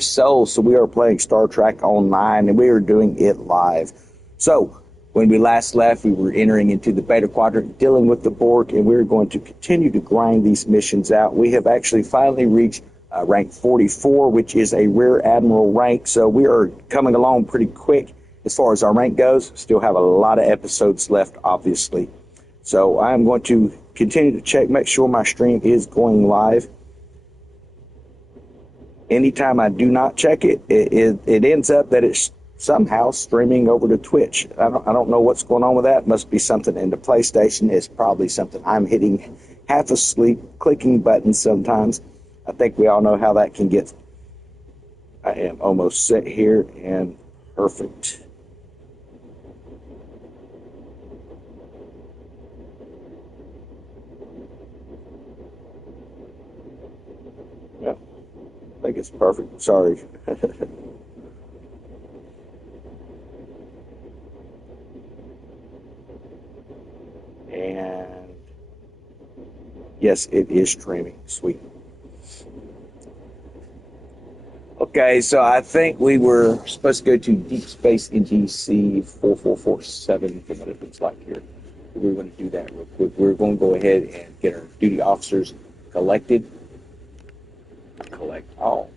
So we are playing Star Trek Online, and we are doing it live. So when we last left, we were entering into the Beta Quadrant, dealing with the Borg, and we're going to continue to grind these missions out. We have actually finally reached rank 44, which is a Rear Admiral rank, so we are coming along pretty quick as far as our rank goes. Still have a lot of episodes left, obviously. So I'm going to continue to check, make sure my stream is going live. Anytime I do not check it, it ends up that it's somehow streaming over to Twitch. I don't know what's going on with that. It must be something in the PlayStation. It's probably something I'm hitting half asleep, clicking buttons sometimes. I think we all know how that can get. I am almost set here and perfect. Yeah, I think it's perfect. Sorry. And yes, it is streaming. Sweet. Okay, so I think we were supposed to go to Deep Space NGC 4447 from what it looks like here. We're going to do that real quick. We're going to go ahead and get our duty officers collected. Collect all.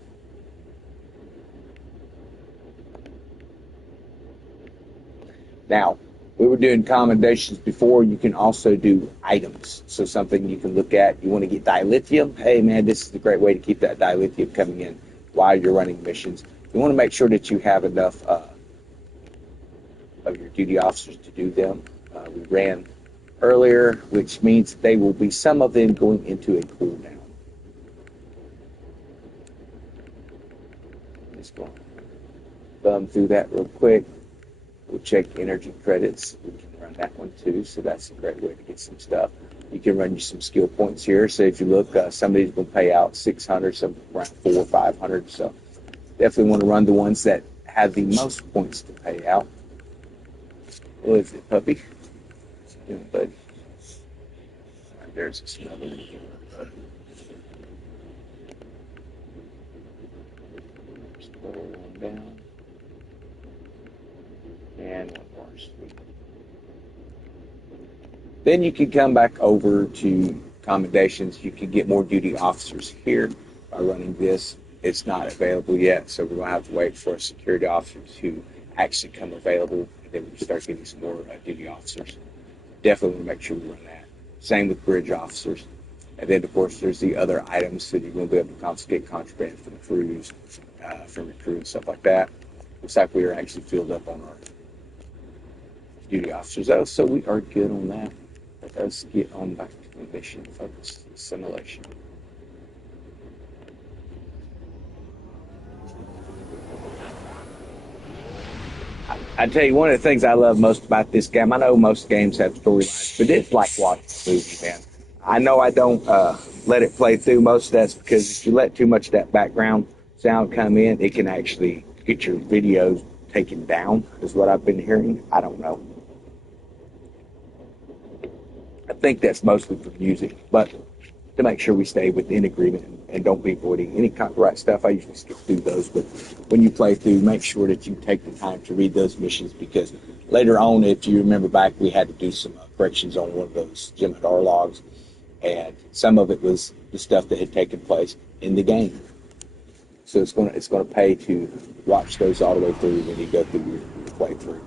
Now, we were doing commendations before. You can also do items. So something you can look at. You want to get dilithium? Hey, man, this is a great way to keep that dilithium coming in while you're running missions. You want to make sure that you have enough of your duty officers to do them. We ran earlier, which means they will be some of them going into a cooldown. Let's go thumb through that real quick. We'll check energy credits. We can run that one too, so that's a great way to get some stuff. You can run you some skill points here. So if you look, somebody's going to pay out 600, some around 400 or 500. So definitely want to run the ones that have the most points to pay out. What is it, puppy? But there's a smell. Scroll on down. And one more. Sweet. Then you can come back over to commendations. You can get more duty officers here by running this. It's not available yet, so we're going to have to wait for security officers who actually come available, and then we can start getting some more duty officers. Definitely want to make sure we run that. Same with bridge officers. And then, of course, there's the other items that you're going to be able to confiscate contraband from crews, from your crew and stuff like that. Looks like we are actually filled up on our duty officers, though, so we are good on that. Let us get on back to the mission focus simulation. I tell you, one of the things I love most about this game, I know most games have storylines, but it's like watching a movie, man. I know I don't let it play through most of that because if you let too much of that background sound come in, it can actually get your videos taken down, is what I've been hearing. I don't know. I think that's mostly for music, but to make sure we stay within agreement and don't be avoiding any copyright stuff, I usually skip through those. But when you play through, make sure that you take the time to read those missions because later on, if you remember back, we had to do some corrections on one of those Jem'Hadar logs, and some of it was the stuff that had taken place in the game. So it's going to pay to watch those all the way through when you go through your playthrough.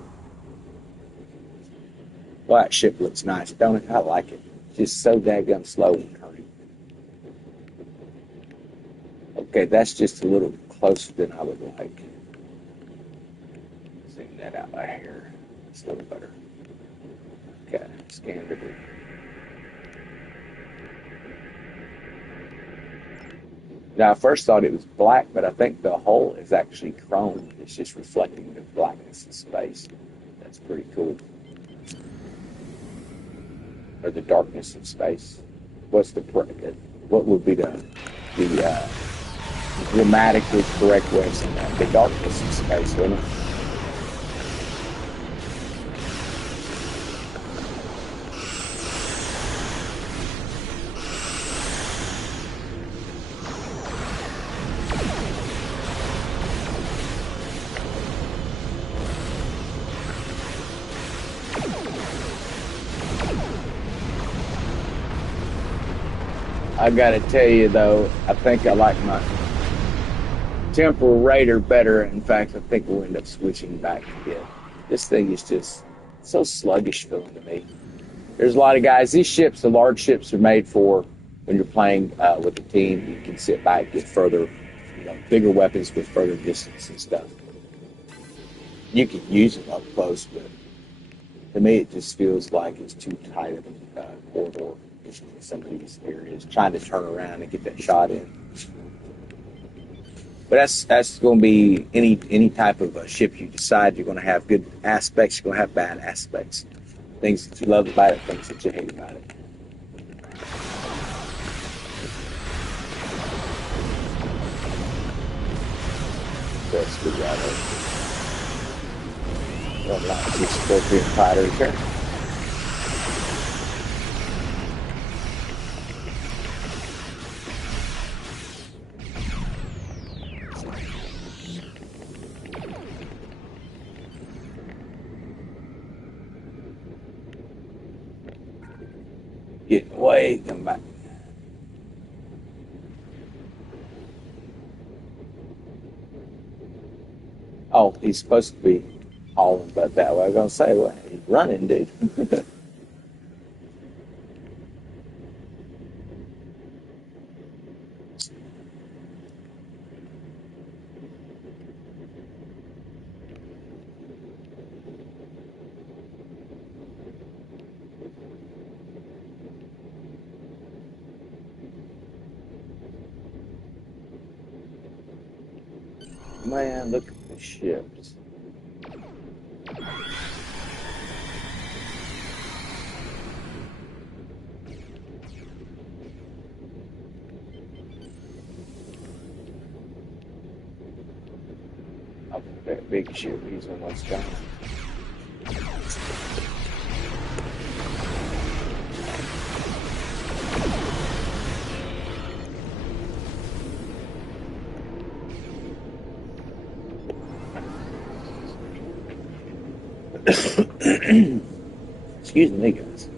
Well, that ship looks nice, don't it? I like it. Just so daggum slow and turning. Okay, that's just a little closer than I would like. Zoom that out by here. It's a little better. Okay, scan debris. Now, I first thought it was black, but I think the hull is actually chrome. It's just reflecting the blackness in space. That's pretty cool. Or the darkness of space. What would be the grammatically correct way of saying that? The darkness of space, wouldn't it? I gotta tell you though, I think I like my Temporal Raider better. In fact, I think we'll end up switching back to it. This thing is just so sluggish feeling to me. There's a lot of guys. These ships, the large ships, are made for when you're playing with a team. You can sit back, get further, bigger weapons with further distance and stuff. You can use them up close, but to me, it just feels like it's too tight of a corridor in some of these areas. Trying to turn around and get that shot in. But that's going to be any type of ship you decide. You're going to have good aspects. You're going to have bad aspects. Things that you love about it, things that you hate about it. That's good right there. Well, not see Scorpion fighters here. Get away, come back. Oh, he's supposed to be hauling butt that way. I was going to say, well, he's running, dude. Man, look at the ships. Oh, that big ship, he's almost gone. Excuse me, guys.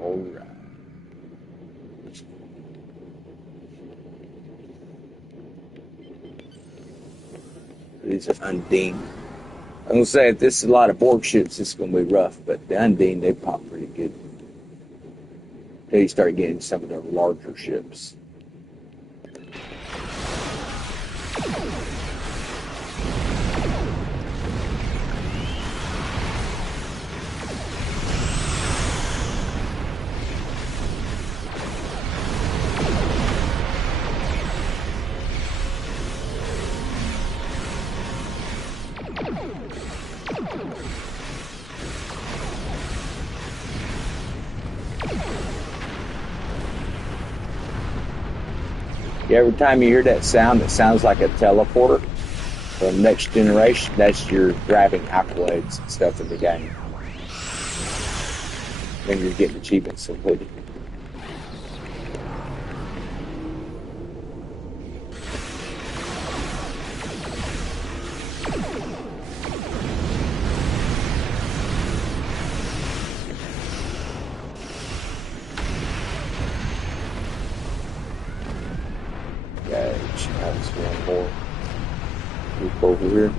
All right. These are Undine. I'm gonna say if this is a lot of Borg ships, it's gonna be rough, but the Undine they pop pretty good. Until you start getting some of the larger ships. Yeah, every time you hear that sound, it sounds like a teleporter from Next Generation. That's your grabbing accolades and stuff in the game. Then you're getting achievements completed. That's one more group over here.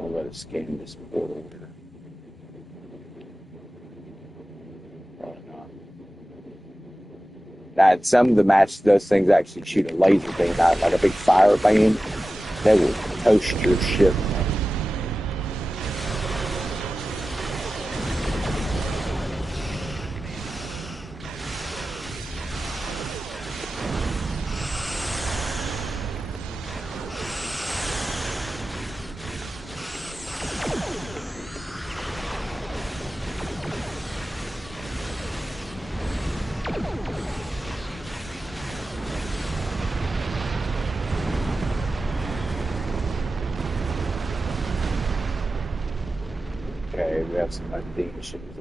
I'll let us scan this portal here. Probably not. Now, some of the matches, those things actually shoot a laser beam out, like a big fire beam. They will toast your ship. Okay, we have some Undine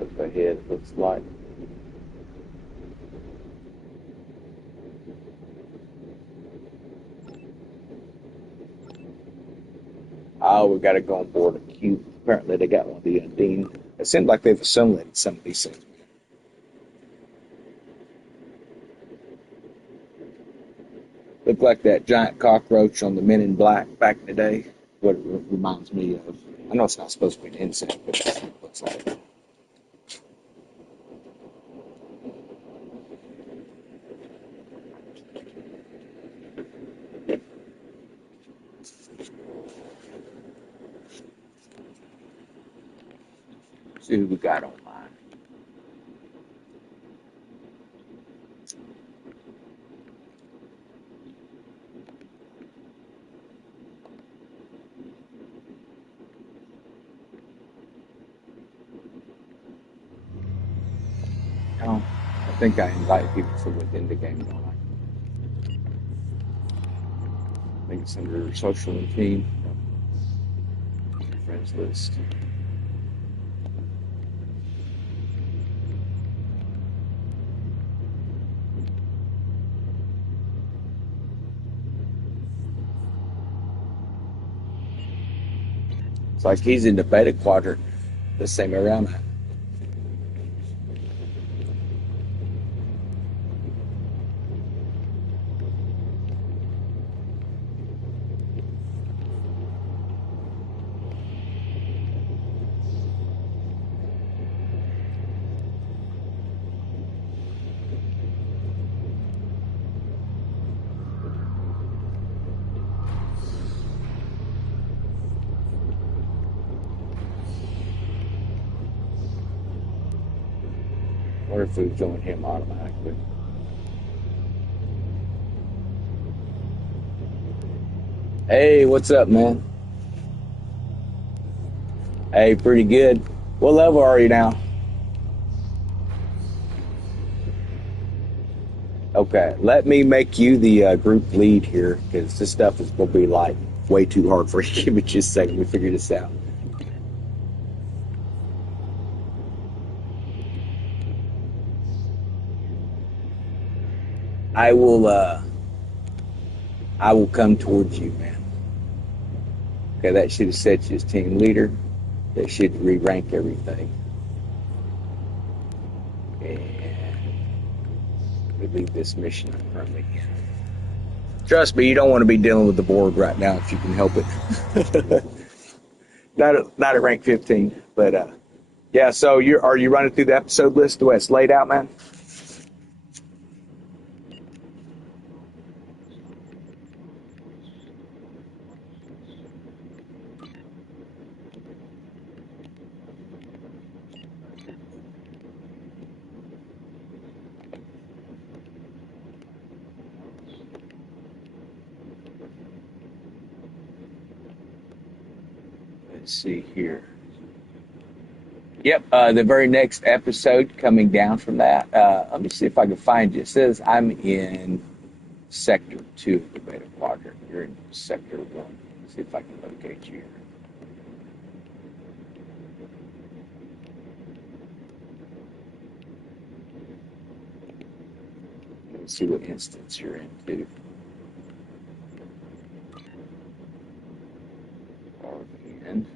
up ahead, looks like. Oh, we got to go on board a cube. Apparently, they got one of the Undine. It seems like they've assimilated some of these things. Look like that giant cockroach on the Men in Black back in the day. What it reminds me of. I know it's not supposed to be an insect, but that's what it looks like. See who we got online. Oh, I think I invite people from within the game, don't I think it's under social and team. Friends list. It's like he's in the beta quadrant, the same area I'm at. I wonder if we join him automatically. Hey, what's up, man? Hey, pretty good. What level are you now? Okay, let me make you the group lead here because this stuff is going to be like way too hard for you. Give me just a second. We figure this out. I will. I will come towards you, man. Okay, that should have set you as team leader. That should re-rank everything. And we leave this mission I'm currently in. Trust me, you don't want to be dealing with the board right now if you can help it. Not at rank 15, but yeah. So are you running through the episode list the way it's laid out, man? Let's see here. Yep, the very next episode coming down from that. Let me see if I can find you. It says I'm in Sector 2 of the Beta Quadrant. You're in Sector 1. Let's see if I can locate you here. Let's see what instance you're in, too. Again.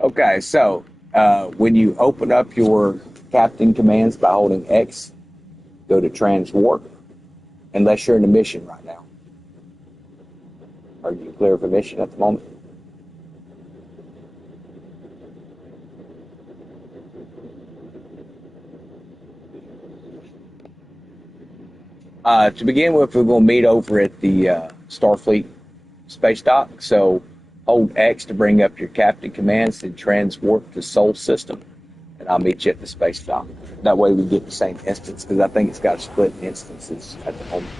Okay, so when you open up your captain commands by holding X, go to transwarp, unless you're in a mission right now. Are you clear for mission at the moment? To begin with, we're going to meet over at the Starfleet space dock. So hold X to bring up your captain commands, then transwarp to Sol system, and I'll meet you at the space dock. That way we get the same instance, because I think it's got split instances at the moment.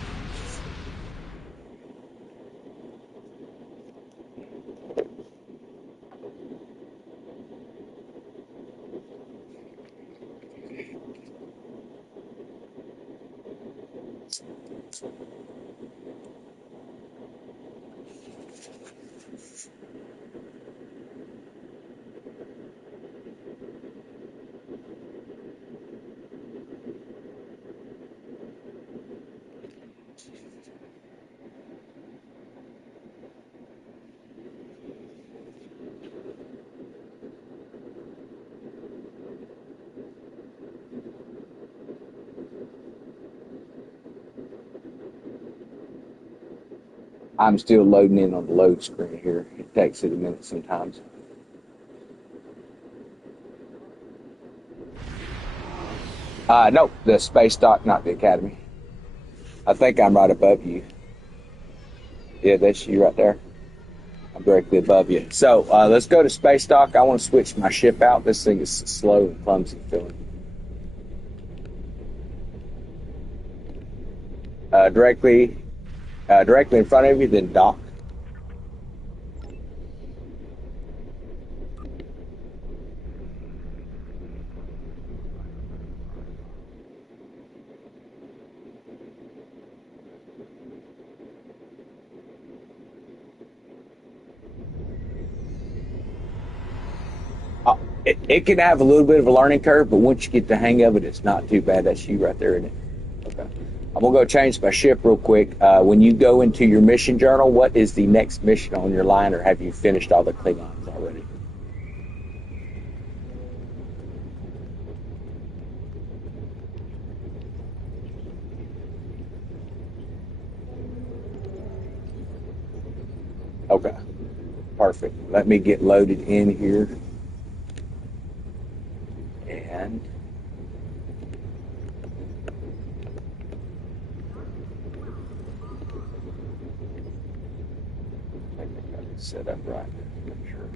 I'm still loading in on the load screen here. It takes it a minute sometimes. No, the space dock, not the academy. I think I'm right above you. Yeah, that's you right there. I'm directly above you. So let's go to space dock. I want to switch my ship out. This thing is slow and clumsy feeling. Directly, directly in front of you, then dock. It can have a little bit of a learning curve, but once you get the hang of it, it's not too bad. That's you right there, isn't it? Okay. I'm gonna go change my ship real quick. When you go into your mission journal, what is the next mission on your line, or have you finished all the Klingons already? Okay, perfect. Let me get loaded in here, and I think I got it set up right. Make sure.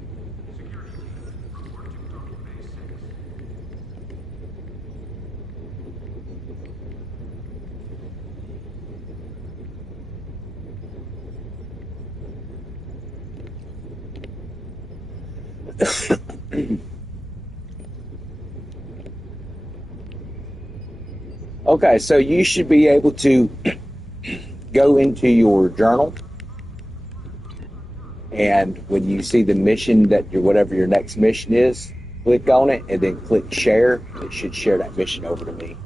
Okay, so you should be able to go into your journal, and when you see the mission that your whatever your next mission is, click on it and then click share. And it should share that mission over to me.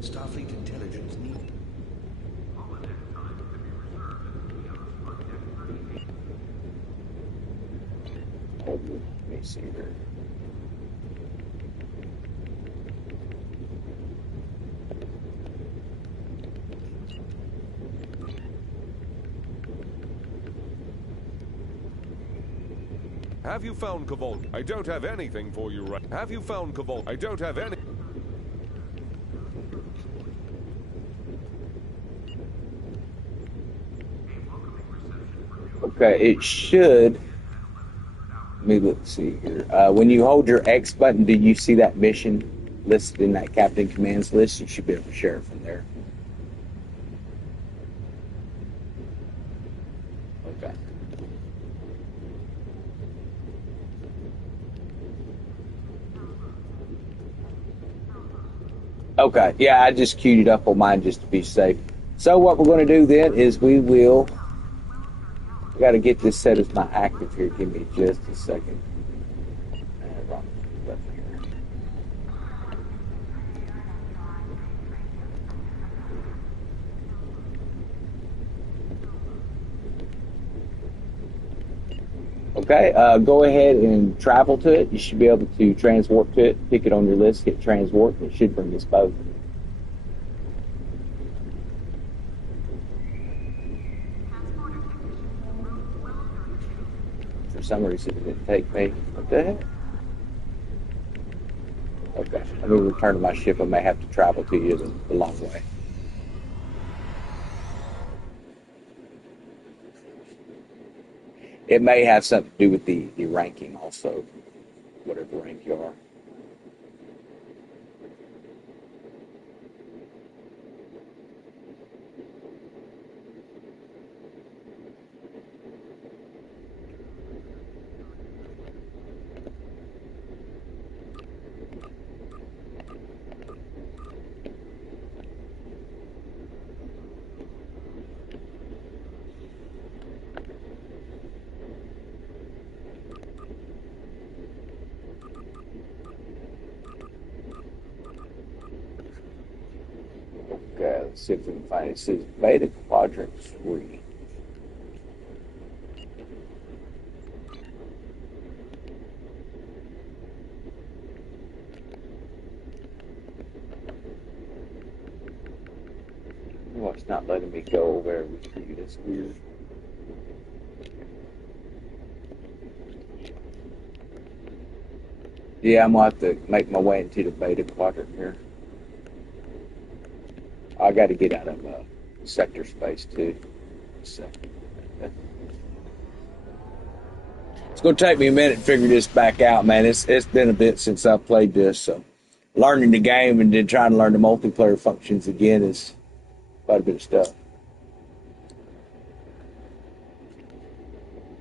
Starfleet intelligence needed. Let me see here. Have you found Kavol? I don't have anything for you right. Have you found Kavol? I don't have any. Okay, it should. Let me see here. When you hold your X button, do you see that mission listed in that Captain Commands list? You should be able to share it from there. Okay. Okay. Yeah, I just queued it up on mine just to be safe. So what we're going to do then is we got to get this set as my active here. Give me just a second. Wrong button here. Okay, go ahead and travel to it. You should be able to transwarp to it. Pick it on your list, hit transwarp, and it should bring us both. For some reason, it didn't take me. What the heck? Okay, let me return to my ship. I may have to travel to you the long way. It may have something to do with the ranking also, whatever rank you are. Let's see if we can find it. It says Beta Quadrant 3. Well, it's not letting me go over there with you. That's weird. Yeah, I'm going to have to make my way into the Beta Quadrant here. I got to get out of sector space too. So, it's going to take me a minute to figure this back out, man. It's been a bit since I've played this, so learning the game and then trying to learn the multiplayer functions again is quite a bit of stuff.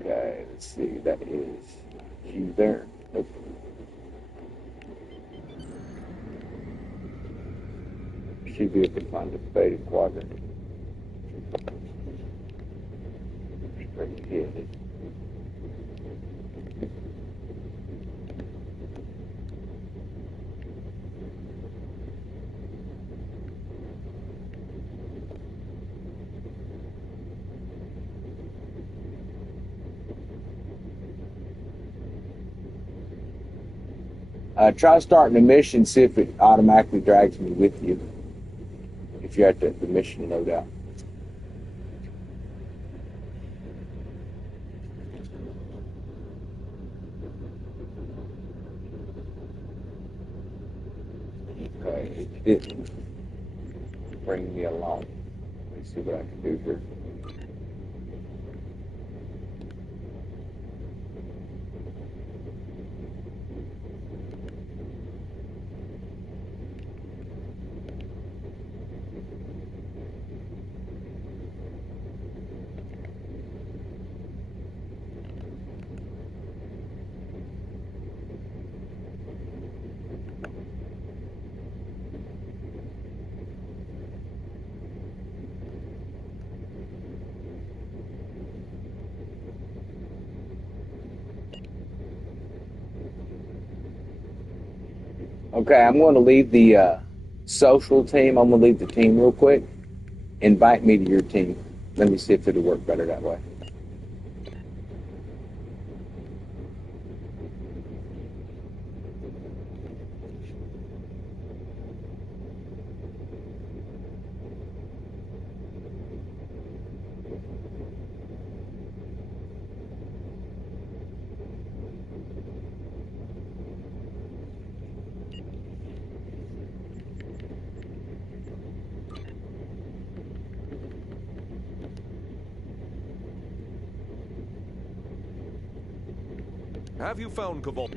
Okay, let's see. That is you there. Nope. Should be able to find the Beta Quadrant. Straight ahead. Try starting a mission, see if it automatically drags me with you. If you're at the mission loadout. Okay, it didn't bring me along. Let me see what I can do here. Okay, I'm going to leave the social team. I'm going to leave the team real quick. Invite me to your team. Let me see if it'll work better that way. Have you found Kavol?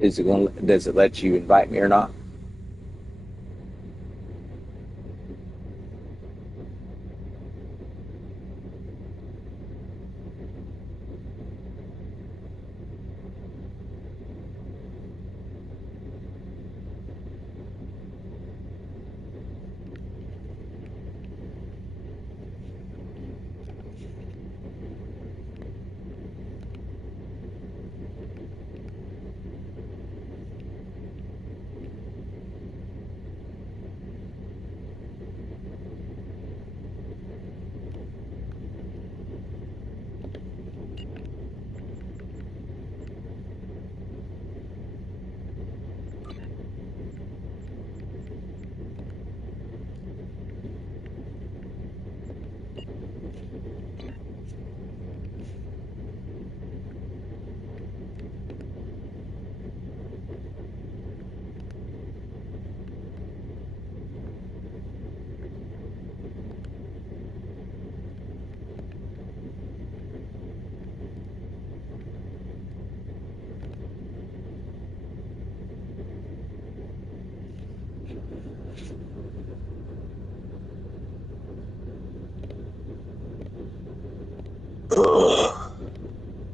Does it let you invite me or not?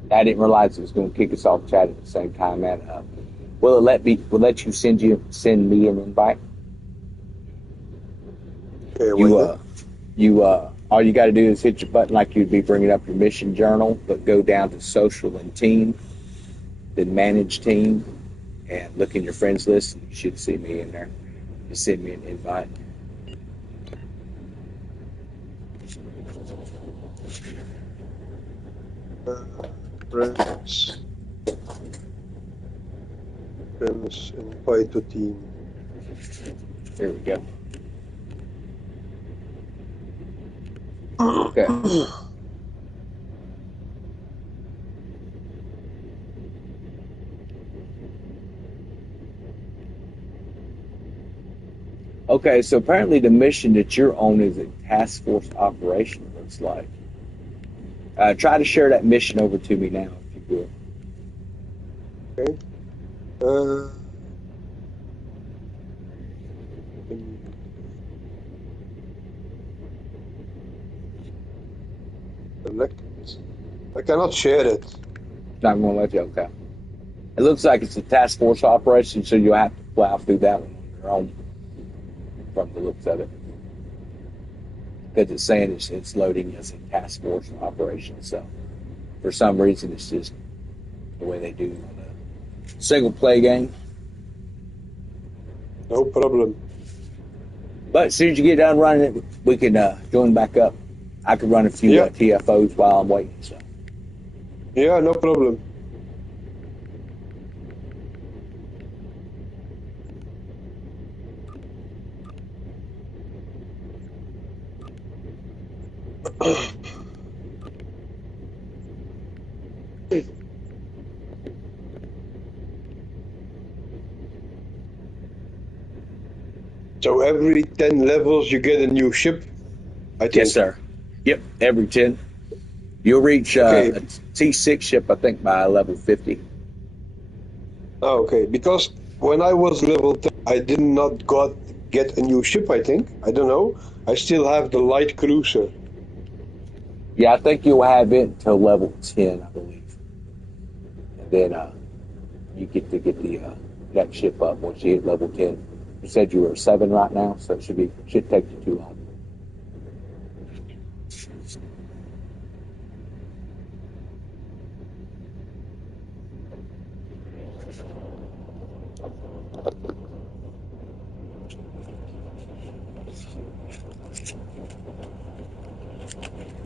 I didn't realize it was going to kick us off chat at the same time. Man, will it let you send me an invite? Okay, You All you got to do is hit your button like you'd be bringing up your mission journal, but go down to social and team, then manage team, and look in your friends list. And you should see me in there. Just send me an invite. Friends, invite to team. There we go. Okay. Okay, so apparently the mission that you're on is a task force operation, it looks like. Try to share that mission over to me now, if you will. Okay. Select. I cannot share it. Not going to let you, okay. It looks like it's a task force operation, so you'll have to plow through that one on your own from the looks of it. Because it's saying it's loading as a task force operation, so for some reason it's just the way they do on a single play game. No problem. But as soon as you get done running it, we can join back up. I could run a few TFOs while I'm waiting. So. Yeah, no problem. So every 10 levels you get a new ship, I think. Yes, sir. Yep, every 10. You'll reach a T6 ship, I think, by level 50. Oh, okay. Because when I was level 10, I did not get a new ship, I think. I don't know. I still have the light cruiser. Yeah, I think you'll have it until level 10, I believe. And then you get to get the that ship up once you hit level 10. You said you were 7 right now, so it should take you too long.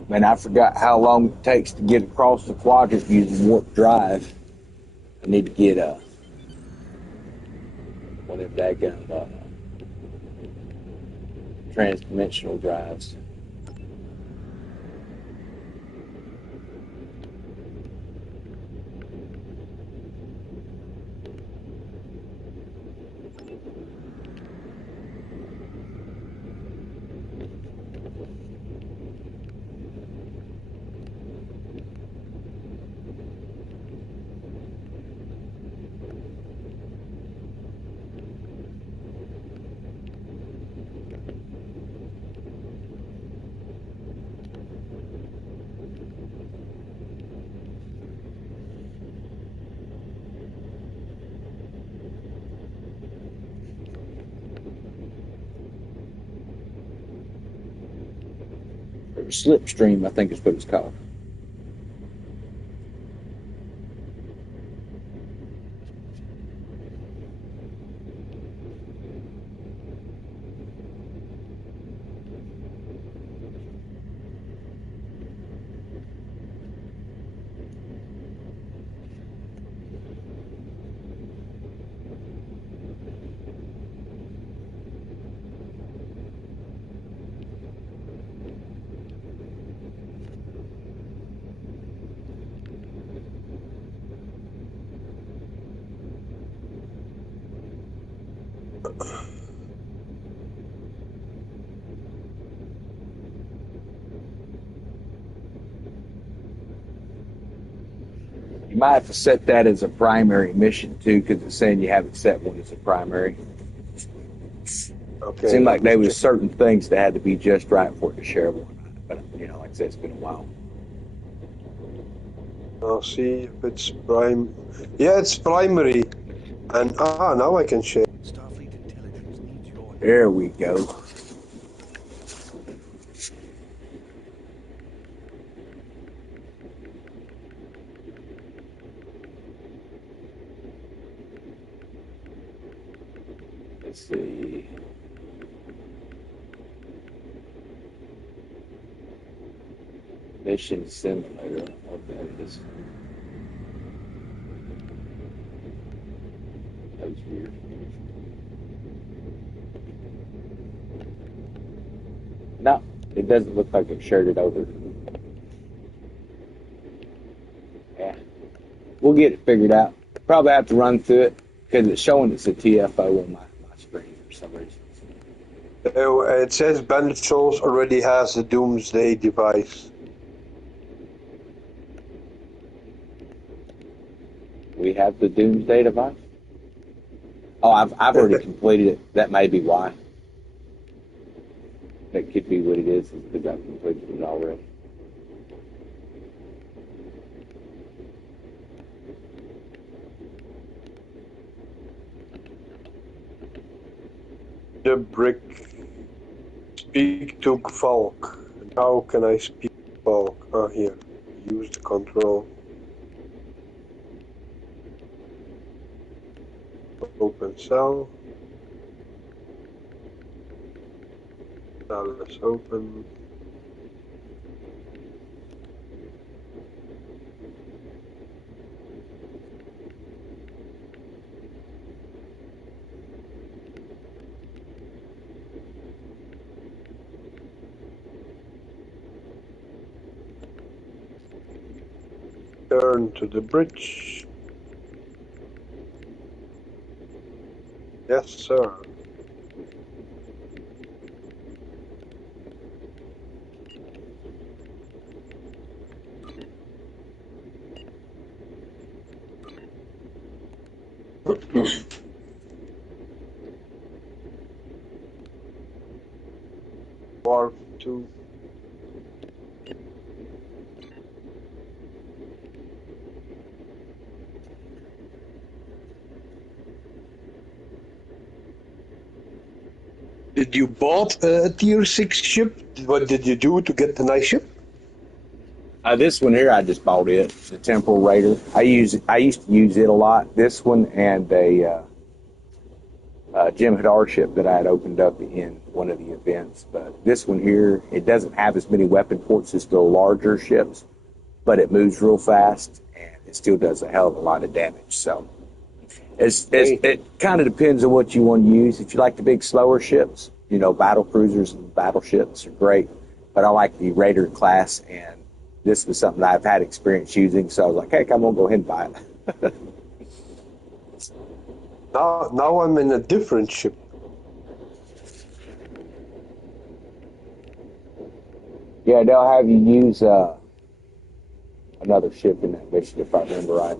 Man, I forgot how long it takes to get across the quadrant using warp drive. I need to get one of them daggum transdimensional drives. Slipstream, I think is what it's called. You might have to set that as a primary mission too, because it's saying you haven't set one as a primary. Okay. It seemed like there was certain things that had to be just right for it to share one. But like I said, it's been a while. I'll see if it's prime. Yeah, it's primary. And now I can share. Starfleet intelligence needs your help. There we go. Let's see. Mission simulator. Oh, there it is. That was weird. No, it doesn't look like it shared it over. Yeah, we'll get it figured out. Probably have to run through it because it's showing it's a TFO on my screen for some reason. It says Bandit Souls already has a Doomsday device. We have the Doomsday device. Oh, I've already completed it. That may be why. That could be what it is because I've completed it already. The brick. Speak to Valk. How can I speak to Valk? Oh, here. Use the control. Open cell. Now let's open. Turn to the bridge. Yes, sir. Warp 2. Did you bought a tier 6 ship? What did you do to get the nice ship? This one here, I just bought it. The Temporal Raider. I used to use it a lot. This one and a Jim Hadar ship that I had opened up in one of the events. But this one here, it doesn't have as many weapon ports as the larger ships, but it moves real fast and it still does a hell of a lot of damage. So it kind of depends on what you want to use. If you like the big slower ships, you know, battle cruisers and battleships are great. But I like the Raider class, and this was something I've had experience using. So I was like, hey, I'm gonna go ahead and buy it. Now I'm in a different ship. Yeah, they'll have you use another ship in that mission, if I remember right.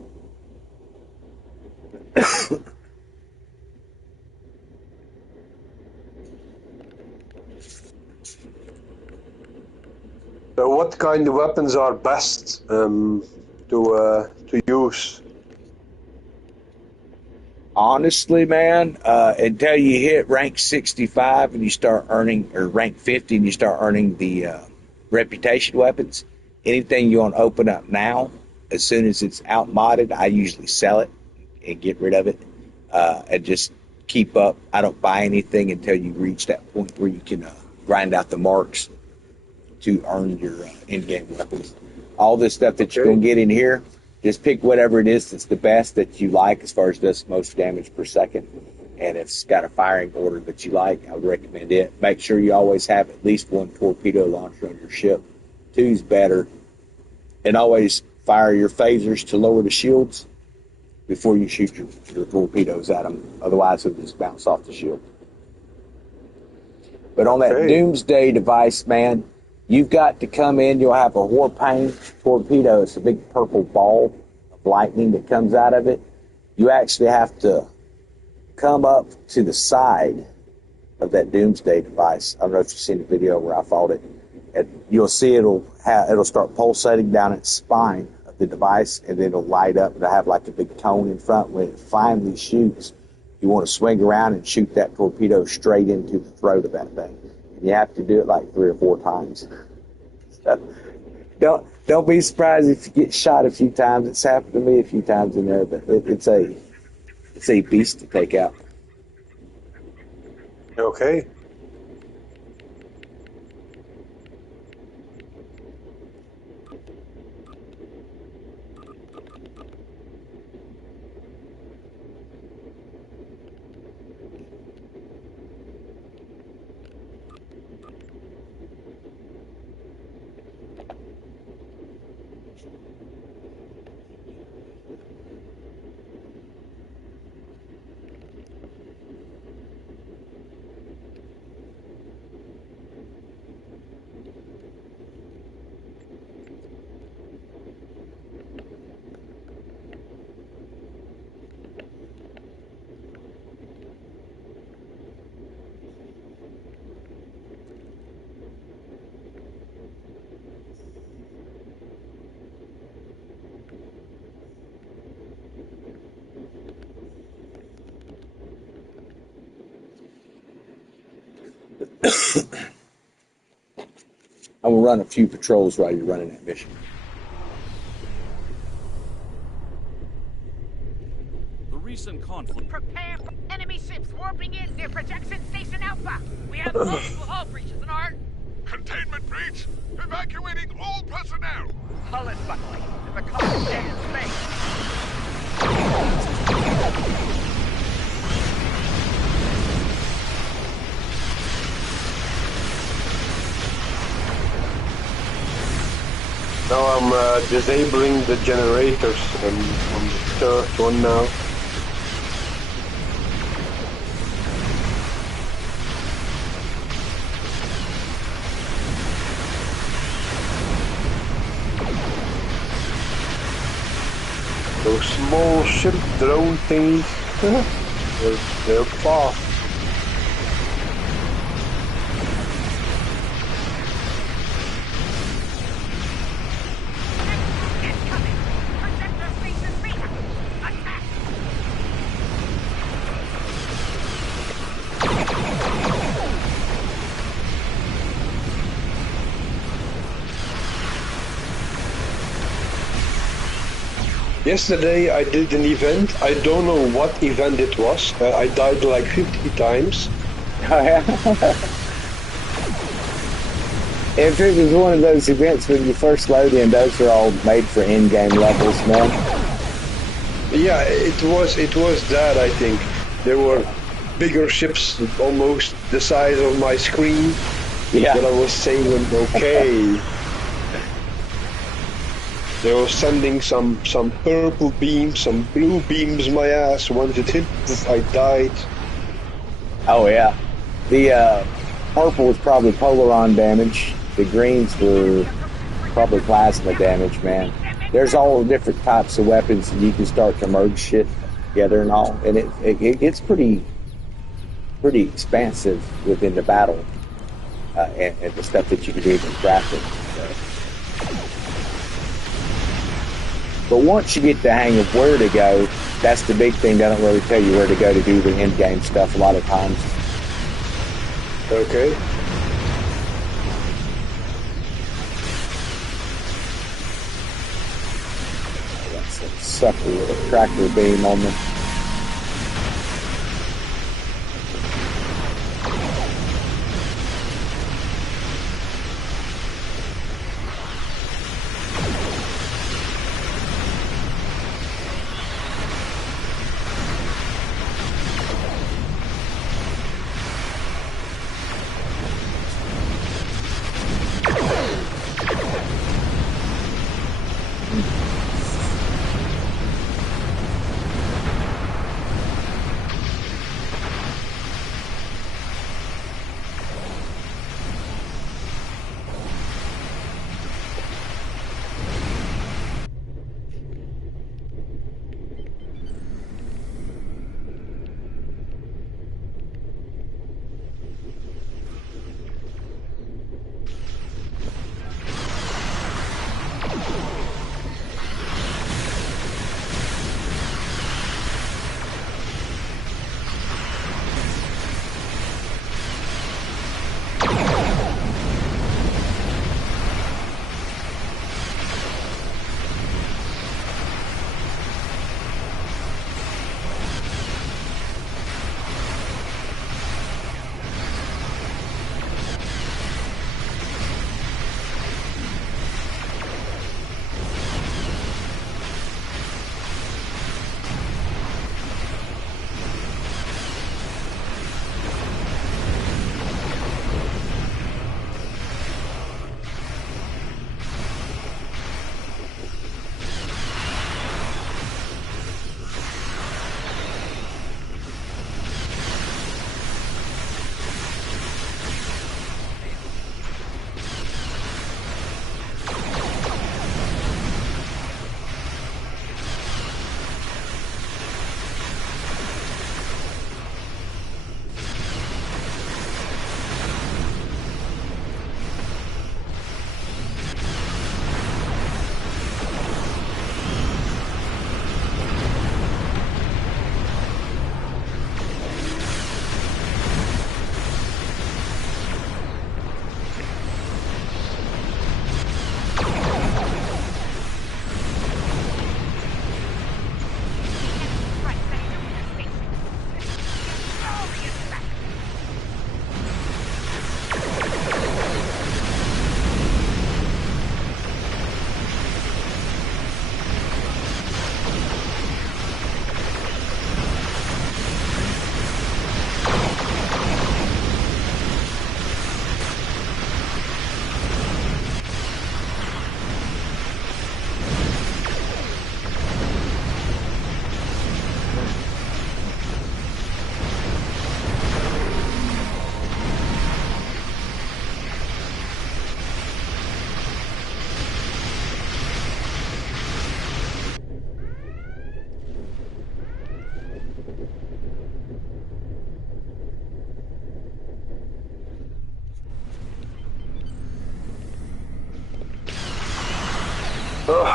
So what kind of weapons are best to use? Honestly, man, until you hit rank 65 and you start earning, or rank 50 and you start earning the reputation weapons, anything you want to open up now, as soon as it's outmodded, I usually sell it and get rid of it and just keep up. I don't buy anything until you reach that point where you can grind out the marks to earn your in-game weapons. All this stuff that you're going to get in here, just pick whatever it is that's the best that you like as far as does most damage per second. And if it's got a firing order that you like, I would recommend it. Make sure you always have at least one torpedo launcher on your ship. Two's better. And always fire your phasers to lower the shields before you shoot your torpedoes at them. Otherwise, they'll just bounce off the shield. But on that Doomsday device, man, you've got to come in. You'll have a Warpaint torpedo. It's a big purple ball of lightning that comes out of it. You actually have to come up to the side of that Doomsday device. I don't know if you've seen the video where I fought it. And you'll see it'll start pulsating down its spine of the device, and then it'll light up. It'll have like a big cone in front. When it finally shoots, you want to swing around and shoot that torpedo straight into the throat of that thing. You have to do it like 3 or 4 times. So don't be surprised if you get shot a few times. It's happened to me a few times in there, but it's a beast to take out. Okay. I will run a few patrols while you're running that mission. The recent conflict. Prepare for enemy ships warping in near projection station Alpha. We have multiple hull breaches in our Containment breach! Evacuating all personnel! hull is buckling. The column dead in space. Now I'm disabling the generators on the third one now. Those small ship drone things, they're fast. Incoming. Projector station Beta. Attack. Yesterday I did an event. I don't know what event it was. I died like 50 times. Oh, yeah. If it was one of those events when you first load in, those are all made for in-game levels, man. Yeah, it was that, I think. There were bigger ships, almost the size of my screen. Yeah. But I was saying, okay. They were sending some purple beams, some blue beams my ass. Once it hit, I died. Oh, yeah. The purple was probably Polaron damage. The greens were probably plasma damage, man. There's all different types of weapons, and you can start to merge shit together and all. And it gets pretty expansive within the battle, and the stuff that you can do from crafting. But once you get the hang of where to go, that's the big thing. They don't really tell you where to go to do the end-game stuff a lot of times. Okay. That's a sucker with a tractor beam on them.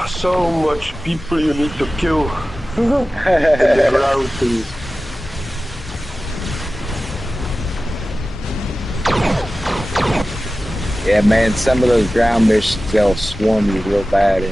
So much people you need to kill in the ground to... Yeah, man, some of those ground missions, they'll swarm you real bad.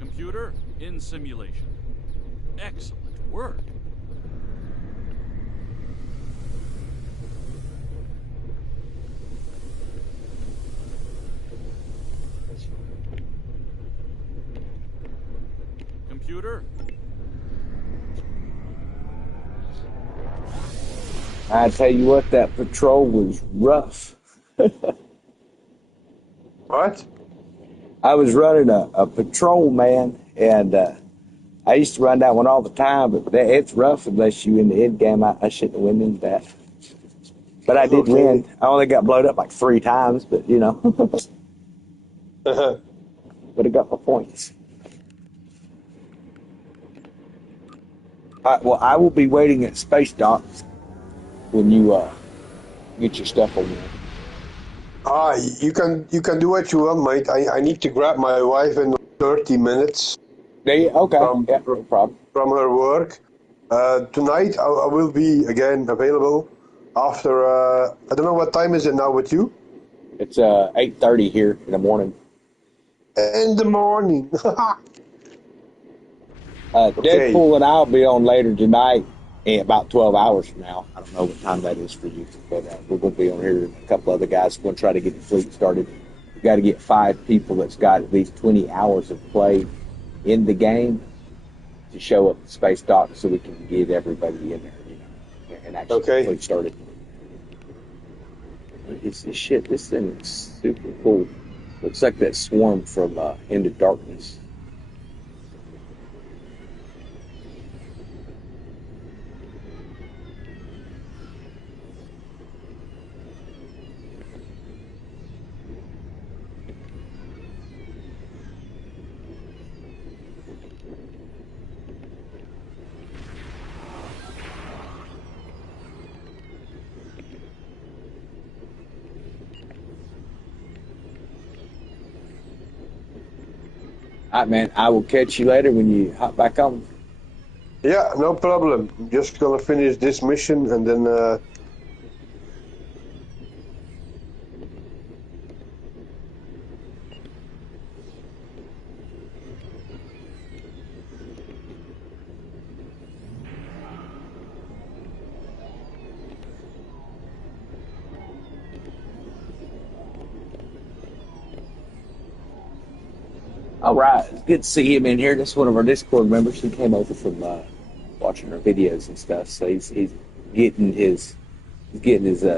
Computer in simulation. Excellent work. Computer. I tell you what, that patrol was rough. What? I was running a patrol, man, and I used to run that one all the time, but it's rough unless you in the end game. I shouldn't have went into that. But I did win. I only got blowed up like 3 times, but you know. But I got my points. Well, I will be waiting at Space Docks when you get your stuff over there. You can do what you want, mate. I need to grab my wife and 30 minutes Okay. from Yeah, no problem. from her work. Tonight I will be again available after. I don't know what time is it now with you. It's 8:30 here in the morning. In the morning. Okay. Deadpool and I'll be on later tonight, in about 12 hours from now. I don't know what time that is for you, but we're going to be on here. A couple other guys going to try to get the fleet started. We've got to get 5 people that's got at least 20 hours of play in the game to show up at Space Dock so we can get everybody in there, and actually get the fleet started. This thing is super cool. Looks like that swarm from Into Darkness. All right, man. I will catch you later when you hop back on. Yeah, no problem. I'm just gonna finish this mission and then. All right, it's good to see him in here. This is one of our Discord members. He came over from watching our videos and stuff. So he's getting his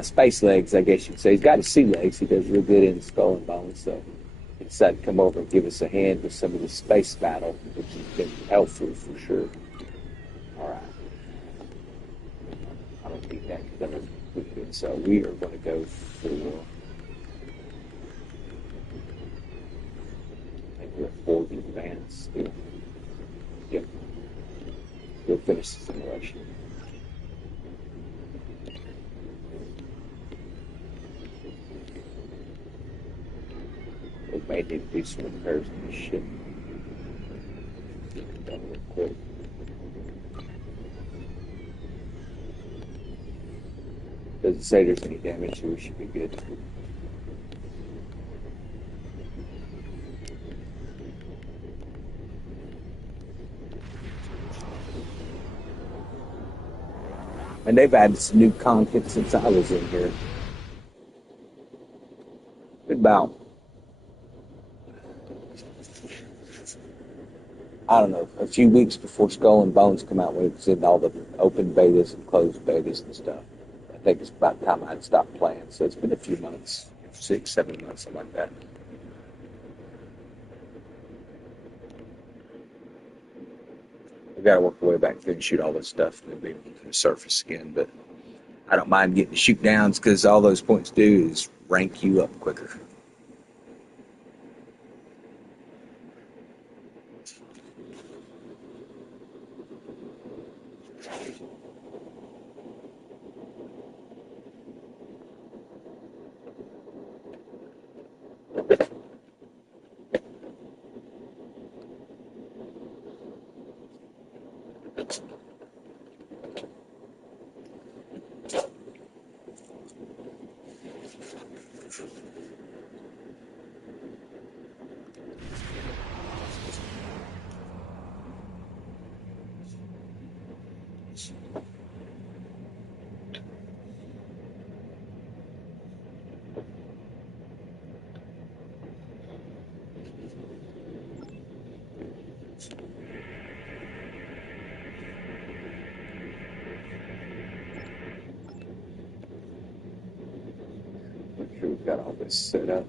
space legs, I guess you'd say. He's got his sea legs. He does real good in Skull and Bones. So he decided to come over and give us a hand with some of the space battle, which has been helpful for sure. All right, I don't need that because I'm good. So we are going to go for. We're forward in advance. Yep. We'll finish the simulation. We may need to do some repairs on this ship. Get done real quick. Doesn't say there's any damage, so we should be good. And they've added some new content since I was in here. About, I don't know, a few weeks before Skull and Bones come out, when it was in all the open betas and closed betas and stuff. I think it's about the time I'd stopped playing. So it's been a few months, 6, 7 months, something like that. I've got to work my way back through and shoot all this stuff and then be able to surface again. But I don't mind getting the shoot downs because all those points do is rank you up quicker. Make sure we've got all this set up.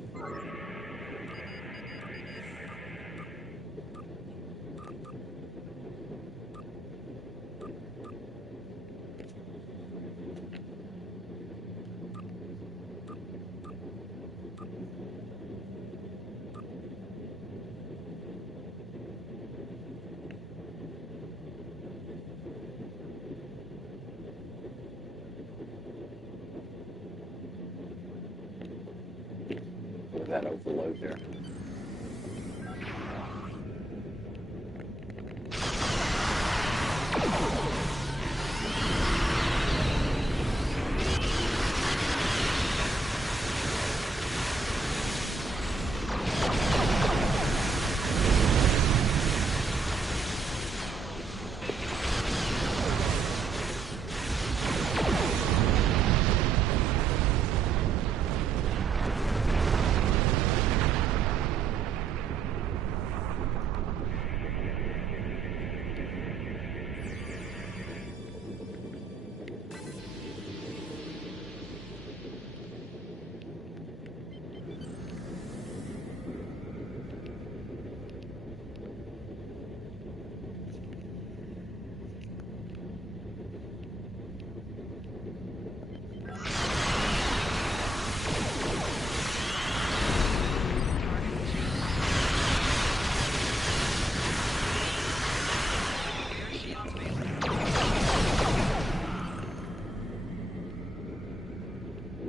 That overload there.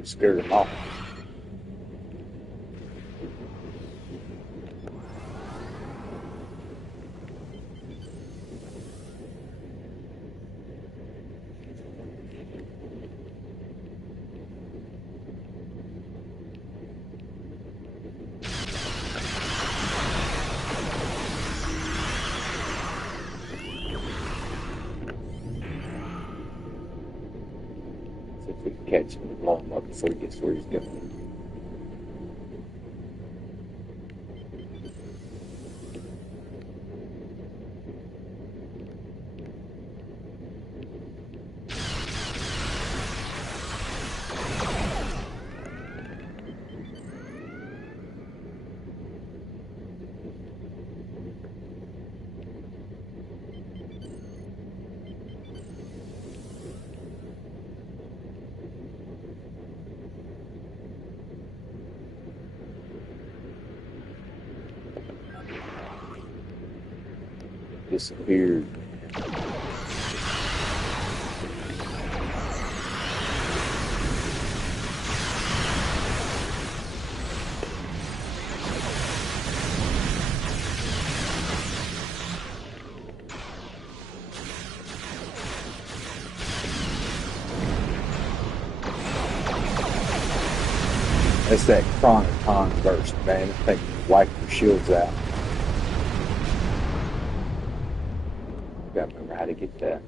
scared them off. See if we can catch him and blow him up before he gets where he's going. Disappeared. That's that Chronoton burst, man. I think wipe your shields out. Gotta remember how to get that.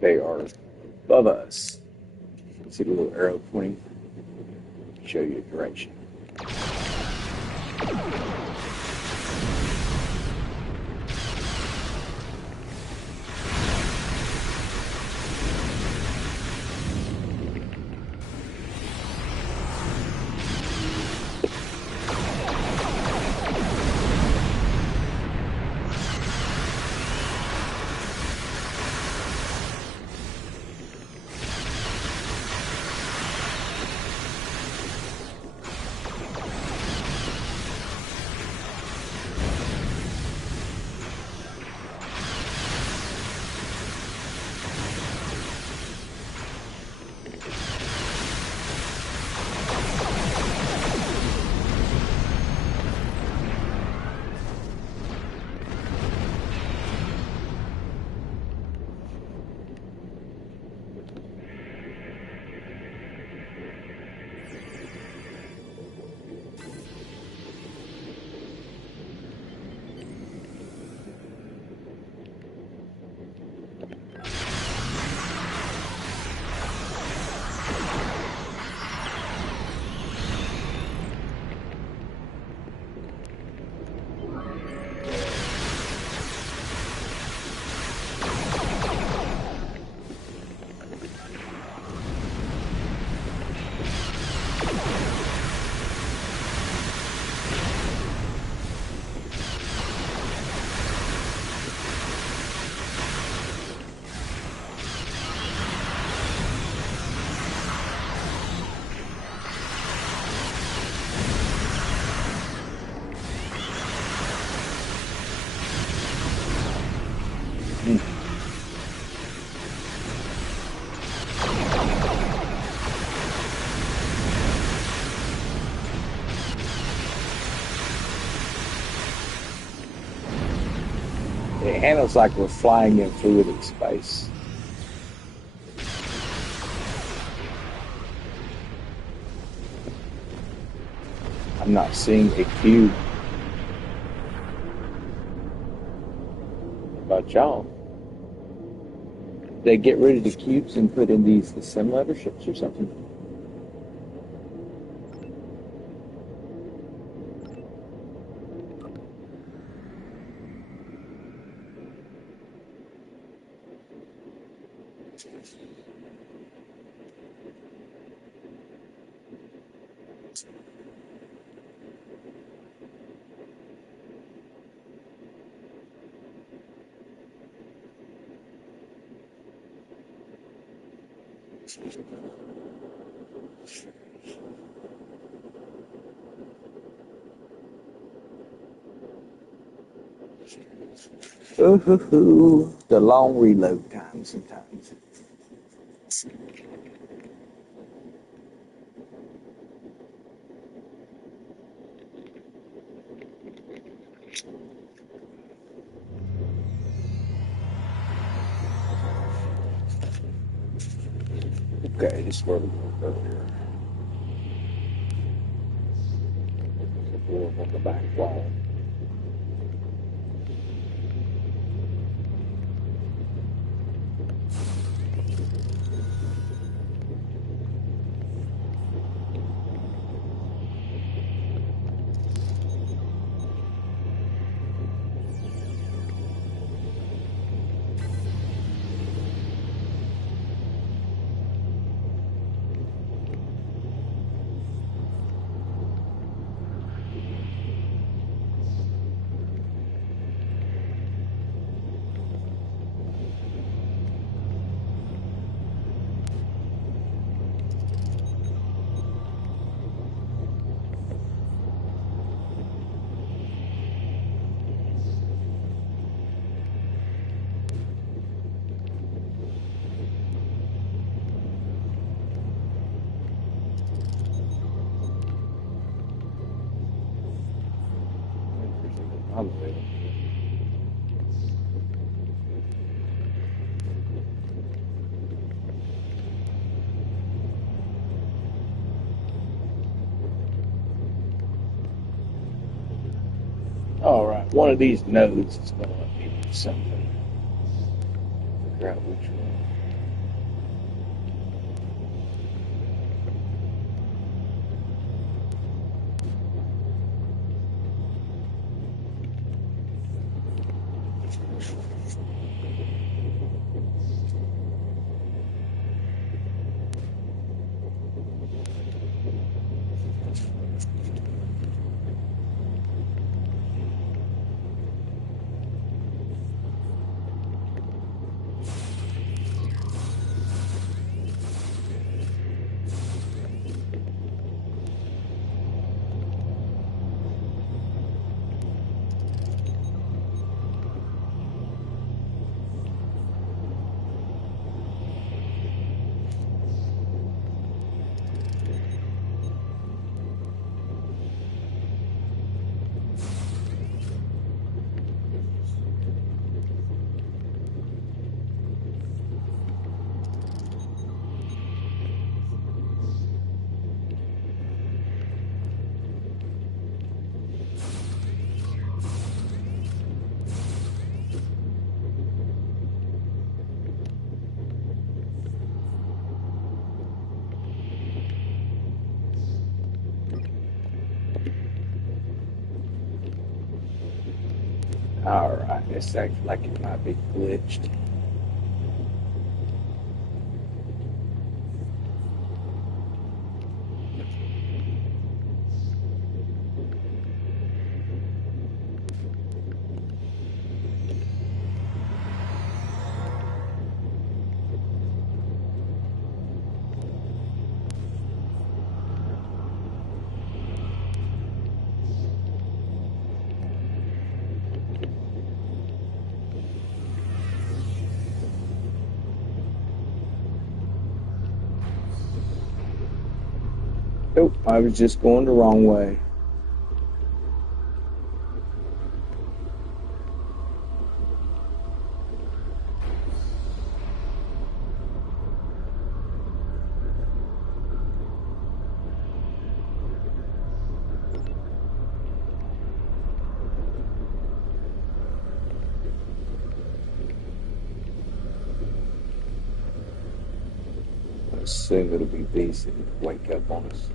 They are above us. See the little arrow pointing? Show you a direction. It handles like we're flying in fluidic space. I'm not seeing a cube. What about y'all? Did they get rid of the cubes and put in these the simulator ships or something? Ooh, the long reload time sometimes. Okay, this is where we're going to go here. There's a door on the back wall. All right, one of these nodes is going to let me do something. Figure out which one. All right, this acts like it might be glitched. Nope, I was just going the wrong way. assume it'll be these that wake up on us.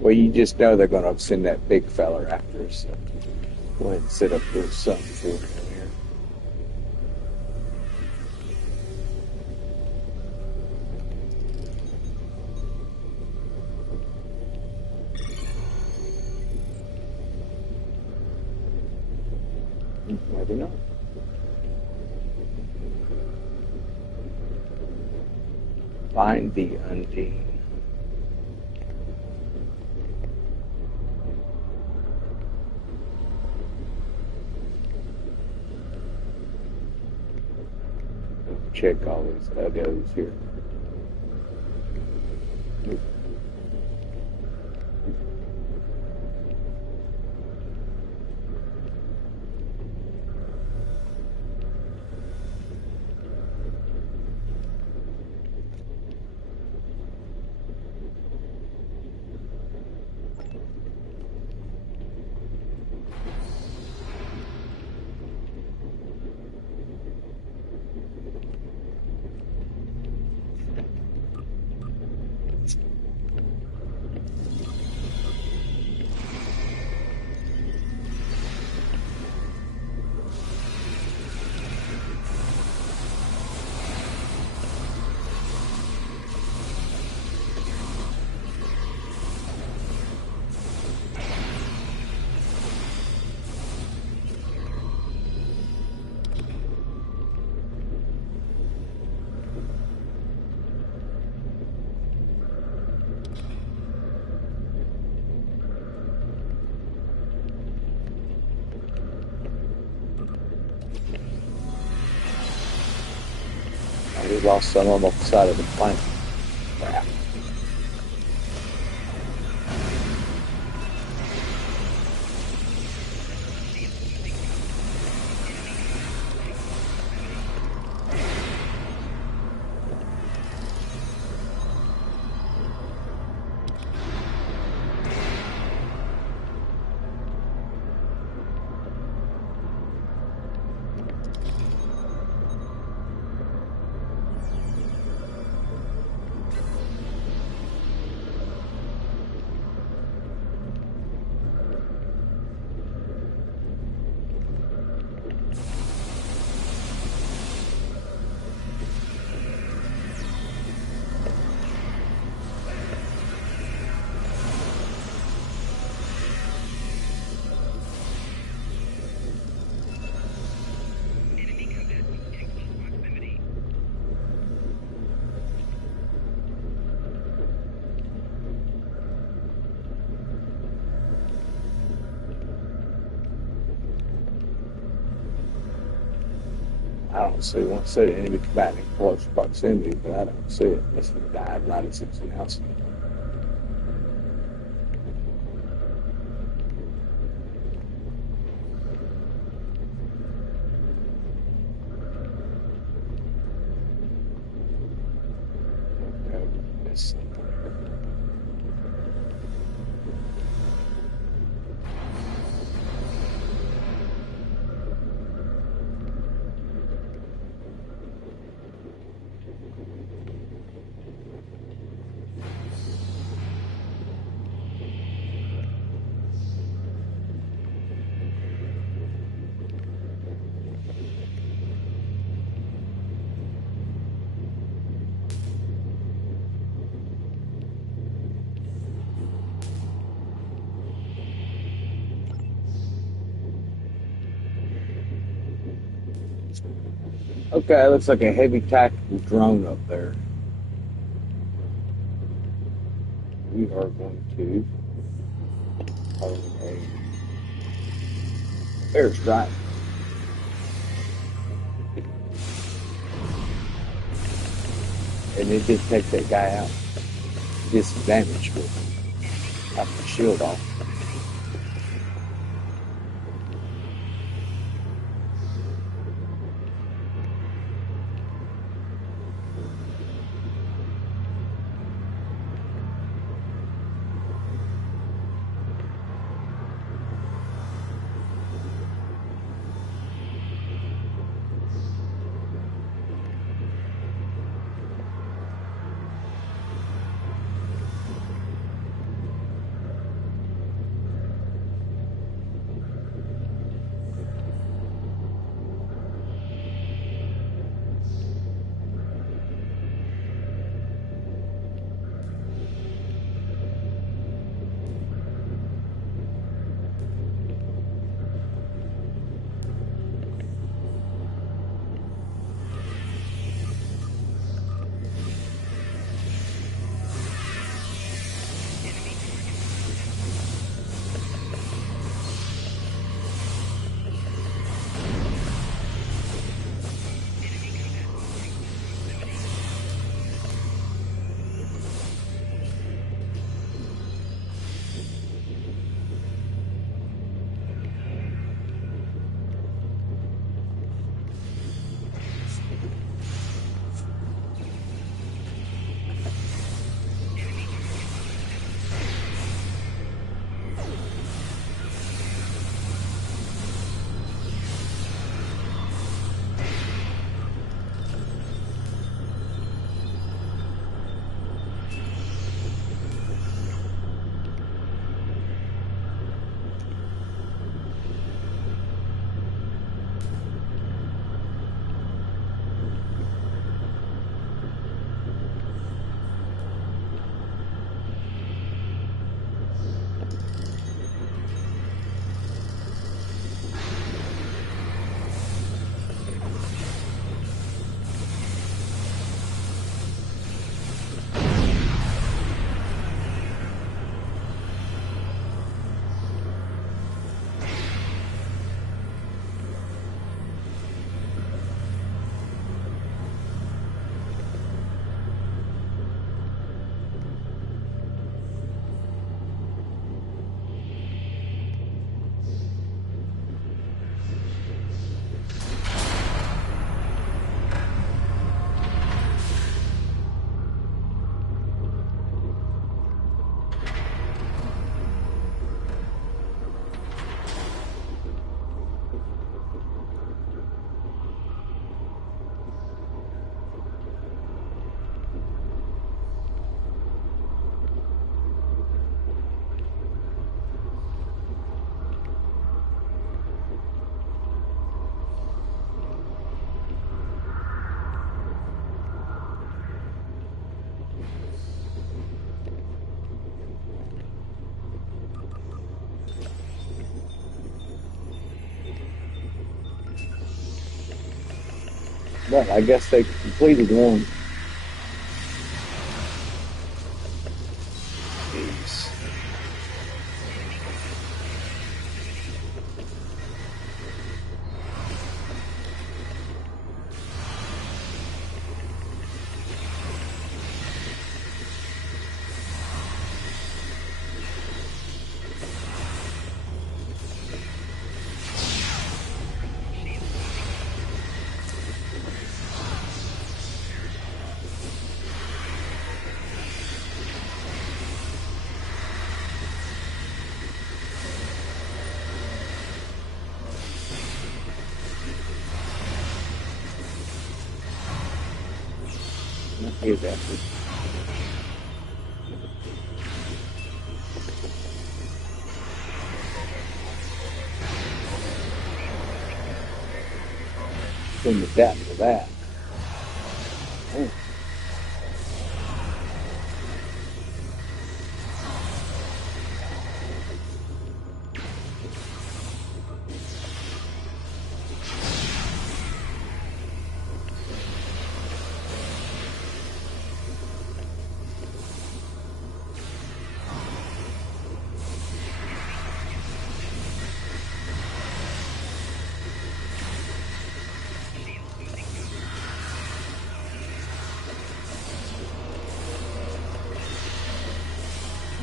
Well, you just know they're going to send that big feller after us. So go ahead and set up a little something for him here. Maybe not. Find the Undine. Check all these uggos here. We lost some of them off the side of the planet. Crap. don't see one. See the enemy combatant in close proximity, but I don't see it. Must have died right as it's announced. Okay, missed something. Okay, looks like a heavy tactical drone up there. We are going to hold a airstrike. And it did take that guy out. Did some damage, but got my shield off. But I guess they completed one. Jeez. Here's after. Couldn't adapt for that. Oh.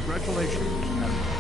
Congratulations, Admiral.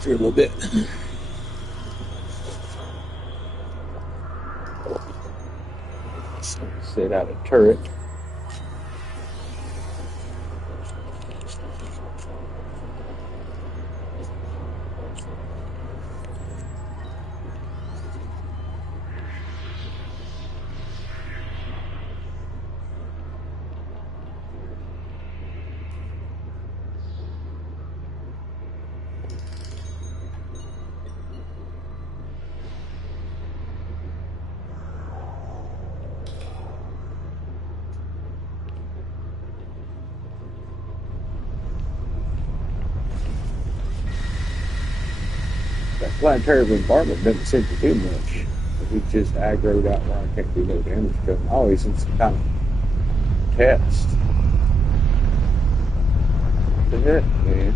Through a little bit. Set out a turret. That planetary bombardment doesn't seem to do much. He just aggroed out where I can't do no damage to him. Oh, he's in some kind of test. What the heck, man?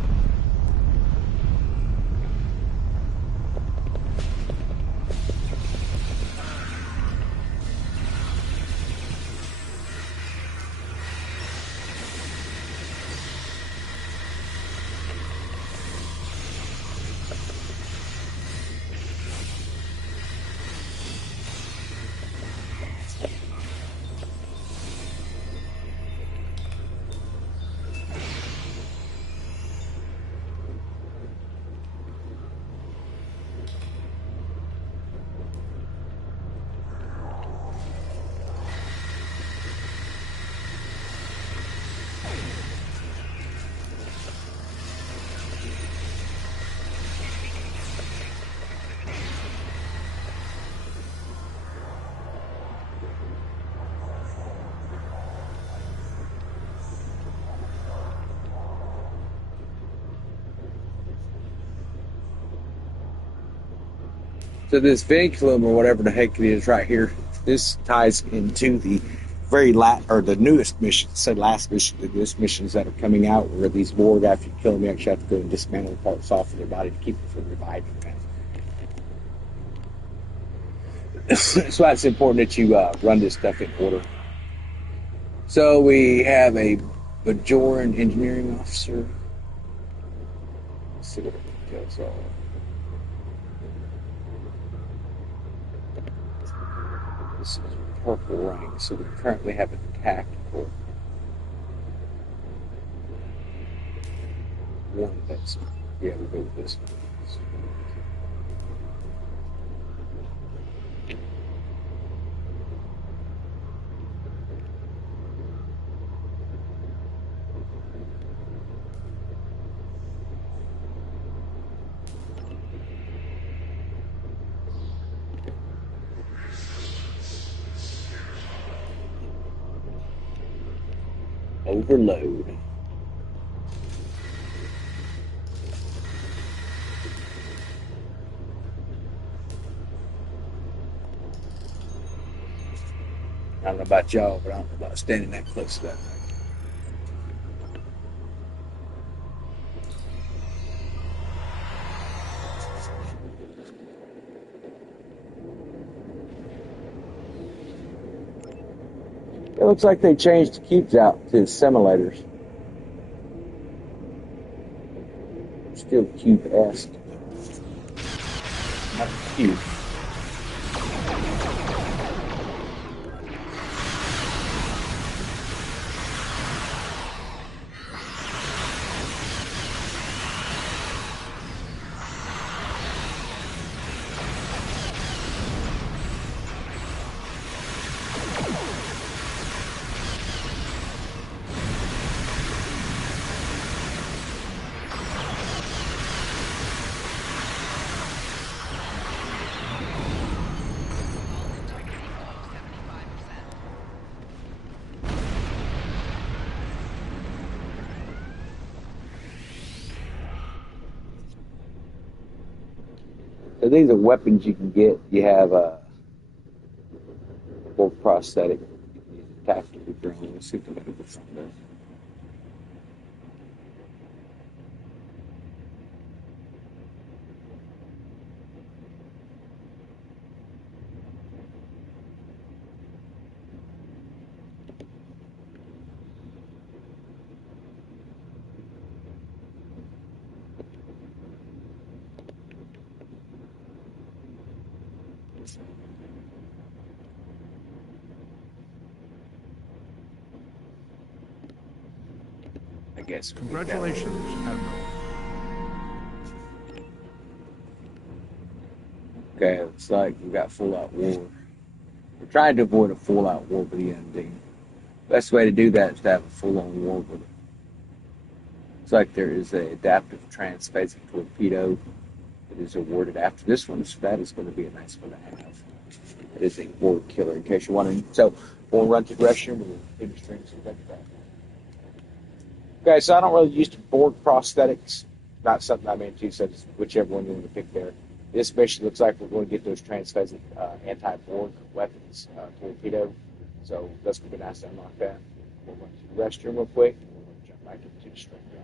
So this vinculum or whatever the heck it is right here, this ties into the the newest mission, last mission, the newest missions that are coming out where these Borg, after you kill them, you actually have to go and dismantle parts off of their body to keep them from reviving. So that's important that you run this stuff in order. So we have a Bajoran engineering officer. Let's see what the details are. This is purple rank, so we currently have a tactical one. That's we'll go with this one. Overload. I don't know about y'all, but I don't know about standing that close to that thing. It looks like they changed the cubes out to simulators. Still cube-esque. Not cube. So these are weapons you can get. You have a full prosthetic. You can use a tactical drone. Let's see if we can get some of this. I guess. Congratulations, Admiral. Okay, it's like we got full-out war. We're trying to avoid a full-out war with the EMD. Best way to do that is to have a full-on war with it. It's like there is an adaptive transphasic torpedo that is awarded after this one, so that is going to be a nice one to have. It is a war killer, in case you're wondering. So, we'll run to the restroom and finish drinks and take that. Okay, so I don't really use the Borg prosthetics. Not something I'm into, so just whichever one you want to pick there. This mission looks like we're going to get those transphasic anti-Borg weapons torpedo. So that's going to be nice to unlock that. We'll run to the restroom real quick, and we'll jump back into the string drive.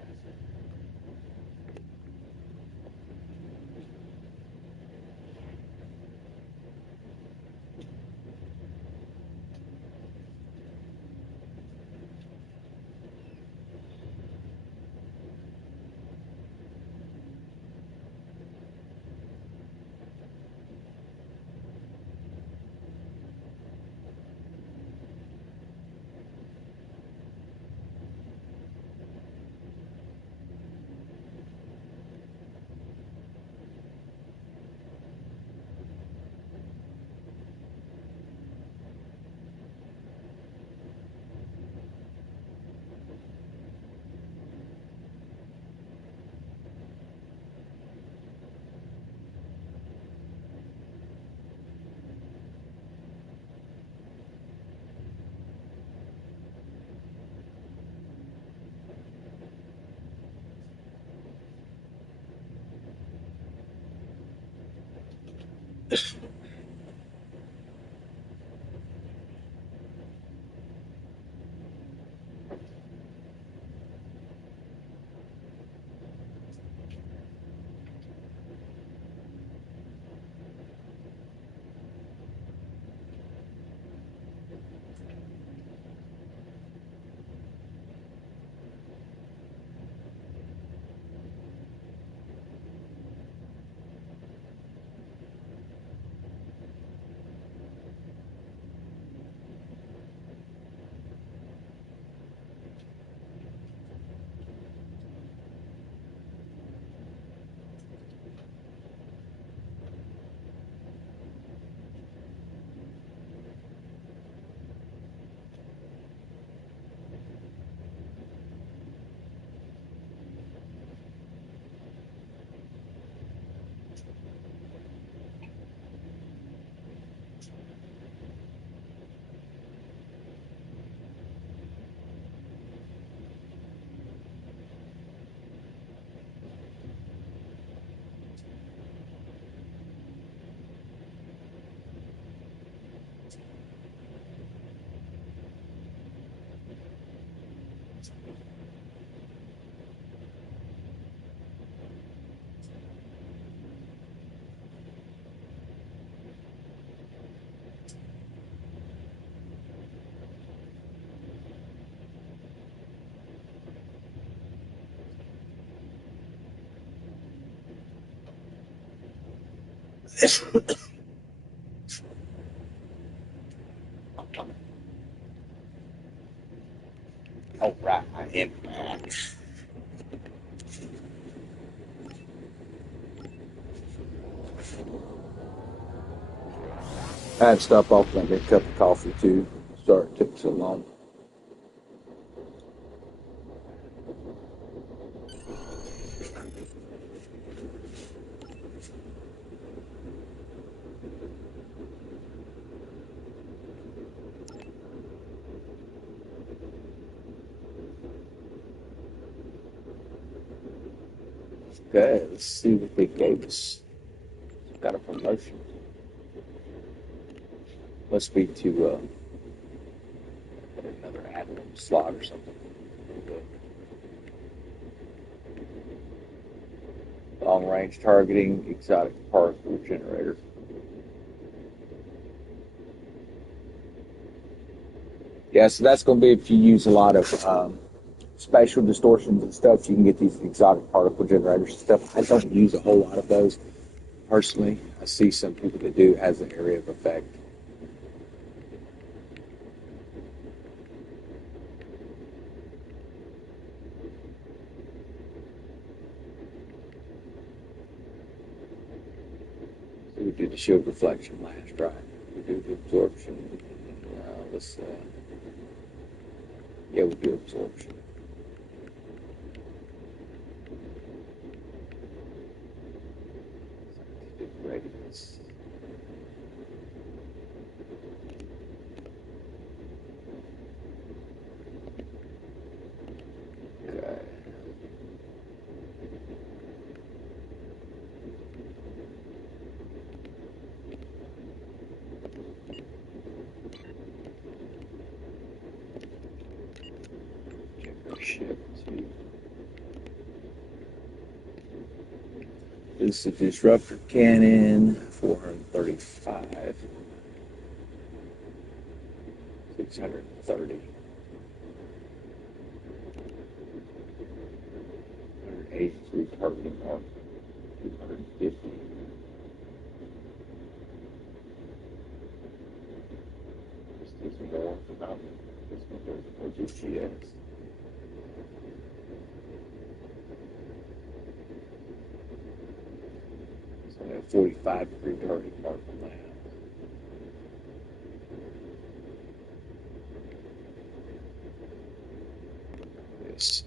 Oh, right, I am back. I had to stop off and get a cup of coffee too. Sorry it took so long. Okay, let's see what they gave us. Got a promotion. Must be to another admiral slot or something. Long range targeting, exotic particle generator. Yeah, so that's going to be if you use a lot of spatial distortions and stuff, you can get these exotic particle generators and stuff. I don't use a whole lot of those personally. I see some people that do. It has an area of effect. So we did the shield reflection last, right? We do the absorption. Let's yeah, we do absorption. Readiness. Okay. Check our ship too. This is a disruptor cannon, 435, 630, 183 targeting arc, 250. This is more about this one goes for GTS. So I have 45-degree targeting arc on that. This.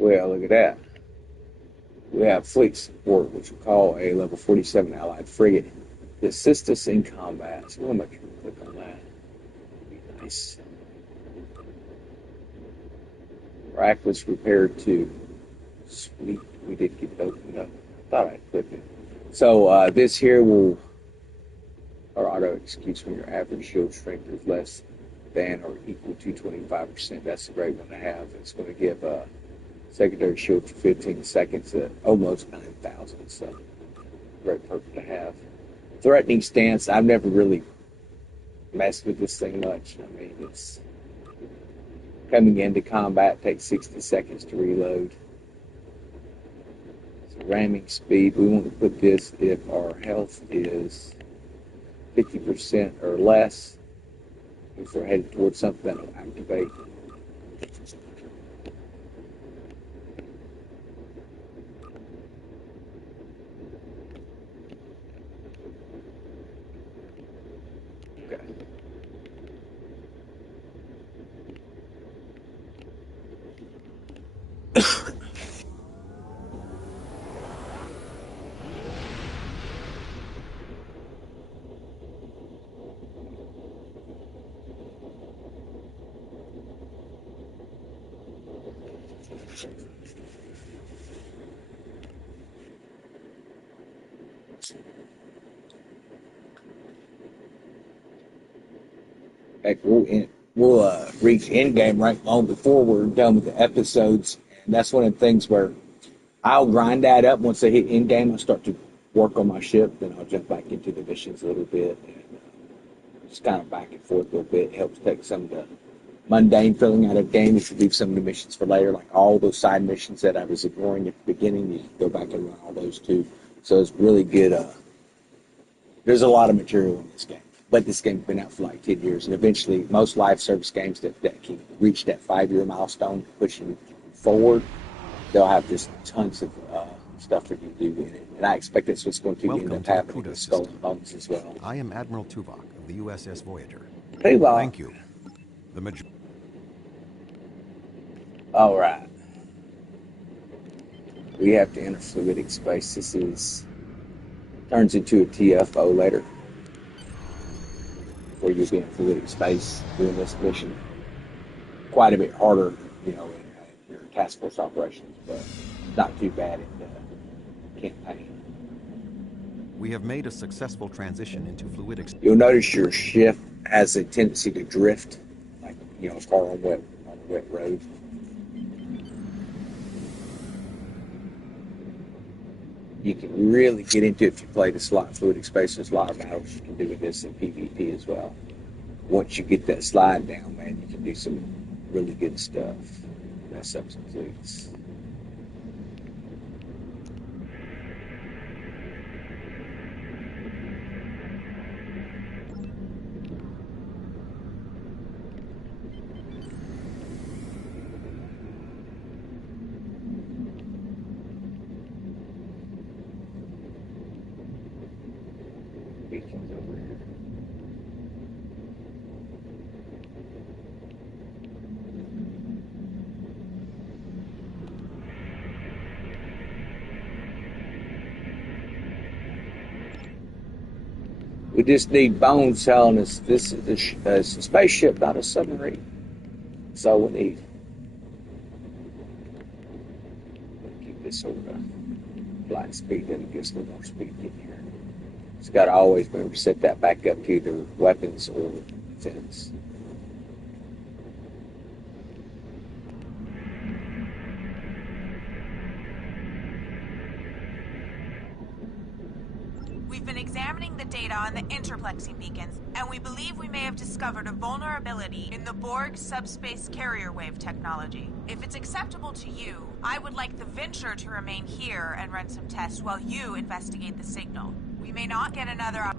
Well, look at that. We have fleet support, which we call a level 47 Allied frigate to assist us in combat. So we'll make sure we click on that. Be nice. Rack was repaired too. Sweet. We did get it opened up. Thought I'd click it. So this here will, or auto executes when your average shield strength is less than or equal to 25%. That's a great one to have. It's going to give secondary shield for 15 seconds at almost 9,000. So great perk to have. Threatening stance. I've never really messed with this thing much. I mean, it's coming into combat takes 60 seconds to reload. So ramming speed. We want to put this if our health is 50% or less. If we're headed towards something that'll activate. Heck, we'll reach end game right long before we're done with the episodes, and that's one of the things where I'll grind that up. Once I hit end game, I'll start to work on my ship, then I'll jump back into the missions a little bit, and just kind of back and forth a little bit. It helps take some of the mundane feeling out of the game. If you leave some of the missions for later, like all those side missions that I was ignoring at the beginning, you go back and run all those too. So it's really good. There's a lot of material in this game. But this game's been out for like 10 years, and eventually most live service games that can reach that 5-year milestone, pushing forward, they'll have just tons of stuff for you to do in it. And I expect that's what's going to end up happening with Skull and Bones as well. I am Admiral Tuvok of the USS Voyager. Tuvok. Thank you. All right. We have to enter fluidic space. This turns into a TFO later, where you'll be in fluidic space doing this mission. Quite a bit harder, in your task force operations, but not too bad in the campaign. We have made a successful transition into fluidics. You'll notice your ship has a tendency to drift, like a car on a wet road. You can really get into it if you play this lot fluidic space. There's a lot of battles you can do with this in PvP as well. Once you get that slide down, man, you can do some really good stuff. Mess up some fleets. Beacons over here. We just need Bones telling us this is a spaceship, not a submarine. That's all we need. Keep this over flight speed, then it gives a little more speed in here. It's got to always remember to set that back up to either weapons or defense. We've been examining the data on the interplexing beacons, and we believe we may have discovered a vulnerability in the Borg subspace carrier wave technology. If it's acceptable to you, I would like the Venture to remain here and run some tests while you investigate the signal. We may not get another...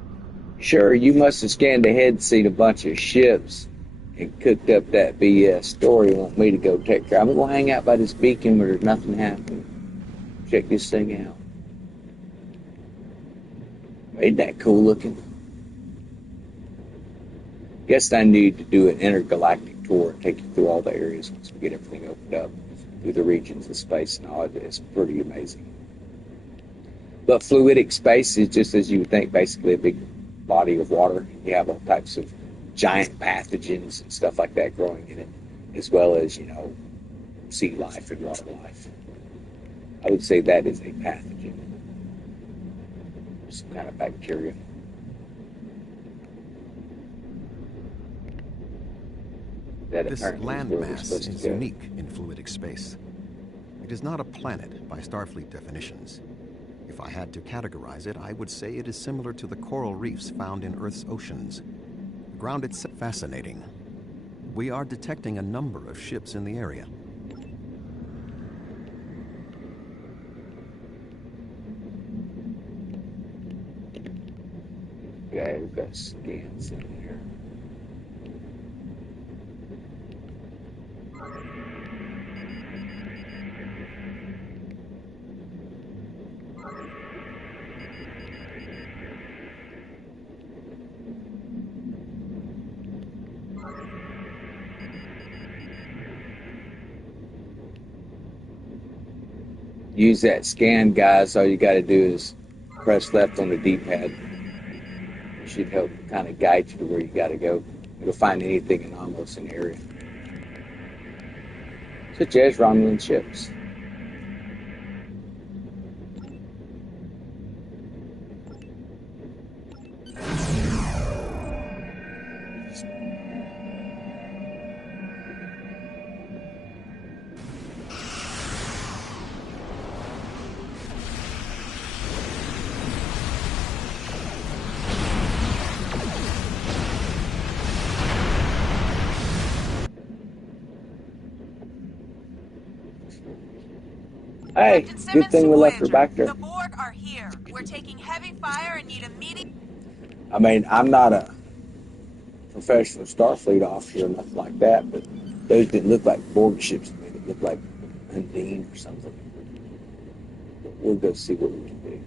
Sure, you must have scanned ahead and seen a bunch of ships and cooked up that BS story and want me to go take care. I'm going to hang out by this beacon where there's nothing happening. Check this thing out. Ain't that cool looking? Guess I need to do an intergalactic tour and take you through all the areas once we get everything opened up, through the regions of space and all of it. It's pretty amazing. But fluidic space is just as you would think, basically a big body of water. You have all types of giant pathogens and stuff like that growing in it, as well as, sea life and water life. I would say that is a pathogen. Some kind of bacteria. This landmass is unique in fluidic space. It is not a planet by Starfleet definitions. If I had to categorize it, I would say it is similar to the coral reefs found in Earth's oceans. The ground itself is fascinating. We are detecting a number of ships in the area. Okay, we've got scans in here. Use that scan, guys. All you got to do is press left on the D-pad. It should help kind of guide you to where you got to go. You'll find anything anomalous in the area. such as Romulan ships. Hey, good thing we left her back there. The Borg are here. We're taking heavy fire and need immediate... I mean, I'm not a professional Starfleet officer or nothing like that, but those didn't look like Borg ships to me. They looked like Undine or something. But we'll go see what we can do.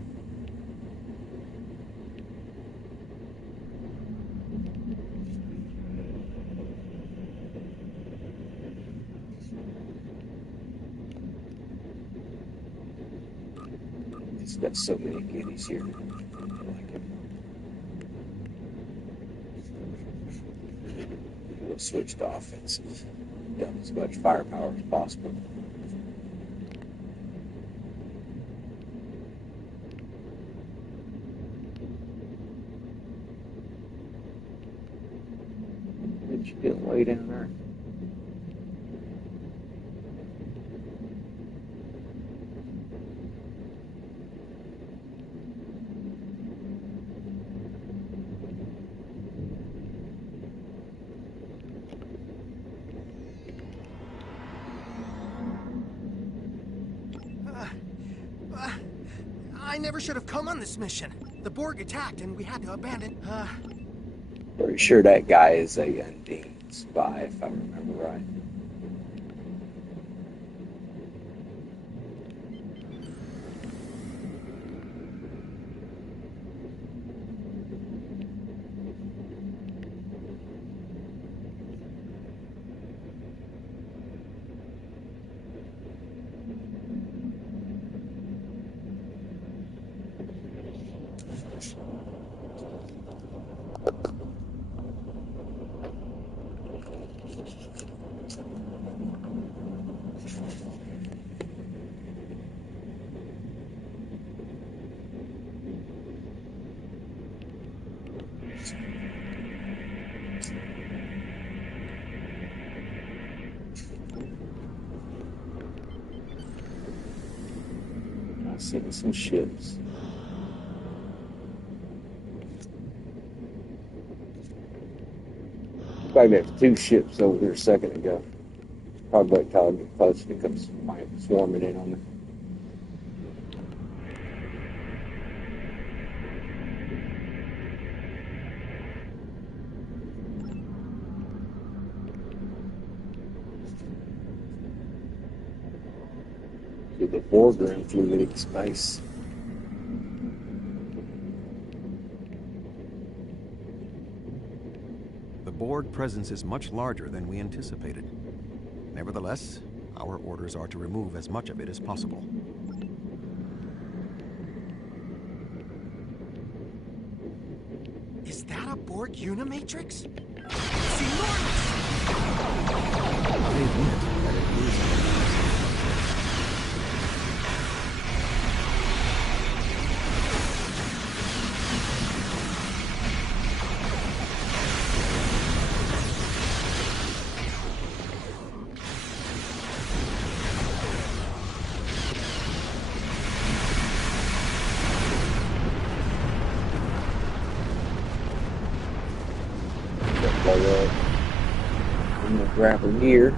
It's got so many goodies here. I like it. We'll switch to offensive. Dump as much firepower as possible. What you doing way down there? I never should have come on this mission. The Borg attacked and we had to abandon. Pretty sure that guy is a Undine spy, if I remember right. I see some ships. In fact, there's two ships over here a second ago. Probably by the time I get close, it comes swarming in on me. To the border in fluidic space. The Borg presence is much larger than we anticipated. Nevertheless, our orders are to remove as much of it as possible. Is that a Borg Unimatrix? It's enormous! I admit that it is. I'm gonna grab her here.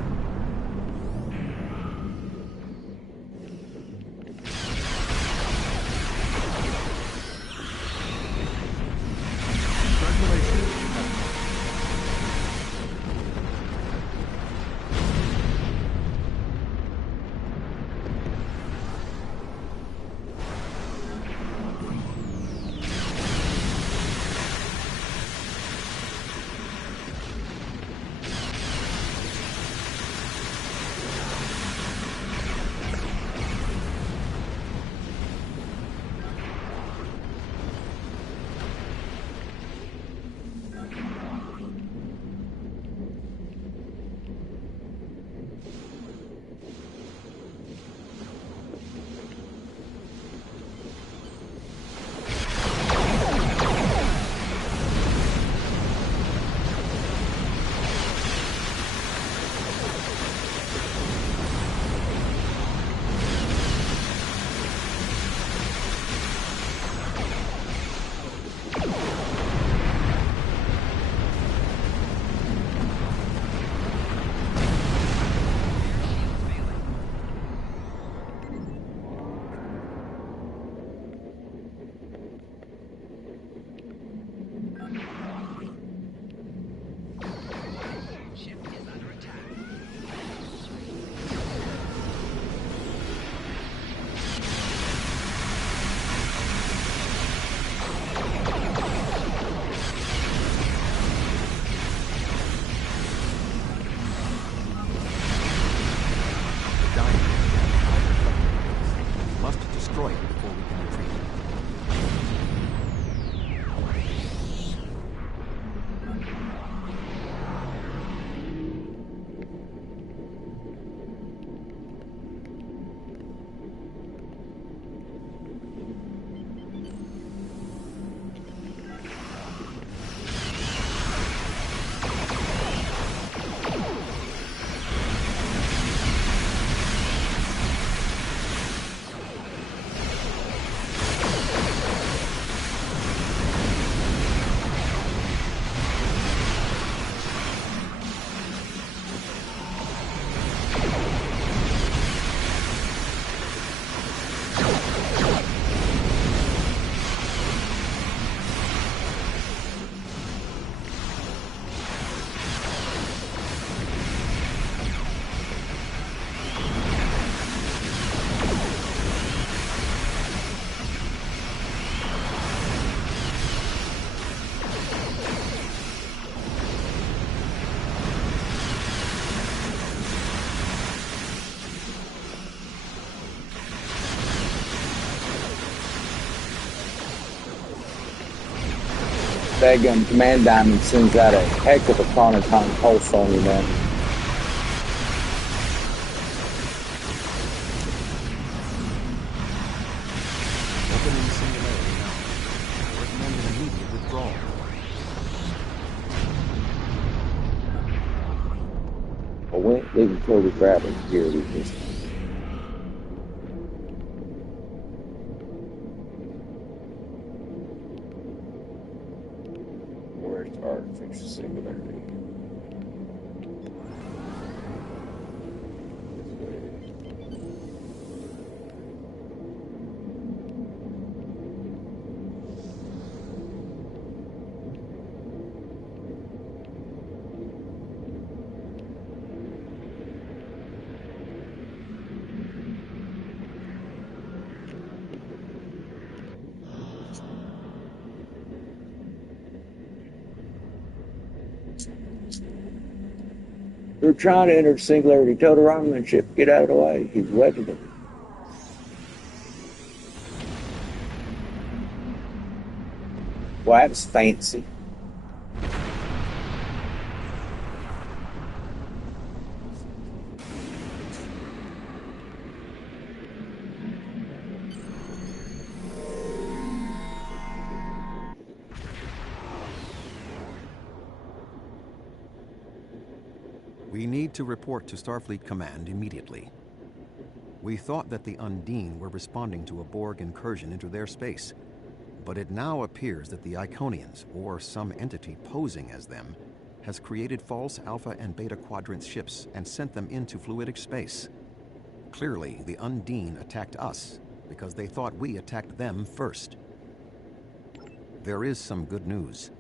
Daggum Command Diamond sends out a heck of a chronoton pulse on you, man. Opening singularity now. Recommend an immediate withdrawal. Well, we didn't kill the gravity here. We just where's artificial singularity? They're trying to enter singularity. Tell the Romulan ship, get out of the way. He's wedging it. Well, that was fancy. We need to report to Starfleet Command immediately. We thought that the Undine were responding to a Borg incursion into their space, but it now appears that the Iconians, or some entity posing as them, has created false Alpha and Beta Quadrant ships and sent them into fluidic space. Clearly, the Undine attacked us because they thought we attacked them first. There is some good news.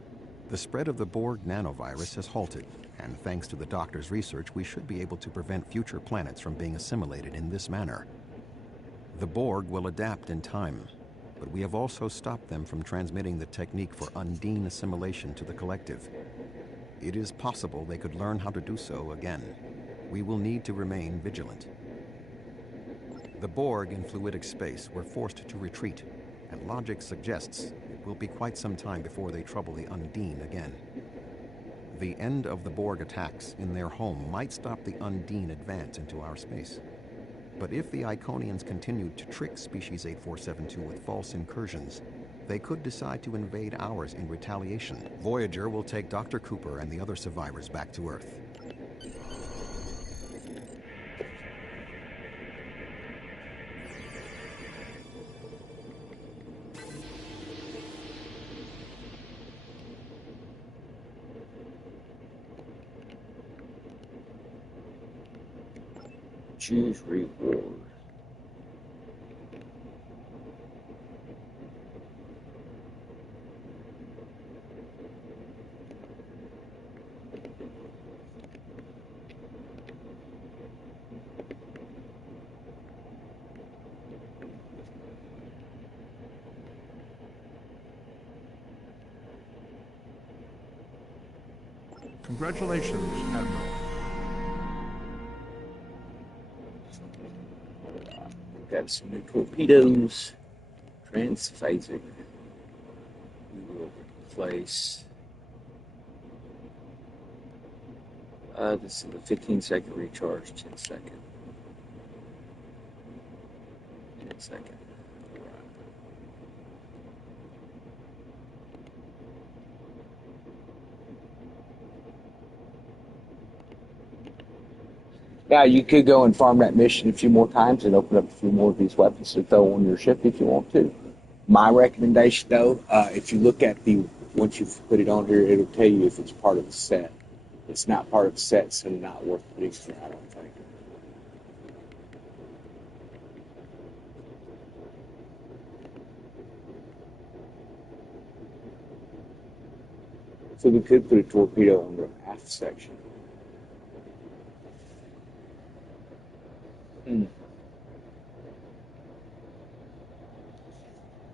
The spread of the Borg nanovirus has halted, and thanks to the Doctor's research, we should be able to prevent future planets from being assimilated in this manner. The Borg will adapt in time, but we have also stopped them from transmitting the technique for Undine assimilation to the collective. It is possible they could learn how to do so again. We will need to remain vigilant. The Borg in fluidic space were forced to retreat, and logic suggests it will be quite some time before they trouble the Undine again. The end of the Borg attacks in their home might stop the Undine advance into our space. But if the Iconians continued to trick Species 8472 with false incursions, they could decide to invade ours in retaliation. Voyager will take Dr. Cooper and the other survivors back to Earth. Choose reward. Congratulations, Admiral. Got some new torpedoes. Transphasic. We will replace. This is the 15-second recharge, 10-second. 10-second. Now, you could go and farm that mission a few more times and open up a few more of these weapons to throw on your ship if you want to. My recommendation, though, if you look at once you've put it on here, it'll tell you if it's part of the set. If it's not part of the set, so not worth putting it, I don't think. So we could put a torpedo on the aft section.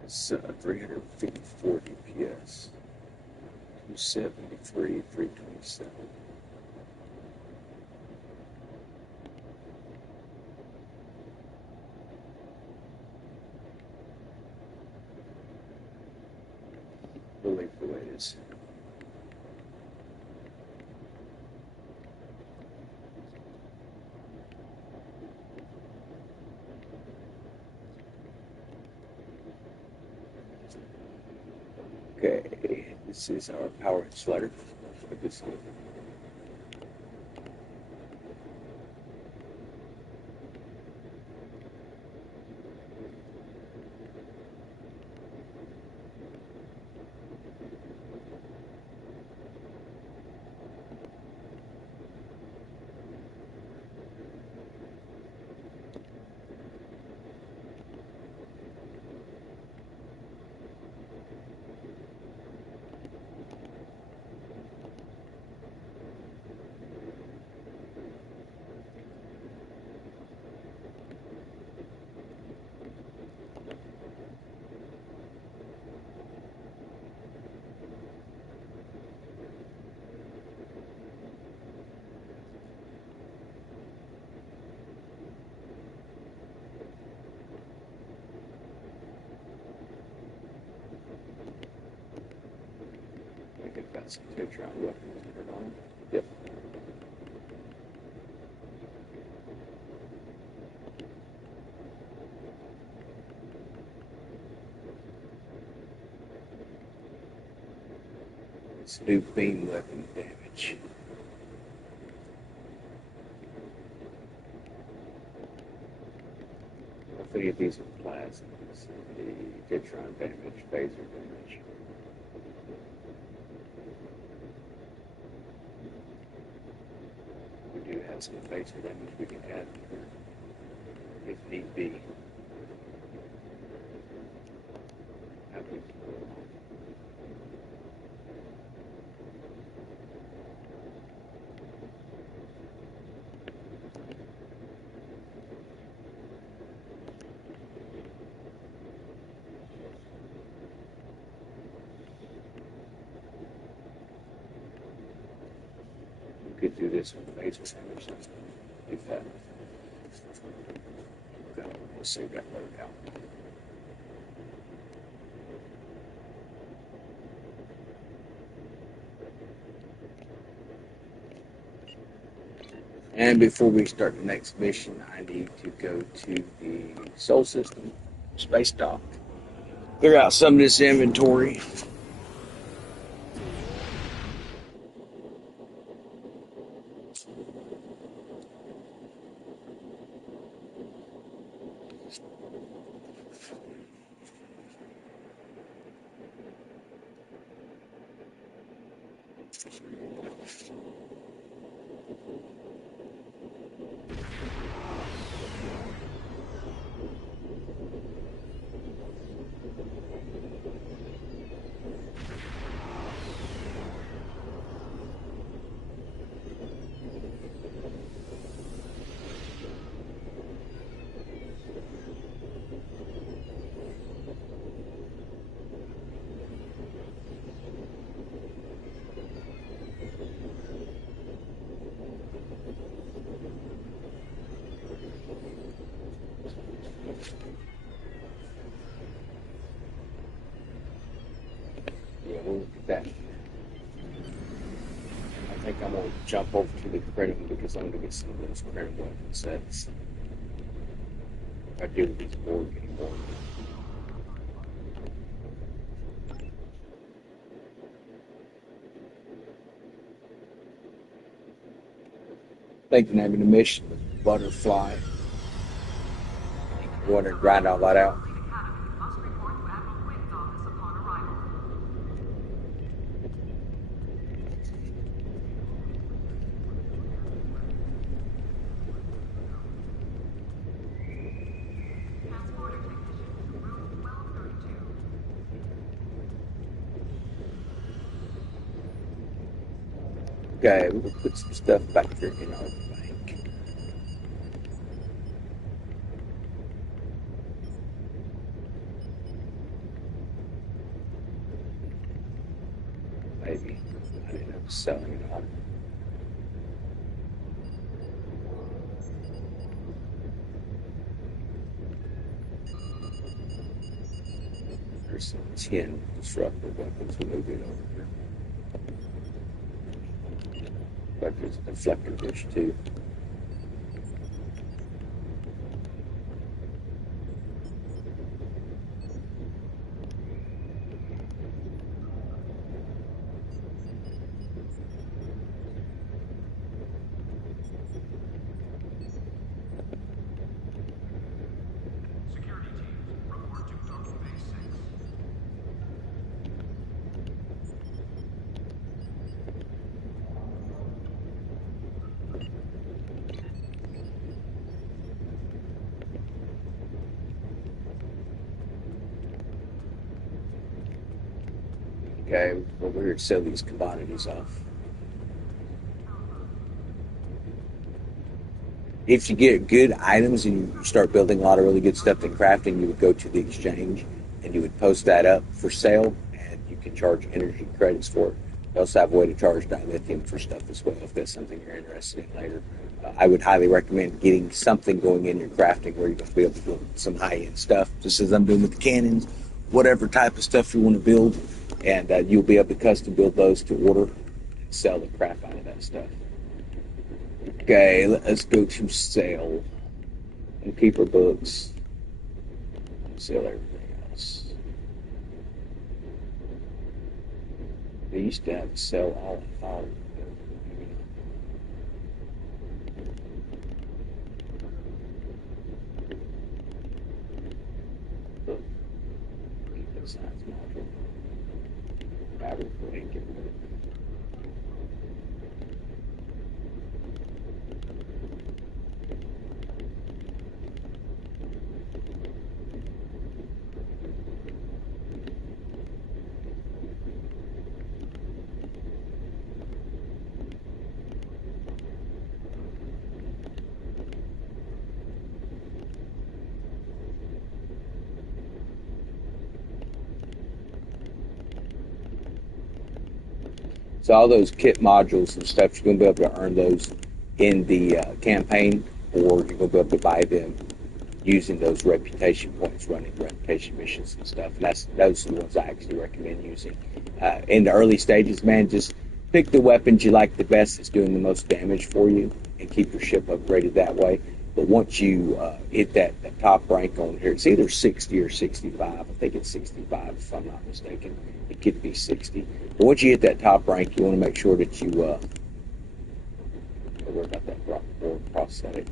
It's 354 DPS, 273, 327. I believe the way it is. Okay, this is our power insulator. That's a picture I'm looking at. Yep. Let's do beam weapon damage. How many of these are plasmas? The Ditron damage, phaser damage. We do have some phaser damage we can add here, if need be. Could do this with phaser damage. If that. Okay, we'll save that load out. And before we start the next mission, I need to go to the Sol System space dock. Clear out some of this inventory. Look at that. I think I'm going to jump over to the Crenum because I'm going to get some of those Crenum weapon sets. If I do with these Borg anymore. Thinking of having a mission with Butterfly. I want to grind all that out. Okay, we'll put some stuff back here in our bank. Maybe I didn't end up selling it all. There's some 10 disruptive weapons. We'll move it over here. But there's a deflector dish too. Okay, well, we're here to sell these commodities off. If you get good items and you start building a lot of really good stuff in crafting, you would go to the exchange and you would post that up for sale, and you can charge energy credits for it. They also have a way to charge dilithium for stuff as well, if that's something you're interested in later. I would highly recommend getting something going in your crafting where you're going to be able to build some high-end stuff, just as I'm doing with the cannons, whatever type of stuff you want to build, and you'll be able to custom build those to order and sell the crap out of that stuff. Okay, let's go to sale and keep our books. Sell everything else. They used to have to sell all in file. Look, keep that science module. Fabric, we ain't getting rid of it. So all those kit modules and stuff, you're going to be able to earn those in the campaign, or you're going to be able to buy them using those reputation points, running reputation missions and stuff. And those are the ones I actually recommend using. In the early stages, man, just pick the weapons you like the best that's doing the most damage for you and keep your ship upgraded that way. But once you hit that top rank on here, it's either 60 or 65. I think it's 65 if I'm not mistaken. It could be 60. But once you hit that top rank, you want to make sure that you don't worry about that prosthetic.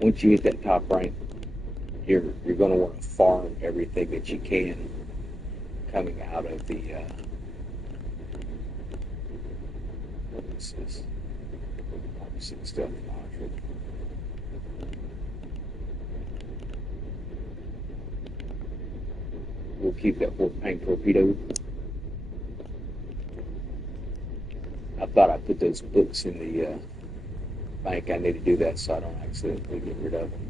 Once you hit that top rank, you're going to want to farm everything that you can coming out of the what is this? Stuff module. We'll keep that warp-tank torpedo. I thought I put those books in the bank. I need to do that so I don't accidentally get rid of them.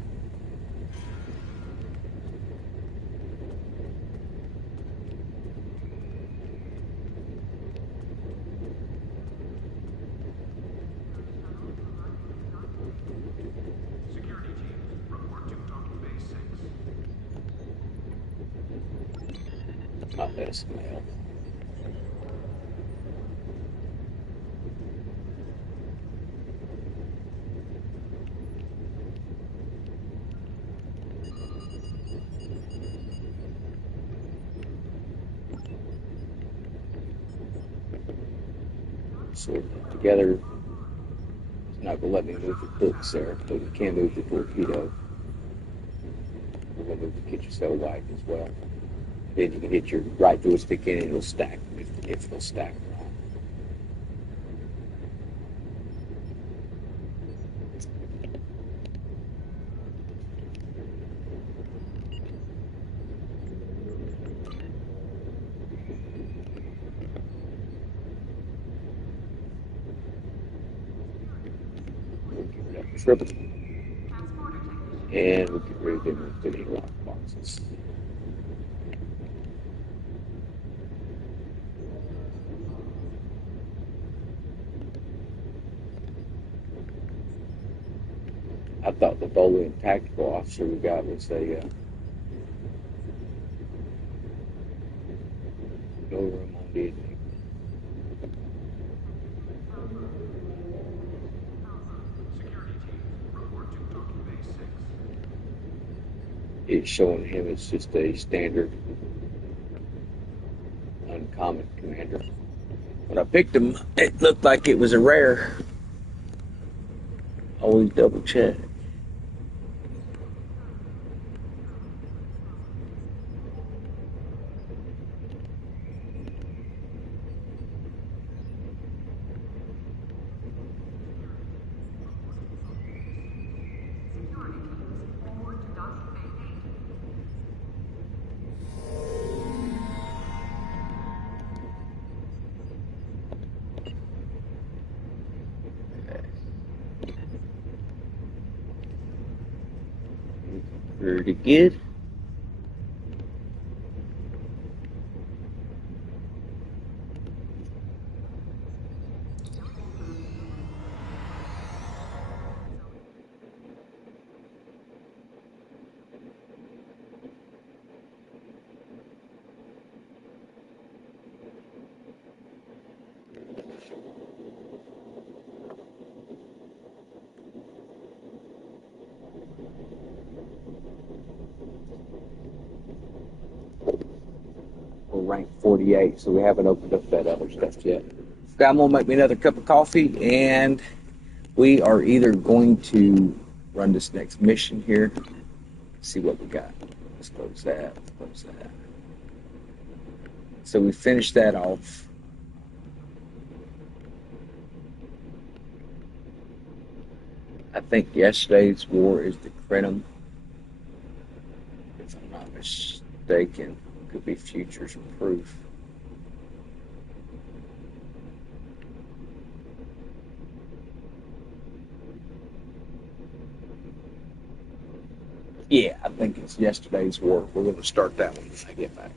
Not this mail. So together, it's not going to let me move the books there, but you can move the torpedo. We're going to move the kitchen cell wipe as well. Then you can hit your right joystick in and it'll stack if it'll stack wrong. We'll get rid of the triple. And we'll get rid of them with the lock boxes. I thought the Bolian tactical officer we got was a no room on the Enigma. It's showing him as just a standard uncommon commander. When I picked him, it looked like it was a rare. Always double check. Pretty good. We're ranked 48, so we haven't opened up that other stuff yet. Okay, I'm gonna make me another cup of coffee, and we are either going to run this next mission here. See what we got. Let's close that. Close that. So we finished that off. I think yesterday's war is the Crenum. If I'm not mistaken, could be futures proof. Yeah, I think it's yesterday's war. We're going to start that one when I get back.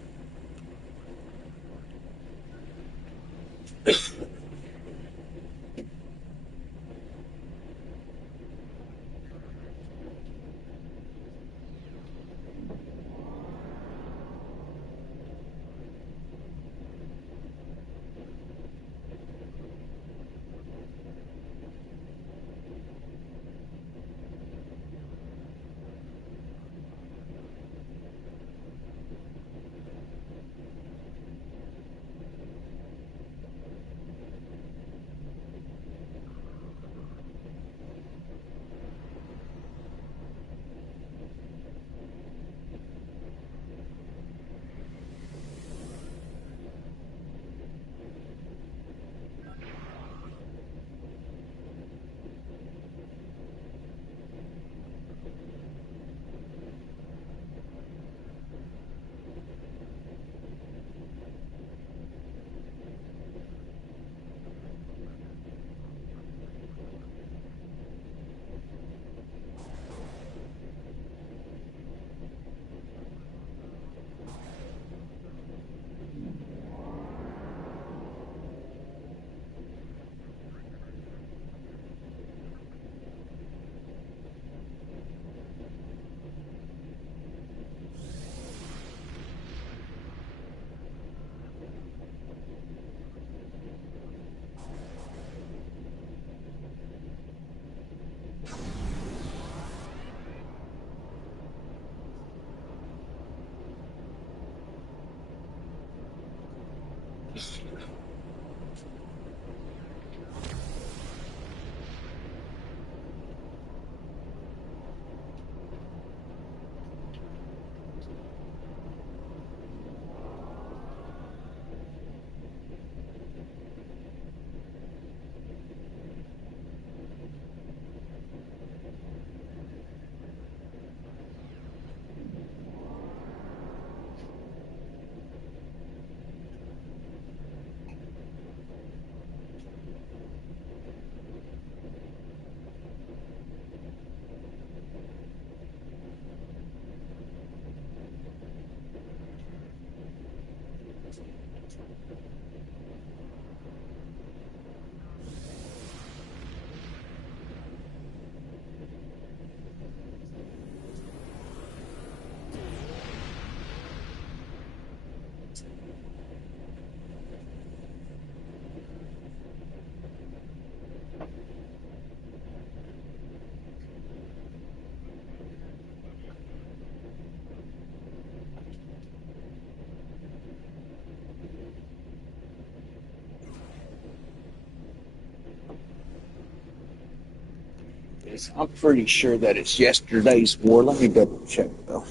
I'm pretty sure that it's yesterday's war. Let me double check though.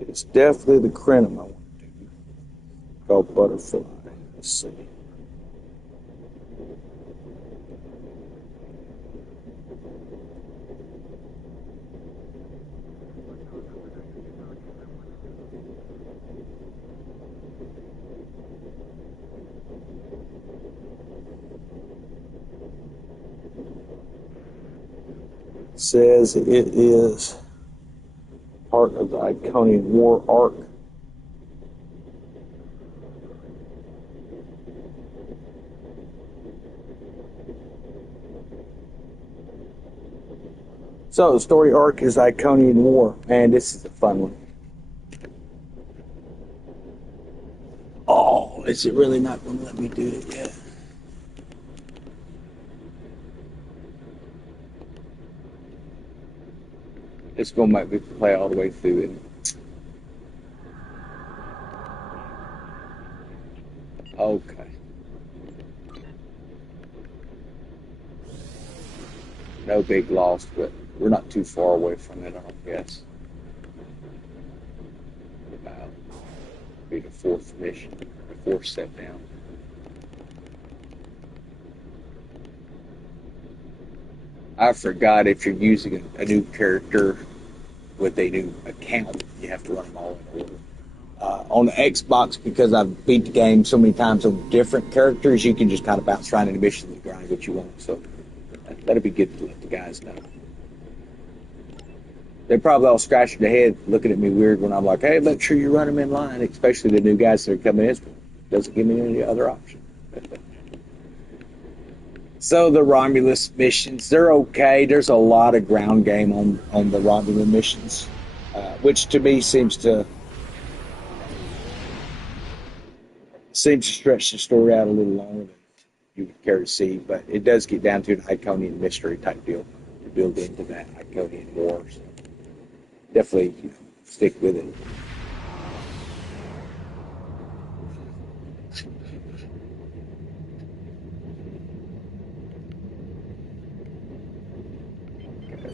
It's definitely the Crenum I want to do. Called Butterfly. Let's see. says it is part of the Iconian War arc. So the story arc is Iconian War, and this is a fun one. Oh, is it really not going to let me do it yet? It's going to make me play all the way through it. Okay. No big loss, but we're not too far away from it, I don't guess. About be the fourth mission, the fourth step down. I forgot if you're using a new character with a new account, you have to run them all in order. On the Xbox, because I've beat the game so many times on different characters, you can just kind of bounce around in the mission and grind what you want. So that'll be good to let the guys know. They're probably all scratching their head, looking at me weird when I'm like, hey, make sure you run them in line, especially the new guys that are coming in. Doesn't give me any other option. So the Romulus missions, they're okay. There's a lot of ground game on the Romulan missions, which to me seems to stretch the story out a little longer than you would care to see. But it does get down to an Iconian mystery type deal to build into that Iconian War. So definitely stick with it.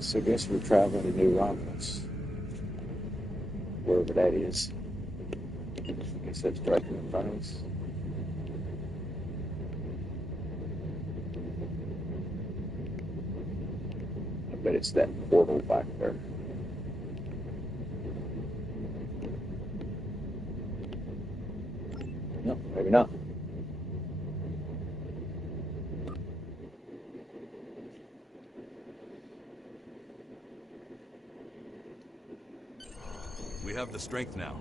So I guess we're traveling to New Romulus, wherever that is. I guess that's directly in front of us. I bet it's that portal back there. No, maybe not. We have the strength now.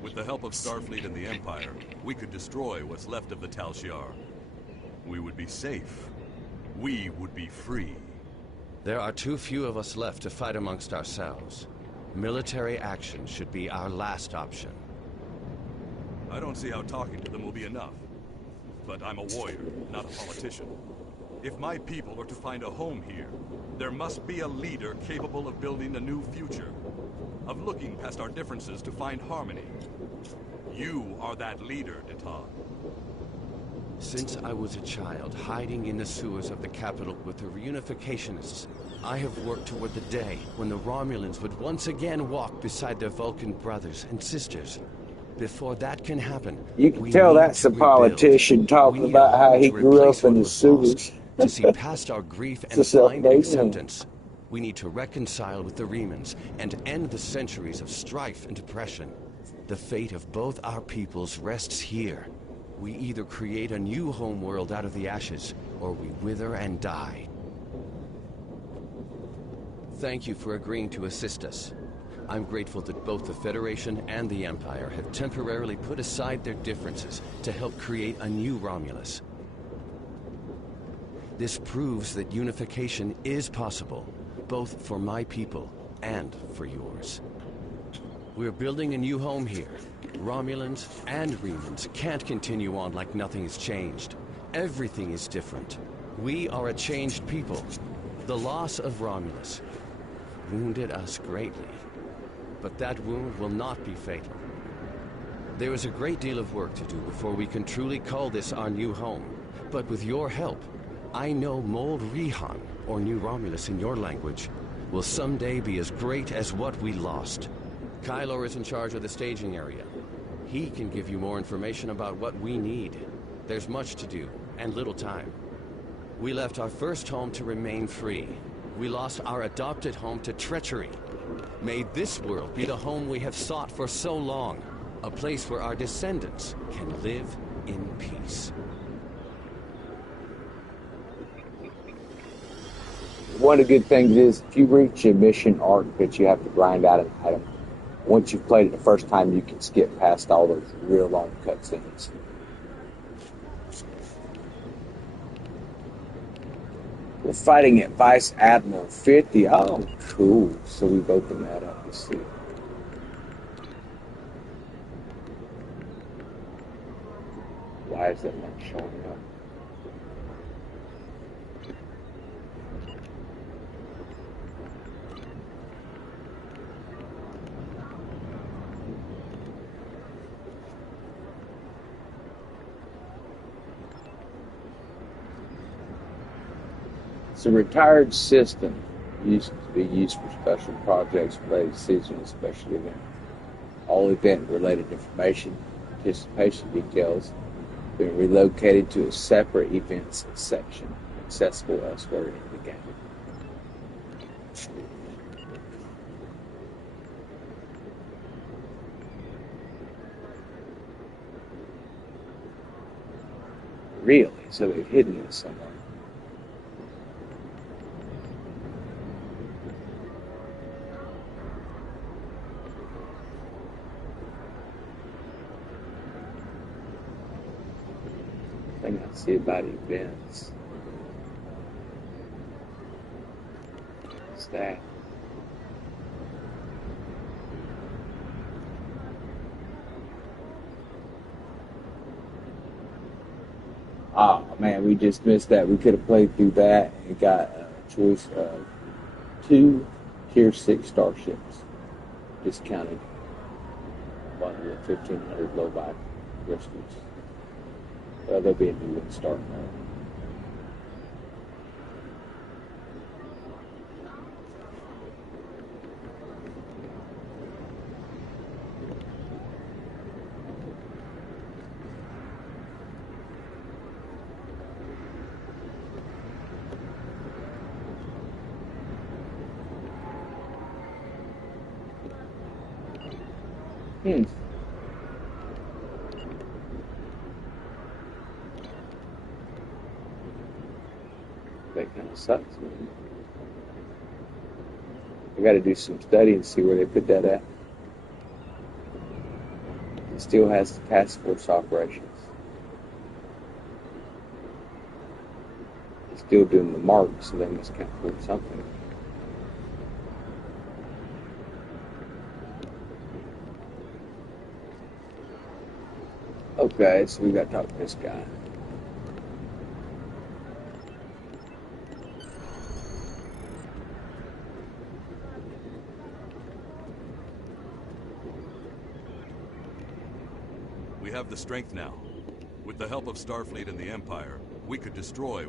With the help of Starfleet and the Empire, we could destroy what's left of the Tal Shiar. We would be safe. We would be free. There are too few of us left to fight amongst ourselves. Military action should be our last option. I don't see how talking to them will be enough. But I'm a warrior, not a politician. If my people are to find a home here, there must be a leader capable of building a new future. Of looking past our differences to find harmony. You are that leader, Datan. Since I was a child, hiding in the sewers of the capital with the reunificationists, I have worked toward the day when the Romulans would once again walk beside their Vulcan brothers and sisters. Before that can happen, you can tell that's a politician talking about how he grew up in the sewers. To see past our grief and find acceptance. We need to reconcile with the Remans and end the centuries of strife and oppression. The fate of both our peoples rests here. We either create a new homeworld out of the ashes, or we wither and die. Thank you for agreeing to assist us. I'm grateful that both the Federation and the Empire have temporarily put aside their differences to help create a new Romulus. This proves that unification is possible, both for my people and for yours. We're building a new home here. Romulans and Remans can't continue on like nothing has changed. Everything is different. We are a changed people. The loss of Romulus wounded us greatly. But that wound will not be fatal. There is a great deal of work to do before we can truly call this our new home. But with your help, I know Mold Rihan, or New Romulus in your language, will someday be as great as what we lost. Kylor is in charge of the staging area. He can give you more information about what we need. There's much to do, and little time. We left our first home to remain free. We lost our adopted home to treachery. May this world be the home we have sought for so long. A place where our descendants can live in peace. one of the good things is if you reach a mission arc that you have to grind out an item, once you've played it the first time, you can skip past all those real long cutscenes. We're fighting at Vice Admiral 50. Oh, cool. So we've opened that up. Let's see. Why is that not showing up? It's a retired system. Used to be used for special projects related to seasonal special events. All event-related information, participation details, been relocated to a separate events section, accessible elsewhere in the game. Really? So they've hidden it somewhere. Thing I see about events. What's that? Oh man, we just missed that. We could have played through that and got a choice of 2 Tier 6 starships. Discounted bundle of 1,500 low-buy rescues. Well, there'll be a new one starting now. That kind of sucks, man. I got to do some study and see where they put that at. It still has the task force operations. It's still doing the mark, so they must count for something. Okay, so we got to talk to this guy. We have the strength now. With the help of Starfleet and the Empire, we could destroy...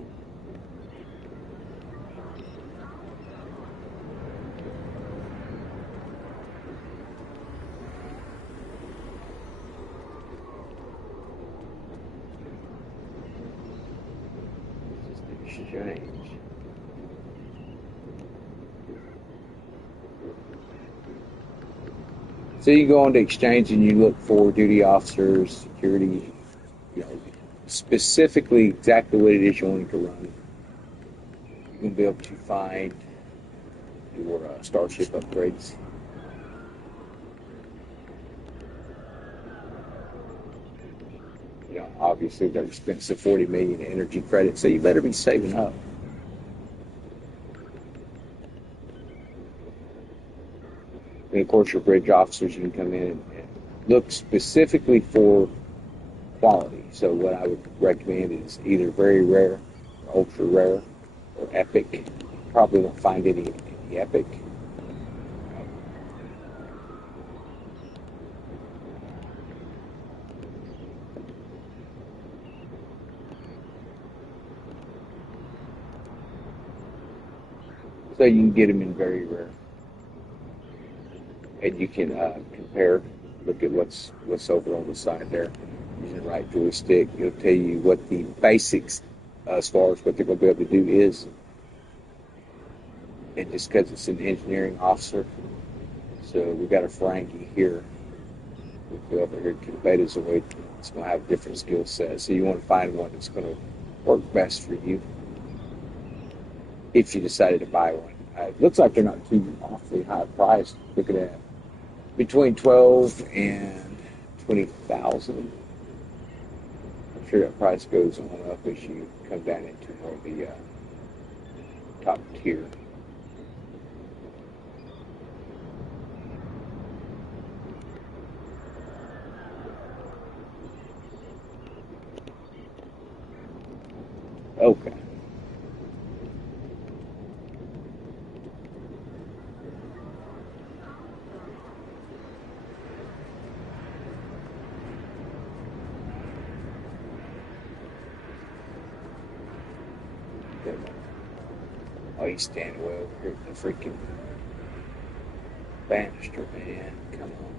Exchange. So you go on to exchange and you look for duty officers, security, you know, specifically exactly what it is you're wanting to run. You're going to be able to find your starship upgrades. You know, obviously they're expensive, 40 million energy credits, so you better be saving up. And of course, your bridge officers, you can come in and look specifically for quality. So what I would recommend is either very rare, or ultra rare, or epic. Probably won't find any epic. So you can get them in very rare. And you can compare, look at what's over on the side there. Using the right joystick, it'll tell you what the basics as far as what they're going to be able to do is. And just because it's an engineering officer, so we've got a Ferengi here. We'll go over here to the Betazoid. It's going to have different skill sets. So you want to find one that's going to work best for you. if you decided to buy one. It looks like they're not too awfully high priced. Look at that, between 12 and 20,000. I'm sure that price goes on up as you come down into more of the top tier. Okay. Oh, he's standing way over here at the freaking banister, man. Come on.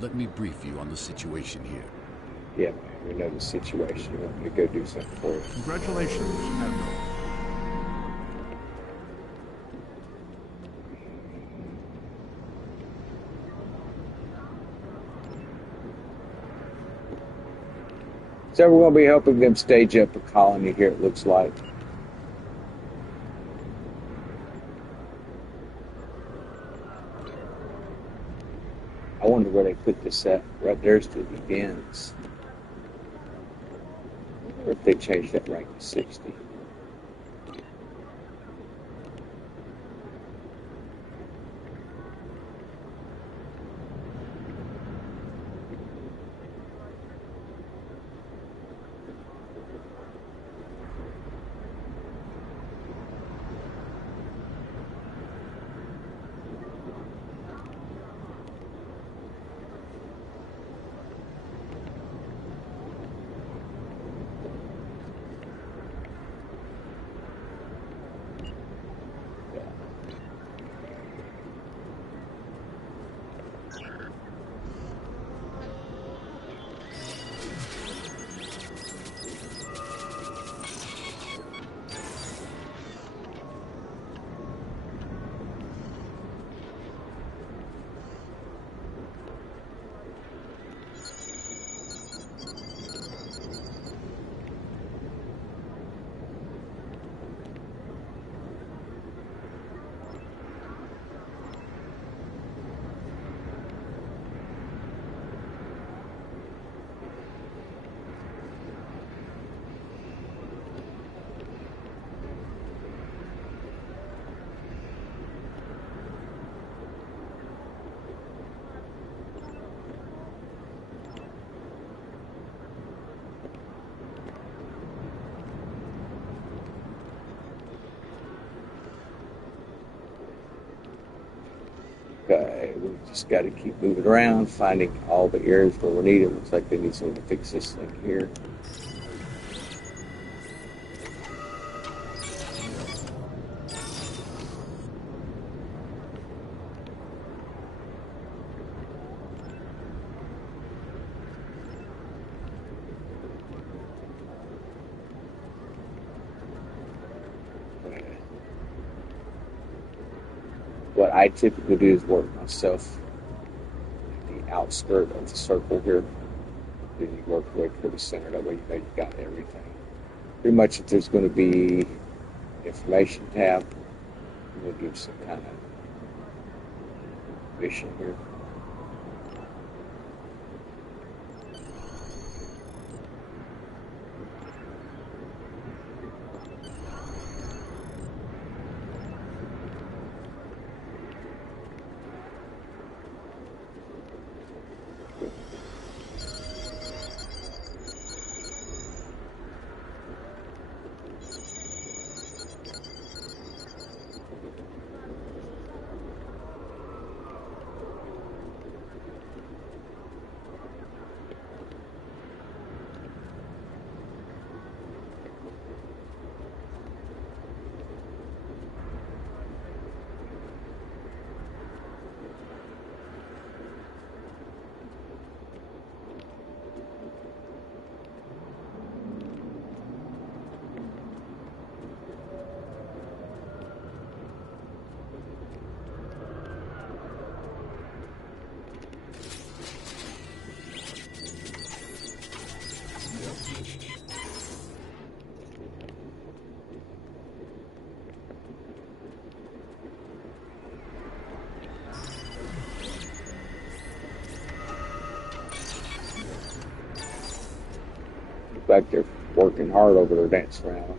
Let me brief you on the situation here. Yeah, man, we know the situation. You want me to go do something for you. Congratulations, Admiral. So we're going to be helping them stage up a colony here, it looks like. I wonder where they put this at. Right there's the begins. Or if they changed that rank to 60. Okay, we just got to keep moving around, finding all the areas where we need it. Looks like they need someone to fix this thing here. What I typically do is work myself at the outskirt of the circle here. Then you work your way to the center. That way you know you've got everything. Pretty much if there's going to be information tab, we'll do some kind of mission here. back there working hard over there dancing around.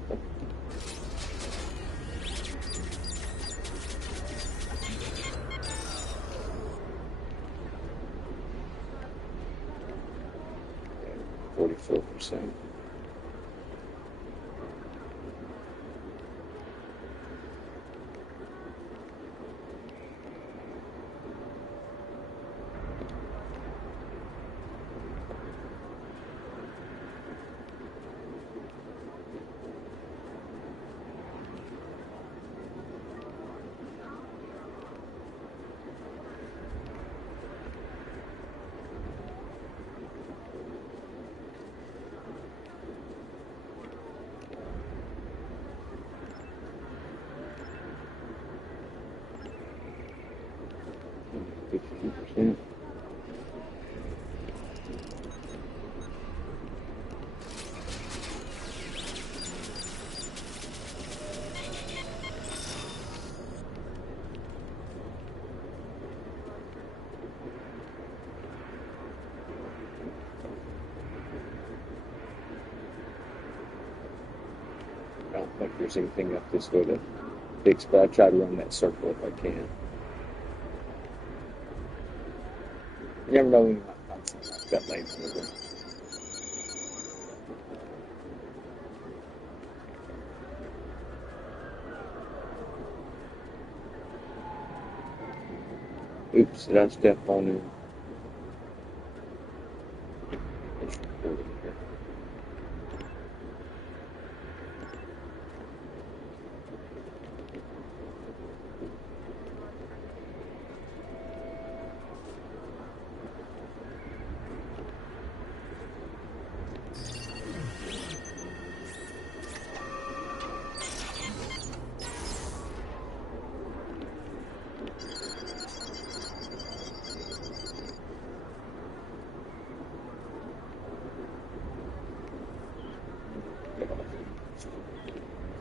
44%. I don't think there's anything up this way to fix, but I try to run that circle if I can. You never know when you might find something like that later. Oops, did I step on him?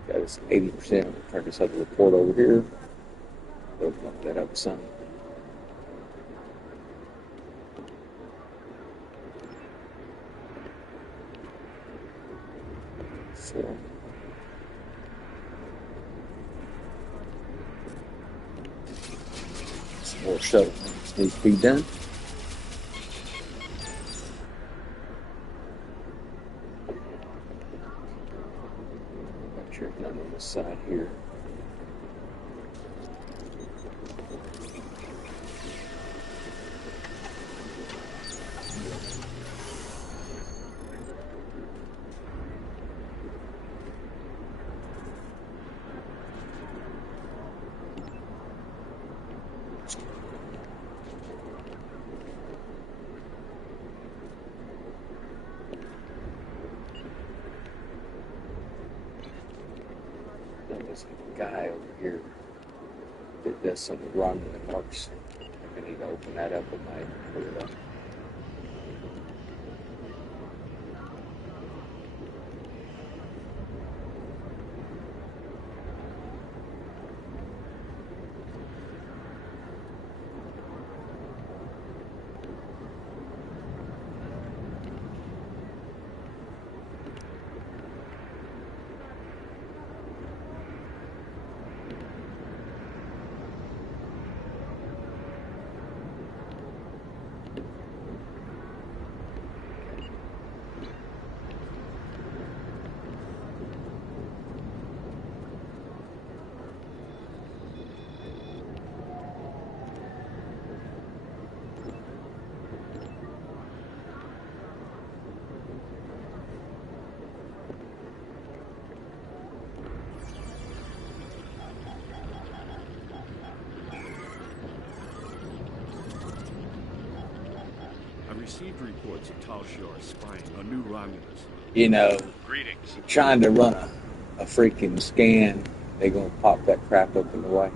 Got us 80%. Turn this other report over here. We'll bump that up some. So, some more shuttle needs to be done. None on this side here. There's a guy over here that does some run that marks. I need to open that up and I put it up. Received reports of Tal Shiar spying on new Romulans. You know, Greetings. Trying to run a freaking scan, they're gonna pop that crap up in the way.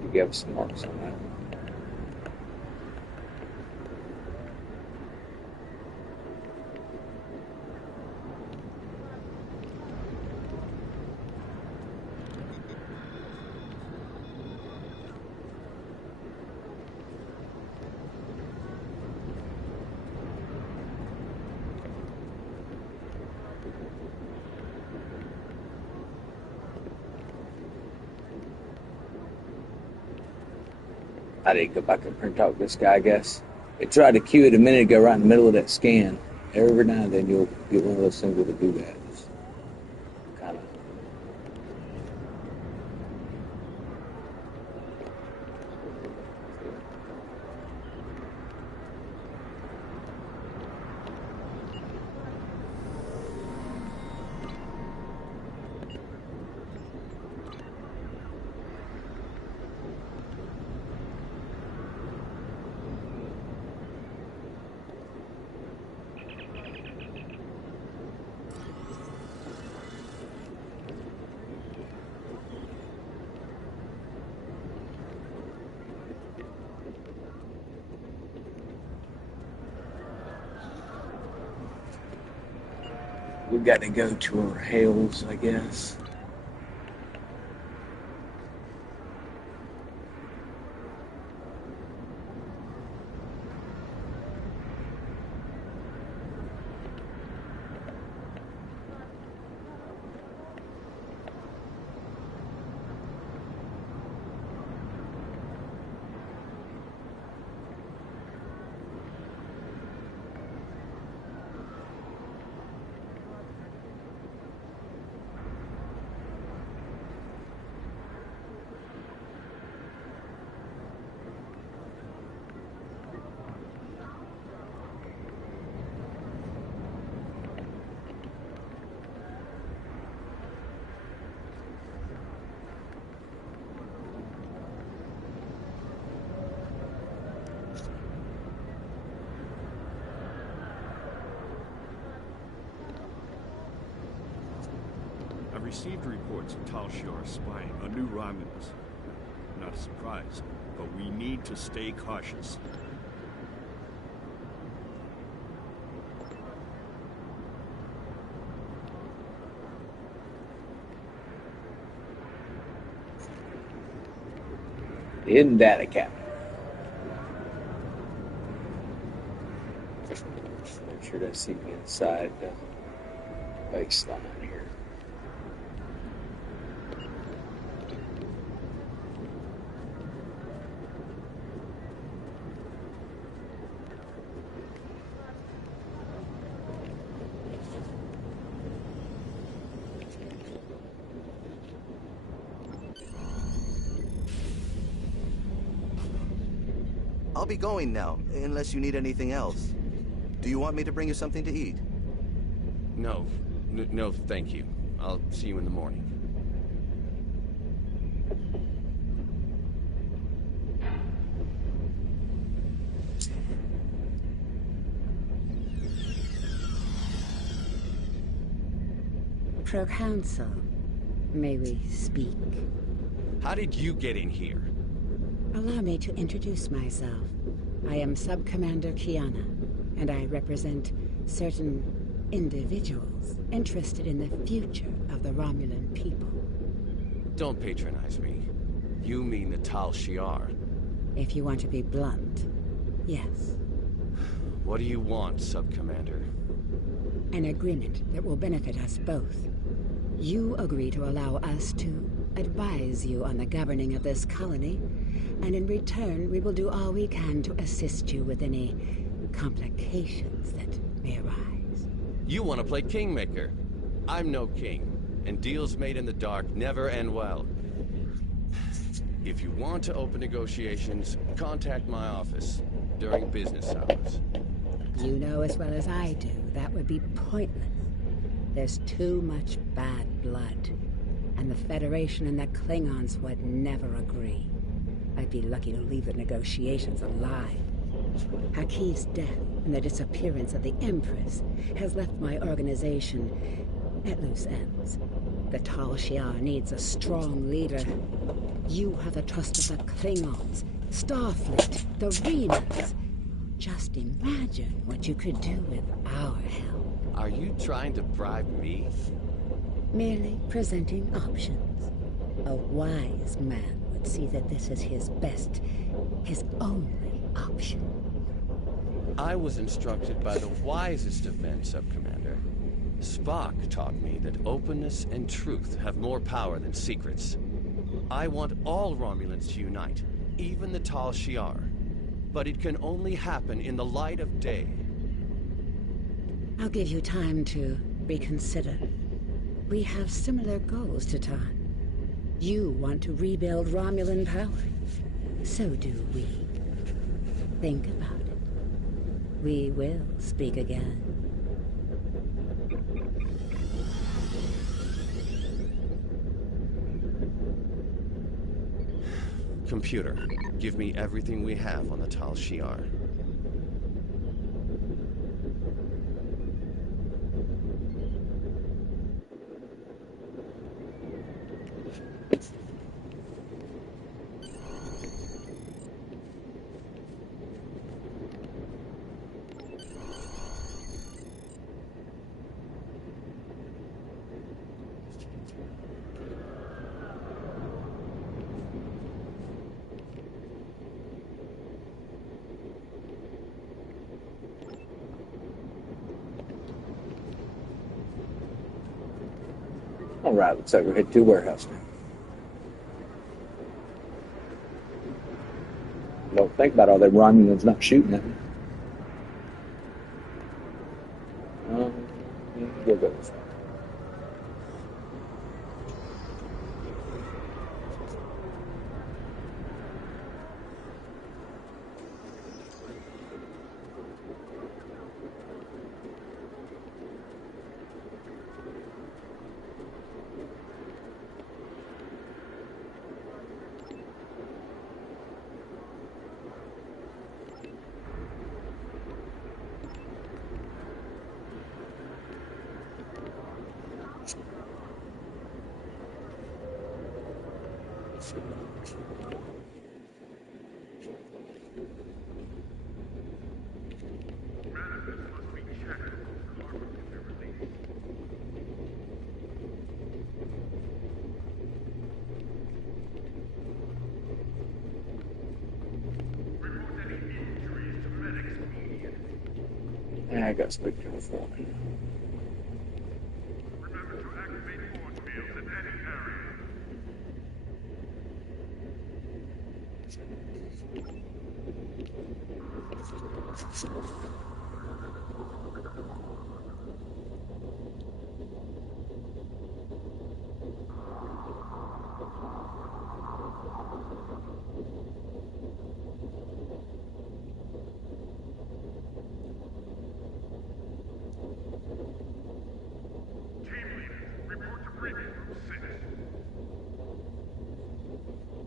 Did you give us some marks on that? I didn't go back and print out this guy, I guess. It tried to queue it a minute ago right in the middle of that scan. Every now and then you'll get one of those things that'll do that. It's kind of... We've got to go to our Hales, I guess. I've received reports of Tal Shiar spying on new Romulans. Not a surprise, but we need to stay cautious. Hidden data cap. Make sure to see me inside the baseline here. I'll be going now, unless you need anything else. Do you want me to bring you something to eat? No. No, thank you. I'll see you in the morning. Proconsul, may we speak? How did you get in here? Allow me to introduce myself. I am Sub-Commander Kiana, and I represent certain individuals interested in the future of the Romulan people. Don't patronize me. You mean the Tal Shiar. If you want to be blunt, yes. What do you want, Sub-Commander? An agreement that will benefit us both. You agree to allow us to advise you on the governing of this colony, and in return, we will do all we can to assist you with any complications that may arise. You want to play Kingmaker. I'm no king, and deals made in the dark never end well. If you want to open negotiations, contact my office during business hours. You know as well as I do, that would be pointless. There's too much bad blood, and the Federation and the Klingons would never agree. I'd be lucky to leave the negotiations alive. Hakiv's death and the disappearance of the Empress has left my organization at loose ends. The Tal Shiar needs a strong leader. You have the trust of the Klingons, Starfleet, the Renans. Just imagine what you could do with our help. Are you trying to bribe me? Merely presenting options. A wise man would see that this is his best, his only option. I was instructed by the wisest of men, Subcommander. Spock taught me that openness and truth have more power than secrets. I want all Romulans to unite, even the Tal Shiar. But it can only happen in the light of day. I'll give you time to reconsider. We have similar goals to Tarn. You want to rebuild Romulan power. So do we. Think about it. We will speak again. Computer, give me everything we have on the Tal Shiar. All right, looks like we're headed to warehouse now. Don't think about all them Romulans not shooting at me. We'll go this way. I got to speak to the foreman.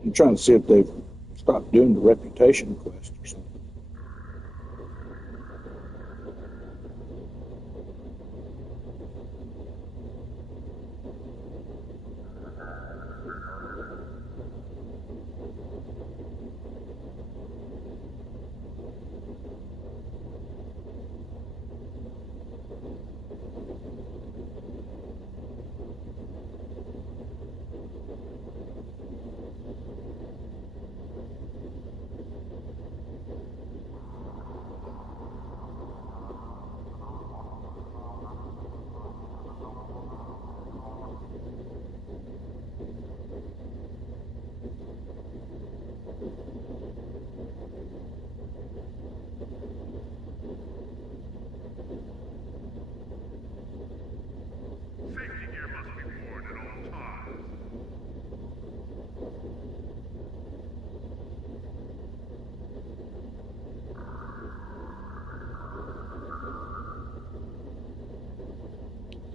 I'm trying to see if they've stopped doing the reputation quest or something.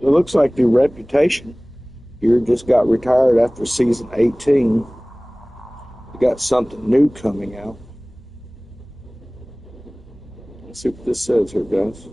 It looks like the reputation here just got retired after season 18. We got something new coming out. Let's see what this says here, guys.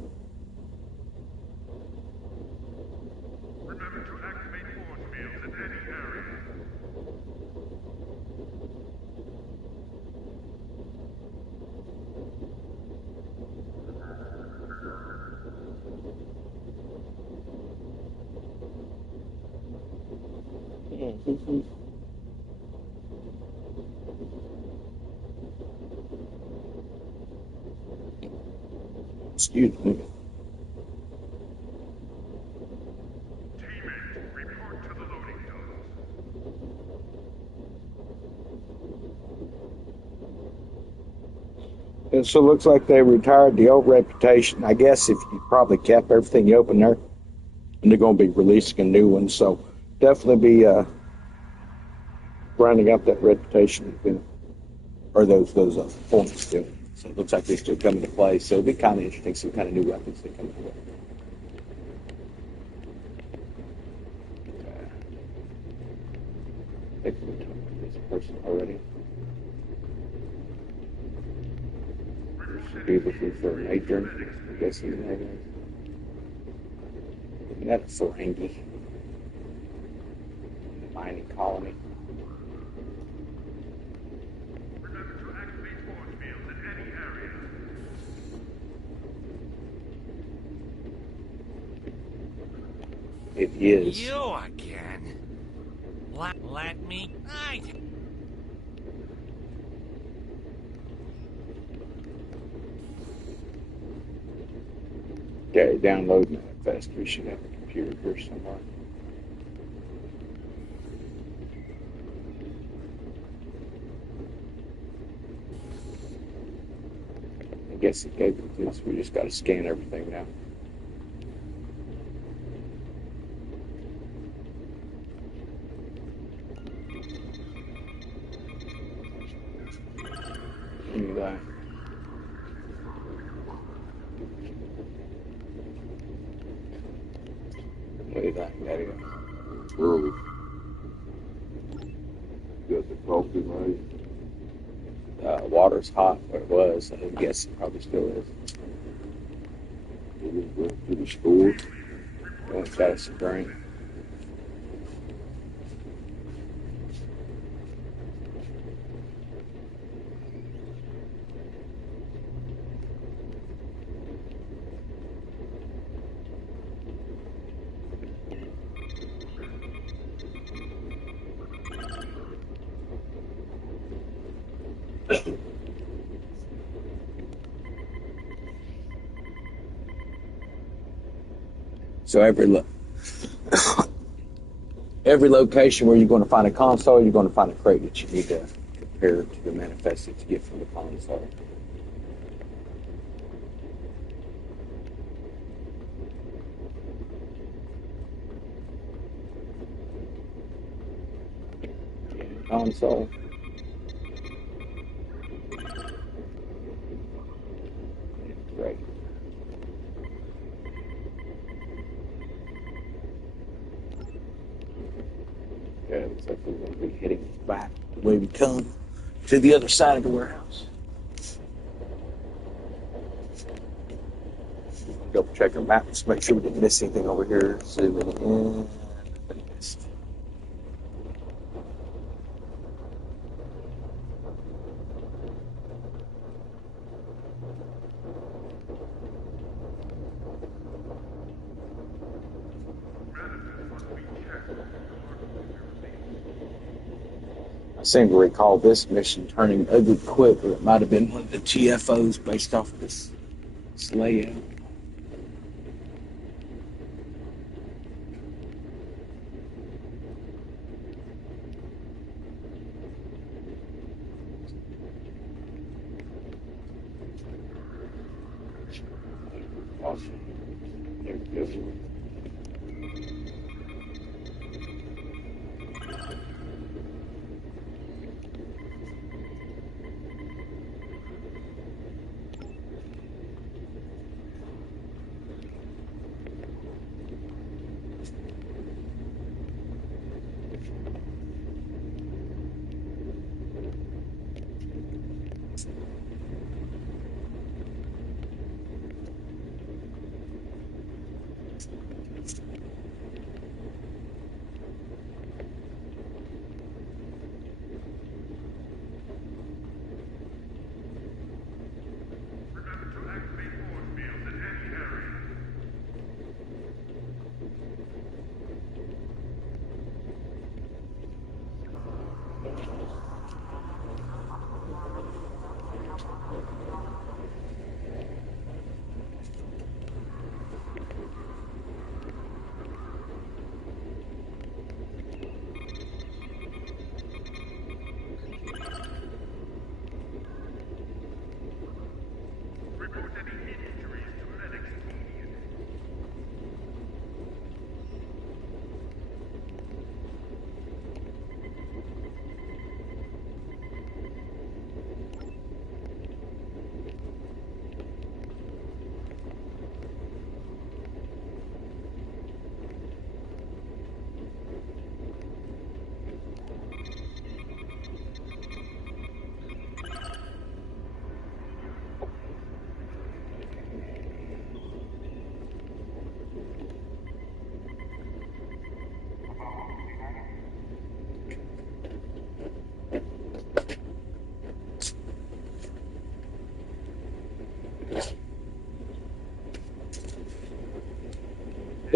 Excuse me. And so it looks like they retired the old Reputation. I guess if you probably kept everything open there, and they're going to be releasing a new one. So definitely be rounding up that Reputation again, or those points too. So it looks like they still come into play. So it'll be kind of interesting, some kind of new weapons that come into play. I think we're talking to this person already. Be looking for an Adrian, I guess his name is. That's Ferengi. The mining colony. It is. You again? Let me. Okay, download Manifest. We should have a computer here somewhere. I guess it gave it to us. We just got to scan everything now. Give me that. Look at that. There you go. Early. Got the coffee made. Water's hot, or it was. I guess it probably still is. We just went to the store. Got us a drink. So every location where you're going to find a console, you're going to find a crate that you need to compare to the manifest that you get from the console. Console. Great. Yeah, it looks like we're going to be heading back the way we come to the other side of the warehouse. Double check our maps, make sure we didn't miss anything over here. Zooming in. Missed. I seem to recall this mission turning ugly quick, or it might have been one of the TFOs based off of this layout. Awesome. There we go.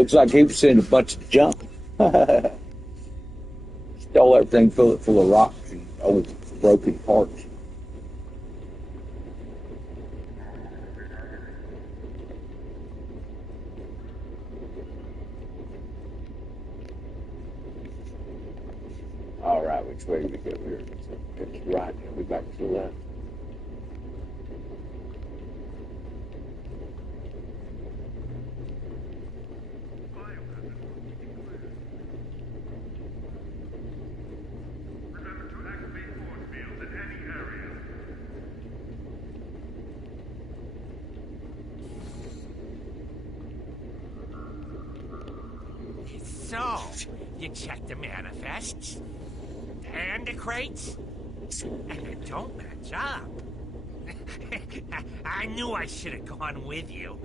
Looks like he was seeing a bunch of junk. Stole everything, filled it full of rocks and old broken parts. All right, which way do we go here? It's right, and we back to the left. So, you checked the manifests? And the crates? And they don't match up. I knew I should have gone with you.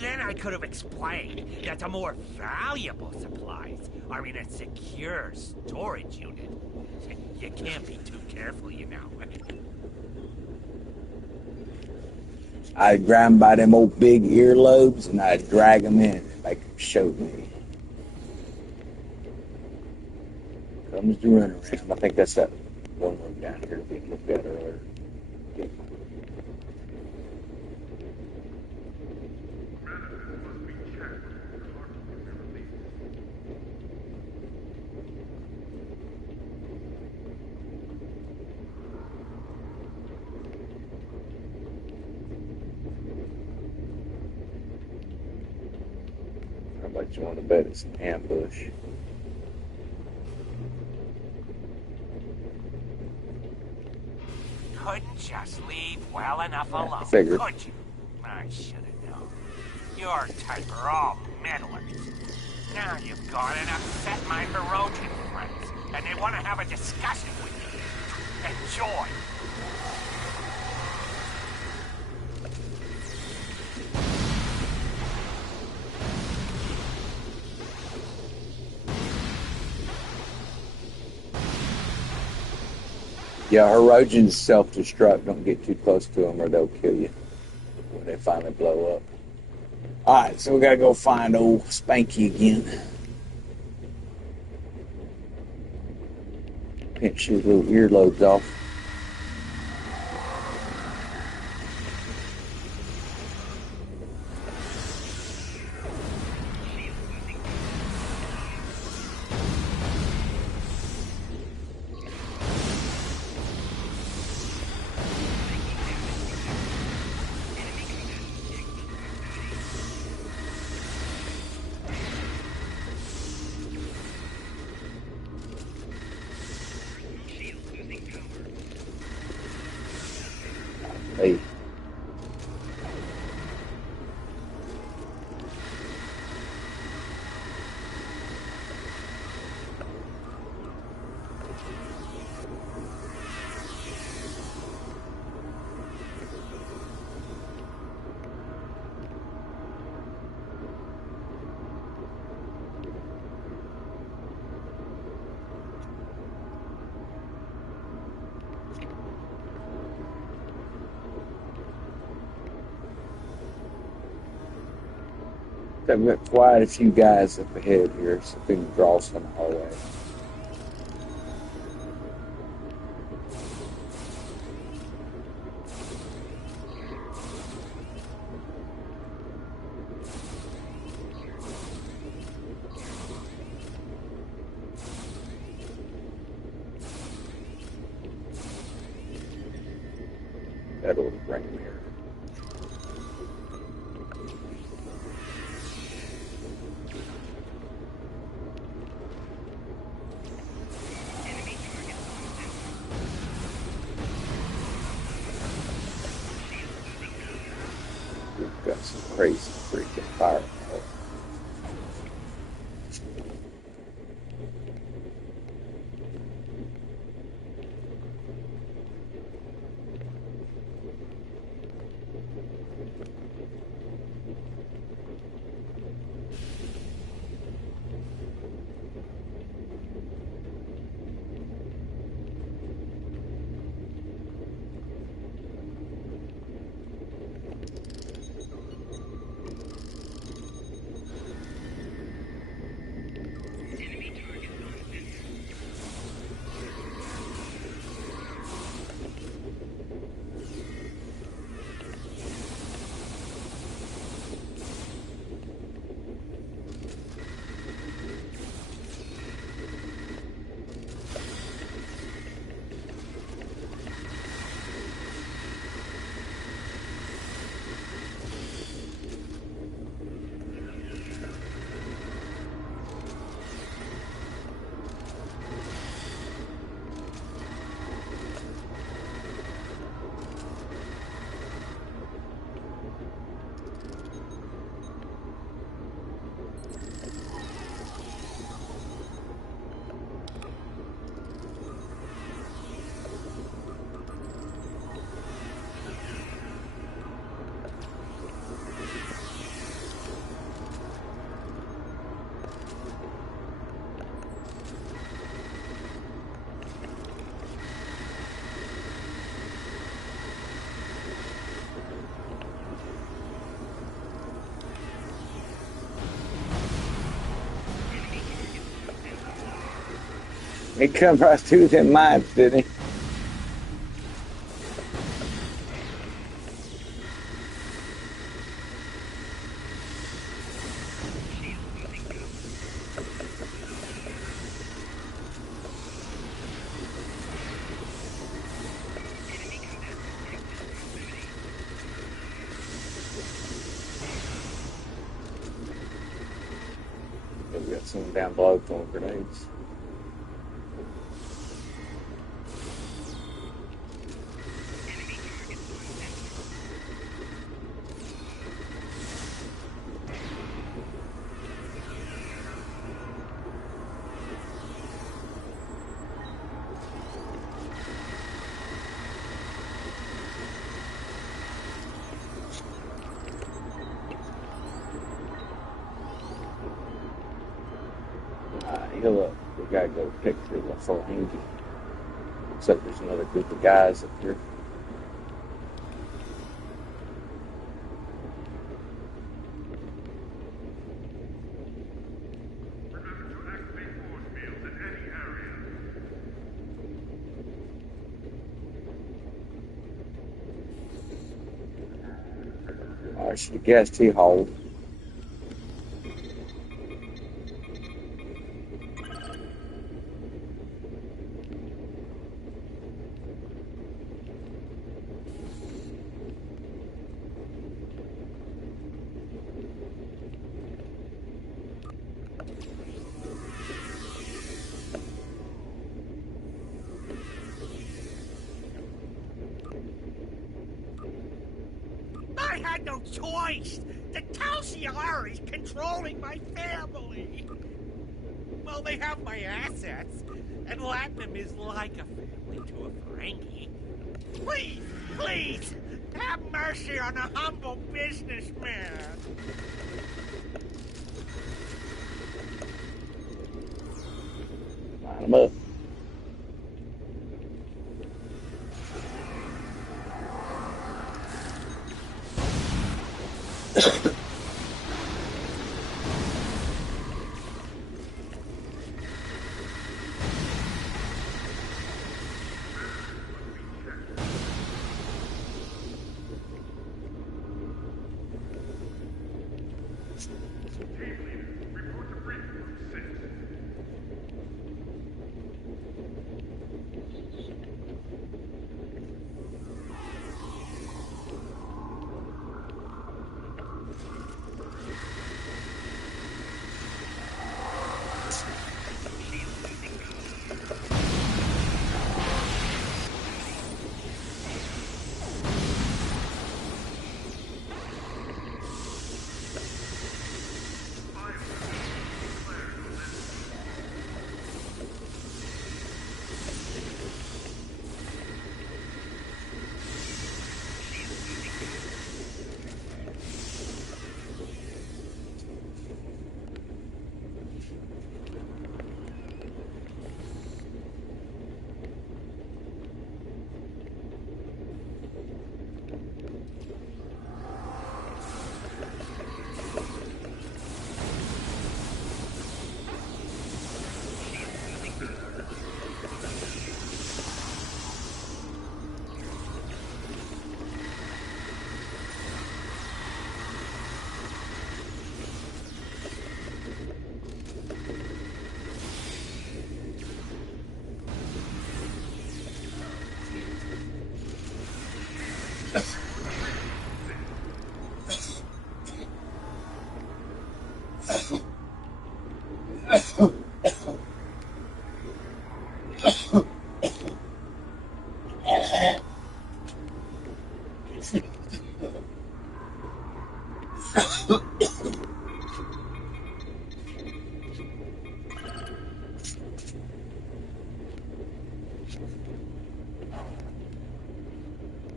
Then I could have explained that the more valuable supplies are in a secure storage unit. You can't be too careful, you know. I'd grab by them old big earlobes and I'd drag them in and make them show me. Comes the runaround. I think that's that one room down here we looked at earlier. Yeah. How much you want to bet it's an ambush? Couldn't just leave well enough alone, Figured. could you? I should have known. Your type are all meddlers. Now you've gone and upset my Herodian friends, and they want to have a discussion with you. Enjoy. Yeah, Herodians self-destruct. Don't get too close to them or they'll kill you when they finally blow up. Alright, so we gotta go find old Spanky again. Pinch his little earlobes off. Hey. We've got quite a few guys up ahead here, so we can draw some our way. That'll bring them here. Got some crazy freaking firepower. He come right through them mines, didn't he? We got someone down below throwing grenades. Heal up. We gotta go pick through the full handy. Looks like there's another group of guys up here. I should have guessed he hauled. I had no choice. The Tal Shiar is controlling my family. Well, they have my assets, and Latinum is like a family to a Ferengi. Please, please, have mercy on a humble businessman. Line them up.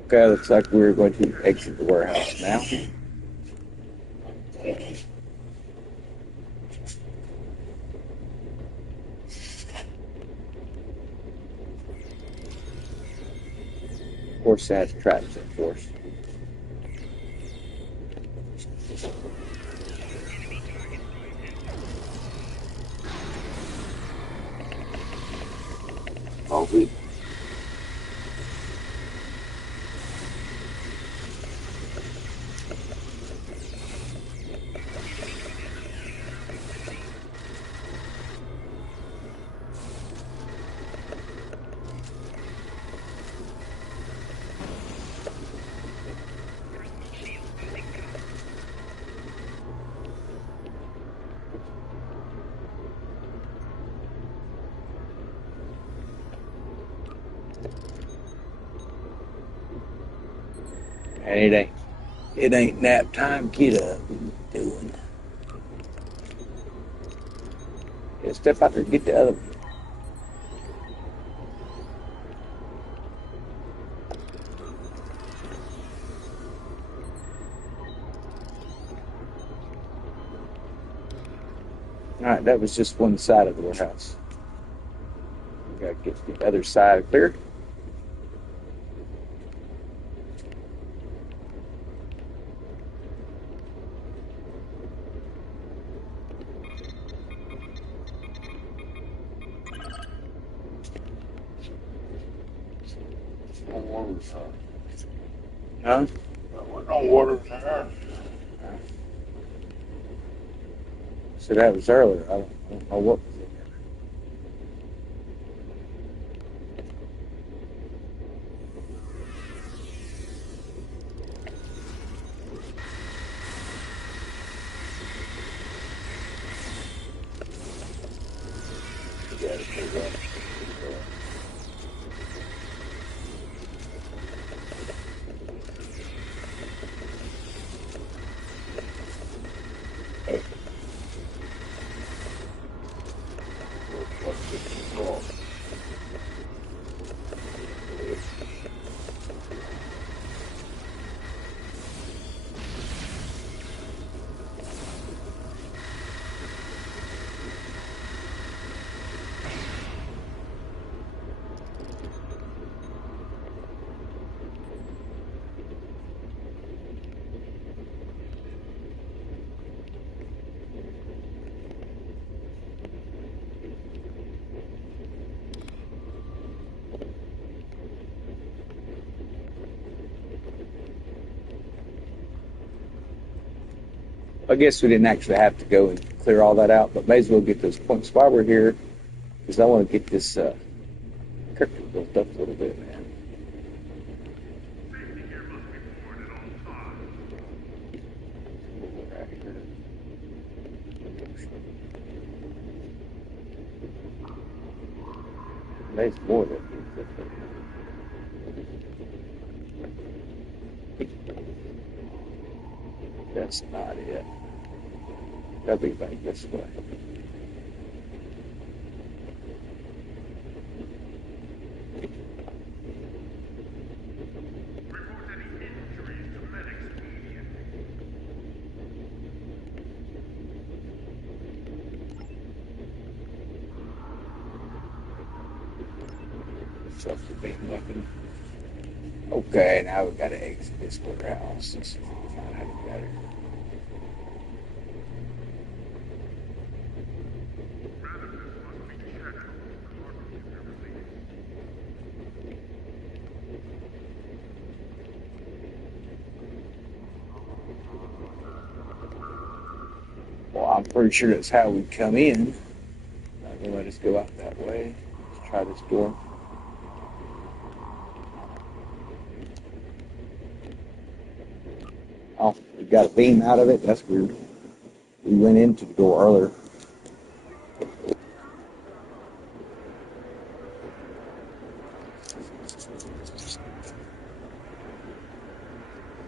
Okay, looks like we're going to exit the warehouse now. Of course, that has traps enforced. coffee. And it ain't nap time. Get up. What are you doing? Yeah, step out there and get the other one. Alright, that was just one side of the warehouse. We gotta get the other side clear. Huh? No water in there. So that was earlier. I don't know what was in there. I guess we didn't actually have to go and clear all that out, but may as well get those points while we're here, because I want to get this character built up a little bit, man. There's more of it. That's not it. Gotta be back this way. Okay, now we've got to exit this warehouse. Let's see if we can find out better. Well, I'm pretty sure that's how we come in. Not gonna let us go out that way. Let's try this door. Oh, we got a beam out of it. That's weird. We went into the door earlier.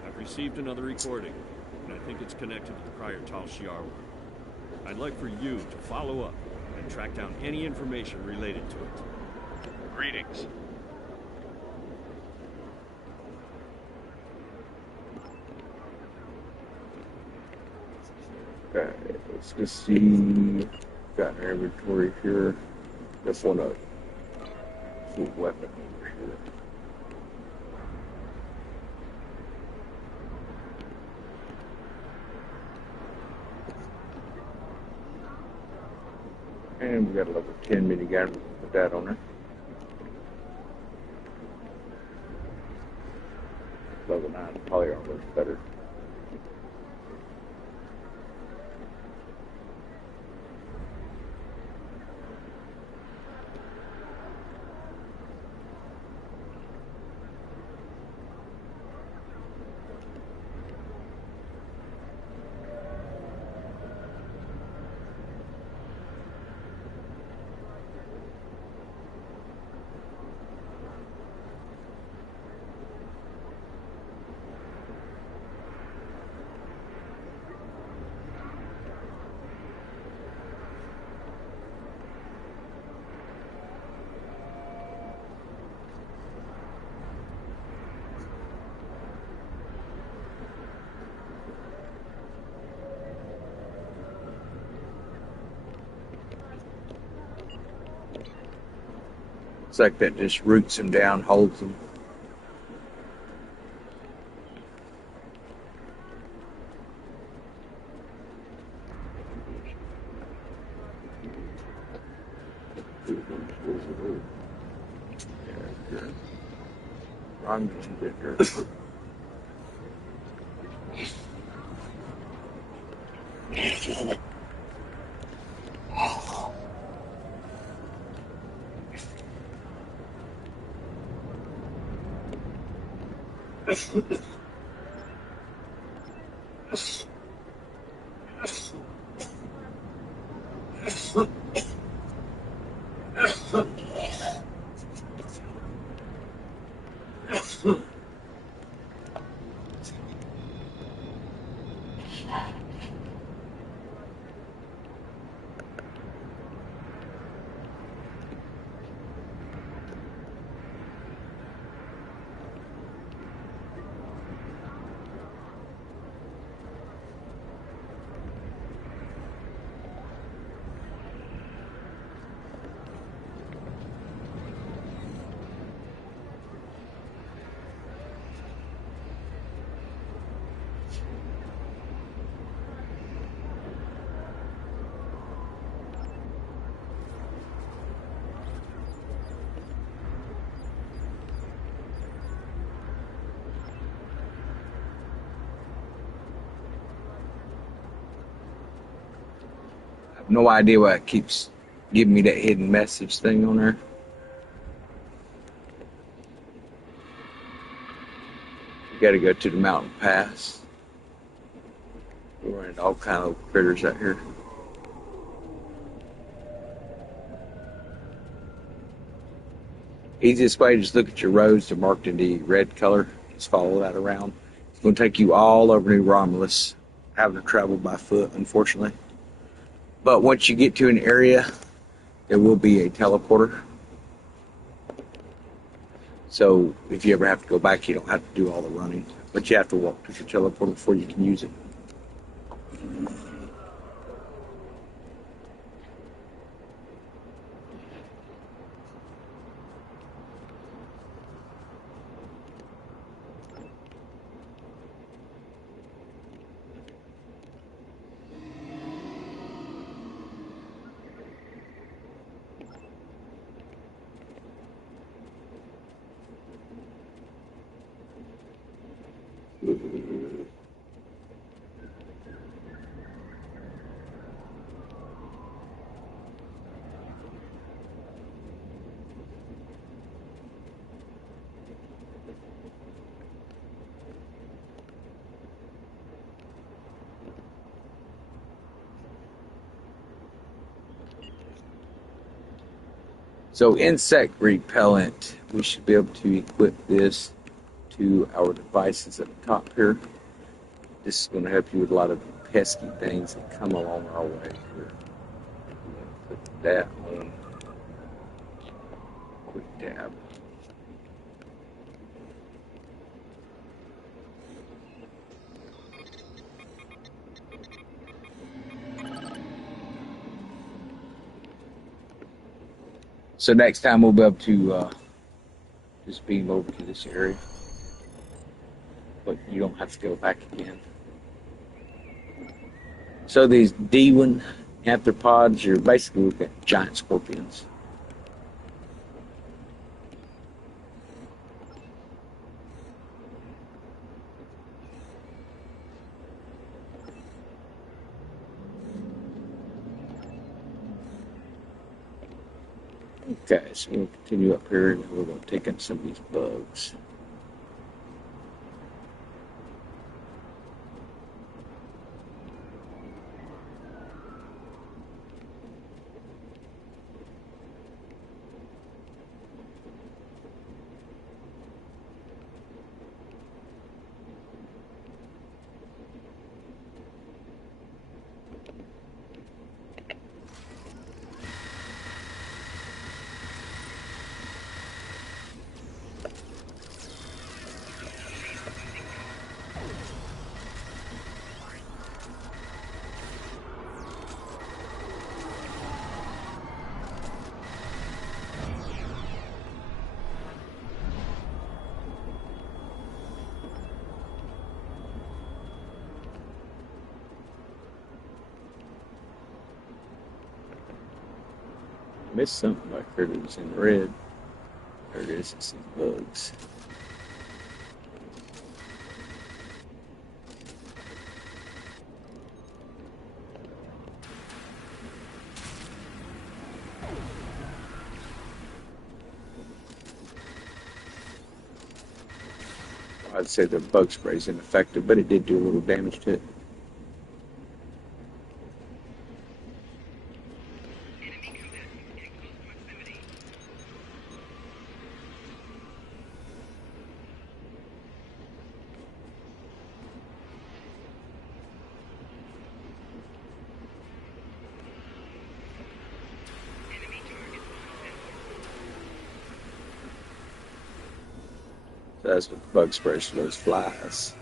I've received another recording, and I think it's connected to the prior Tal Shiar work. I'd like for you to follow up and track down any information related to it. Greetings. Okay, let's just see. Got our inventory here. This one up. Weapon over here. And we got a level 10 minigun. Put that on there. level 9 polyarmor works better. It's like that just roots them down, holds them. Wrong vendor. No idea why it keeps giving me that hidden message thing on there. You gotta go to the mountain pass. We're running all kind of critters out here. Easiest way to just look at your roads. They're marked in the red color. Just follow that around. It's going to take you all over New Romulus, having to travel by foot, unfortunately. But once you get to an area, there will be a teleporter. So if you ever have to go back, you don't have to do all the running. But you have to walk to the teleporter before you can use it. So insect repellent, we should be able to equip this to our devices at the top here. This is going to help you with a lot of pesky things that come along our way here. Put that on. Quick tab. So next time we'll be able to just beam over to this area. But you don't have to go back again. So these D1 arthropods, you're basically looking at giant scorpions. Okay, so we'll continue up here and we're going to take in some of these bugs. Missed something back there that was in red. There it is, it's these bugs. I'd say the bug spray is ineffective, but it did do a little damage to it. That's what the bug spray for those flies.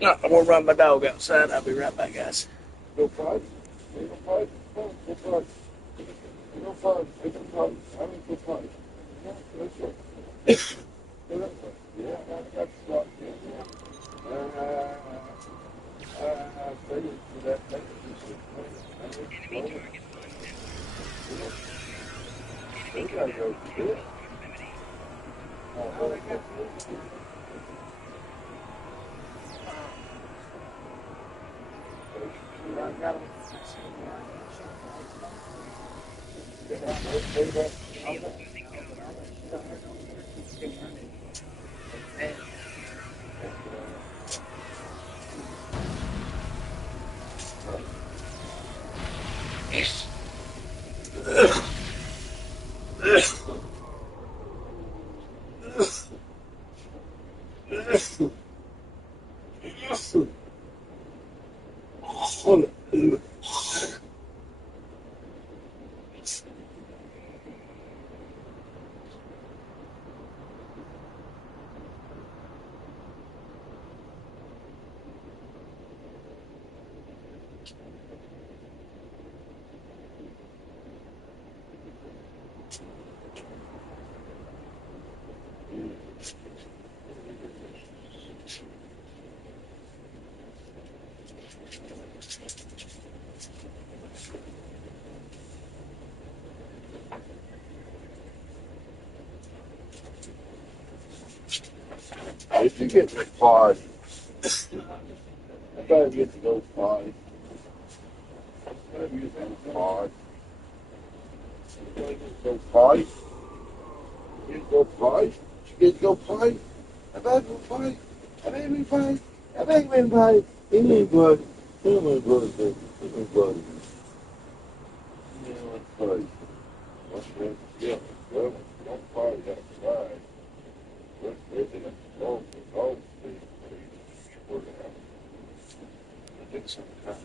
No, I'm gonna run my dog outside. I'll be right back, guys. Go fight. Go fight. Go fight. Go fight. Go fight. I mean, go fight. Yeah, that's it. Go that way. Yeah, I got to stop. Say it to that thing. Enemy target. They gotta go to it. Oh, they got to If you get to 5, I gotta get to go 5. I gotta get to 5. I gotta get to go 5. You get to go 5. You get to go 5. I gotta go 5. I gotta go 5. I gotta go 5. Give me blood. Give me blood, baby. Give me blood. Give me 5. What's that? Yeah. Well, don't 5. That's 5. What's that? Oh, I think some kind.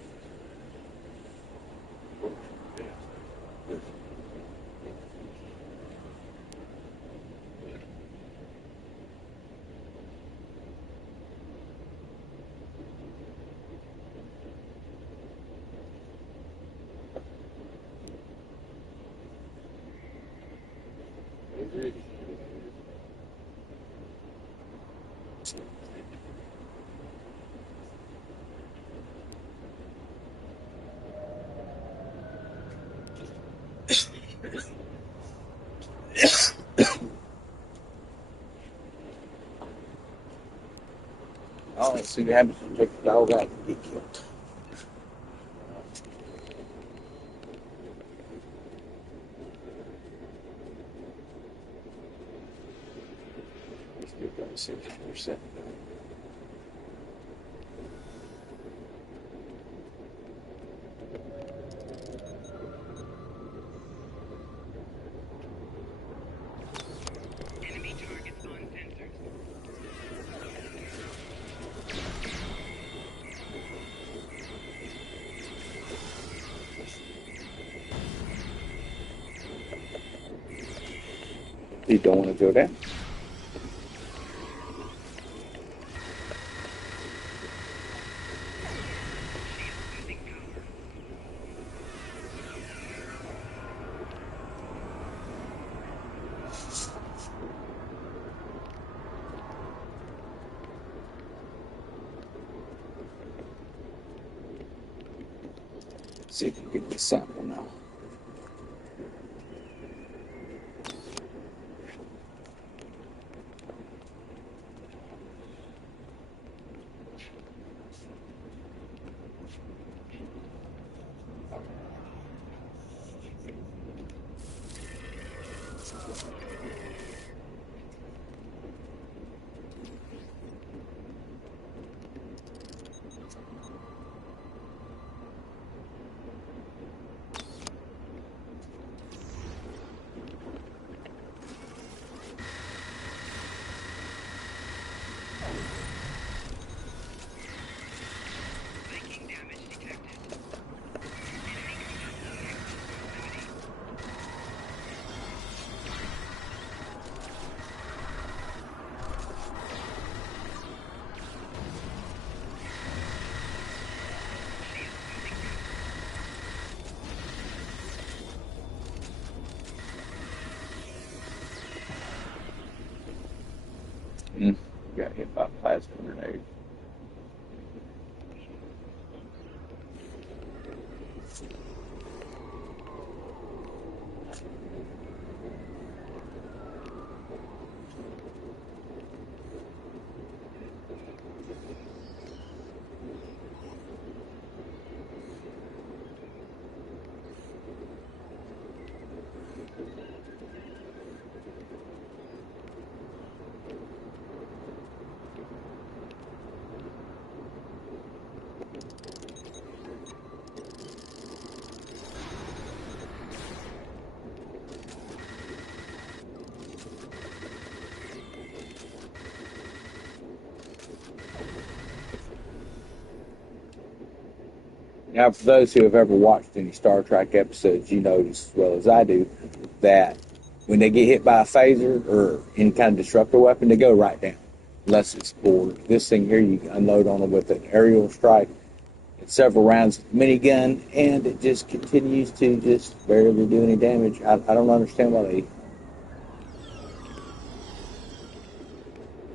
Oh, let's see what happens when you take the dog out and get killed. Still got 60%. You don't want to go down. See if you get the sample now. Got hit by a plasma grenade. Now, for those who have ever watched any Star Trek episodes, you know as well as I do that when they get hit by a phaser or any kind of disruptor weapon, they go right down, unless it's bored. This thing here, you can unload on them with an aerial strike, and several rounds of minigun, and it just continues to just barely do any damage. I don't understand why they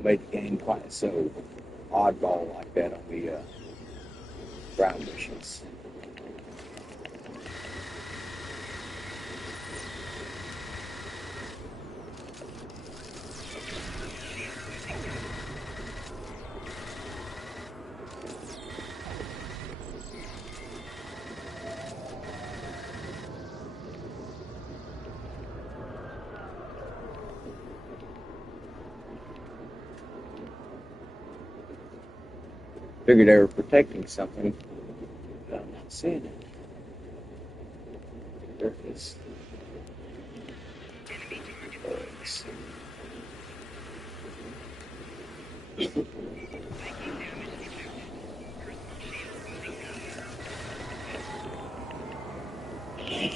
made the game quite so oddball like that on the ground missions. Figured they were protecting something, but I'm not seeing it. There it is.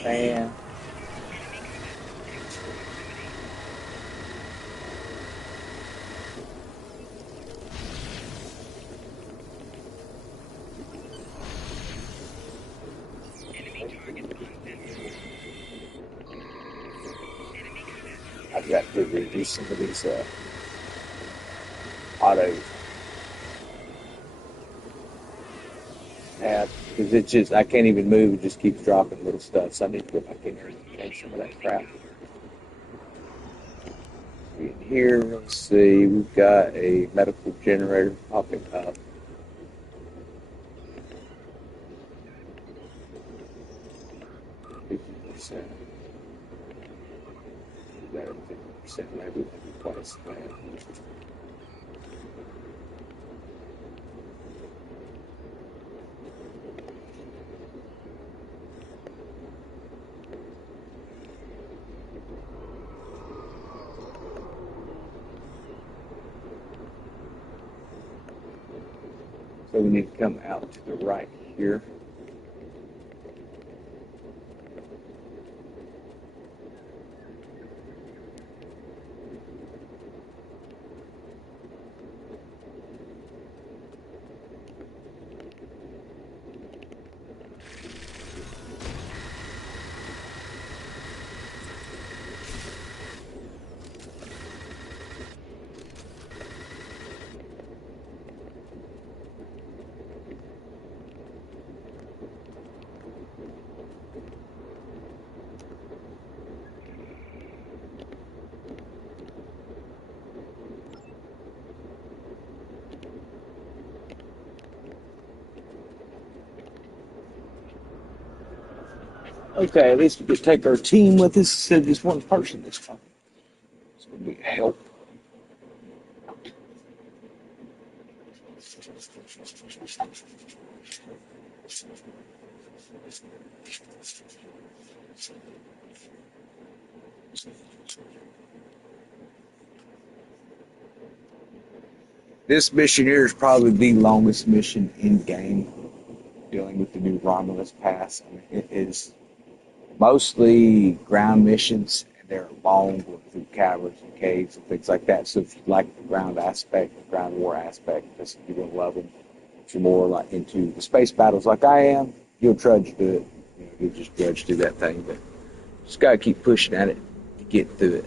Bam. I've got to reduce some of these auto tabs because it just, I can't even move, it just keeps dropping little stuff, so I need to go back in here and change some of that crap. In here, let's see, we've got a medical generator popping up. Better than 50%, maybe twice that. So we need to come out to the right here. Okay, at least we could take our team with us instead of just one person this time. It's going to be a help. This mission here is probably the longest mission in game, dealing with the new Romulus Pass. I mean, it is mostly ground missions, and they're long, going through caverns and caves and things like that. So if you like the ground aspect, the ground war aspect, you're going to love them. If you're more like into the space battles like I am, you'll trudge through it. You know, you'll just trudge through that thing, but just got to keep pushing at it to get through it.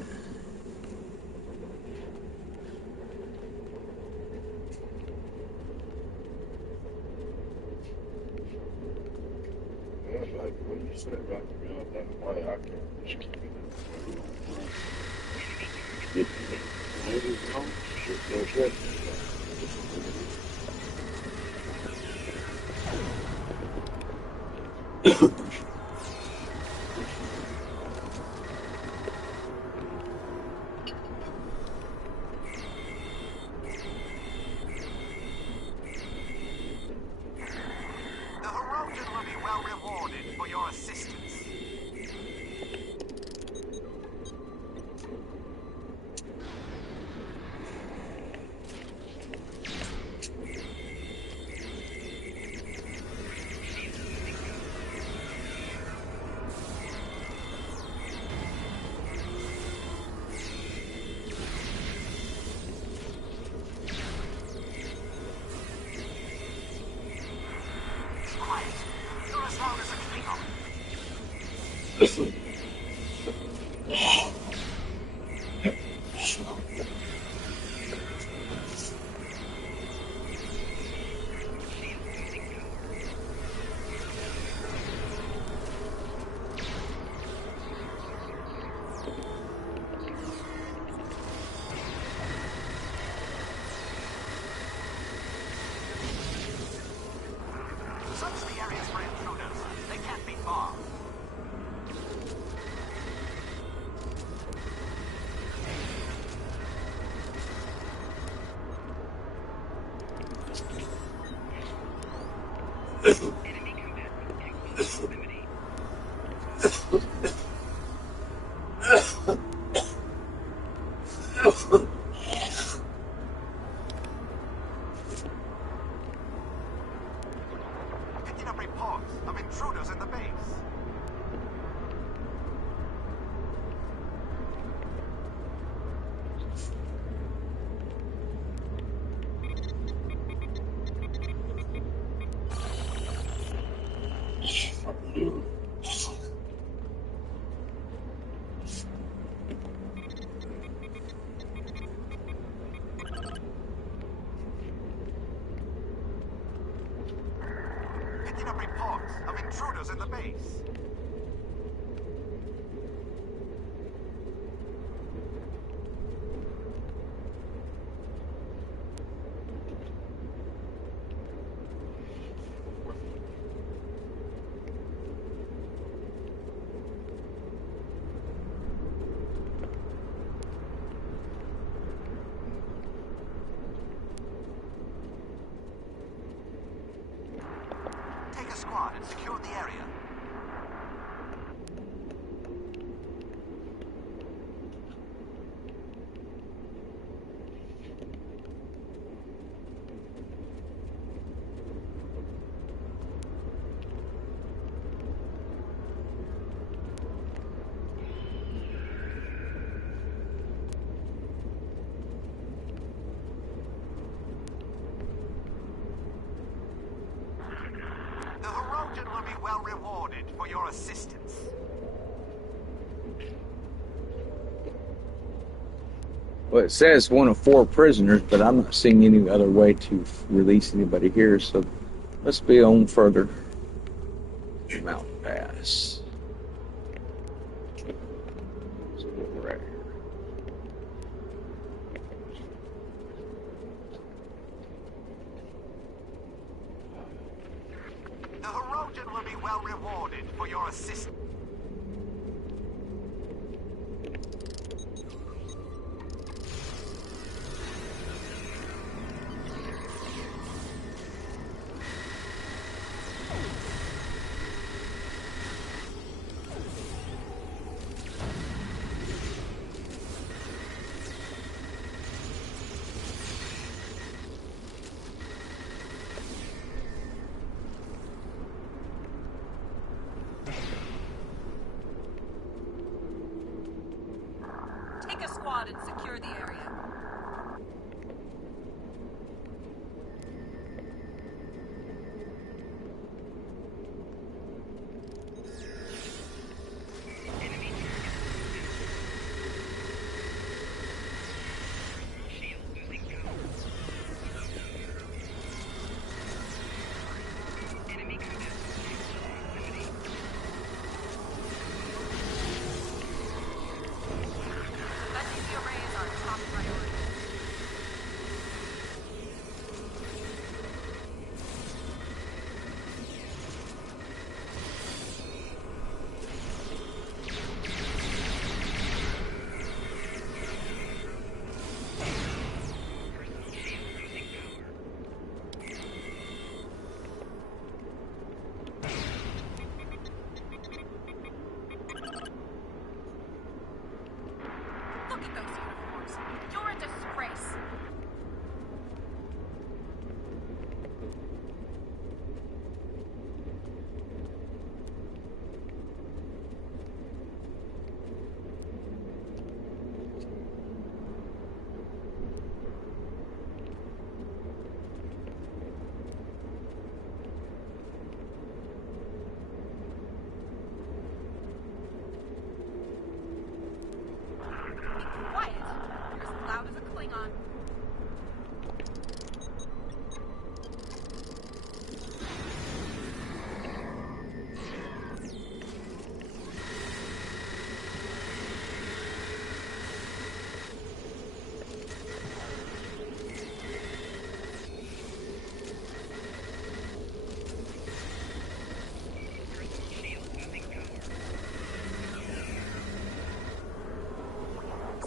Picking up reports of intruders in the base. Picking up reports of intruders in the base. Take a squad and secure the area. The Hirogen will be well rewarded for your assistance. Well, it says 1 of 4 prisoners, but I'm not seeing any other way to release anybody here, so let's be on further. Mountain Pass. So we're right here. The Hirogen will be well rewarded for your assistance. Take a squad and secure the area. SCP arrays are top priority. Look at those uniforms. You're a disgrace. Quiet. You're as loud as a Klingon.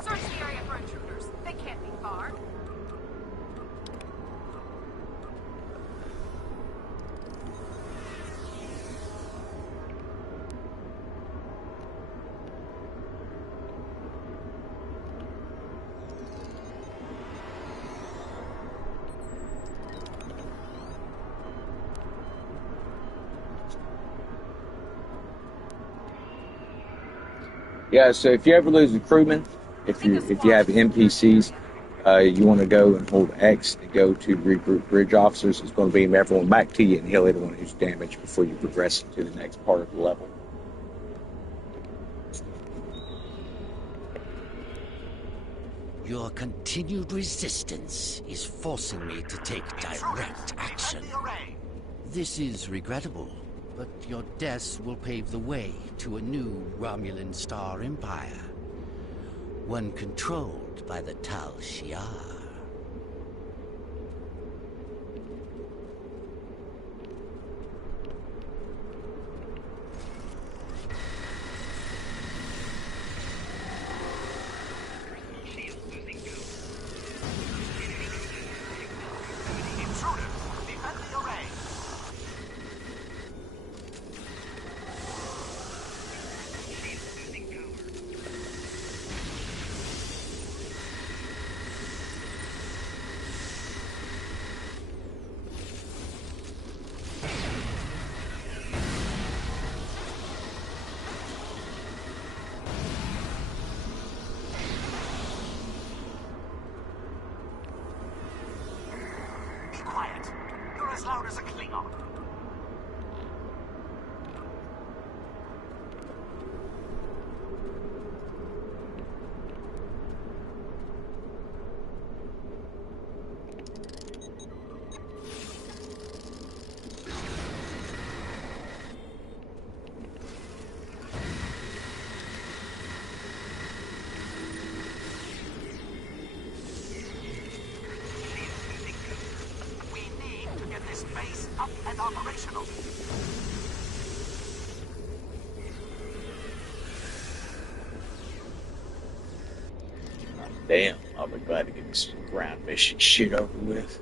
Search the area for intruders. They can't be far. Yeah, so if you ever lose a crewman, if you have NPCs, you want to go and hold X and go to regroup bridge officers. It's going to beam everyone back to you and heal anyone who's damaged before you progress to the next part of the level. Your continued resistance is forcing me to take direct action. This is regrettable, but your deaths will pave the way to a new Romulan Star Empire. One controlled by the Tal Shiar. As loud as a Klingon. Up and operational. Damn, I'll be glad to get this ground mission shit over with.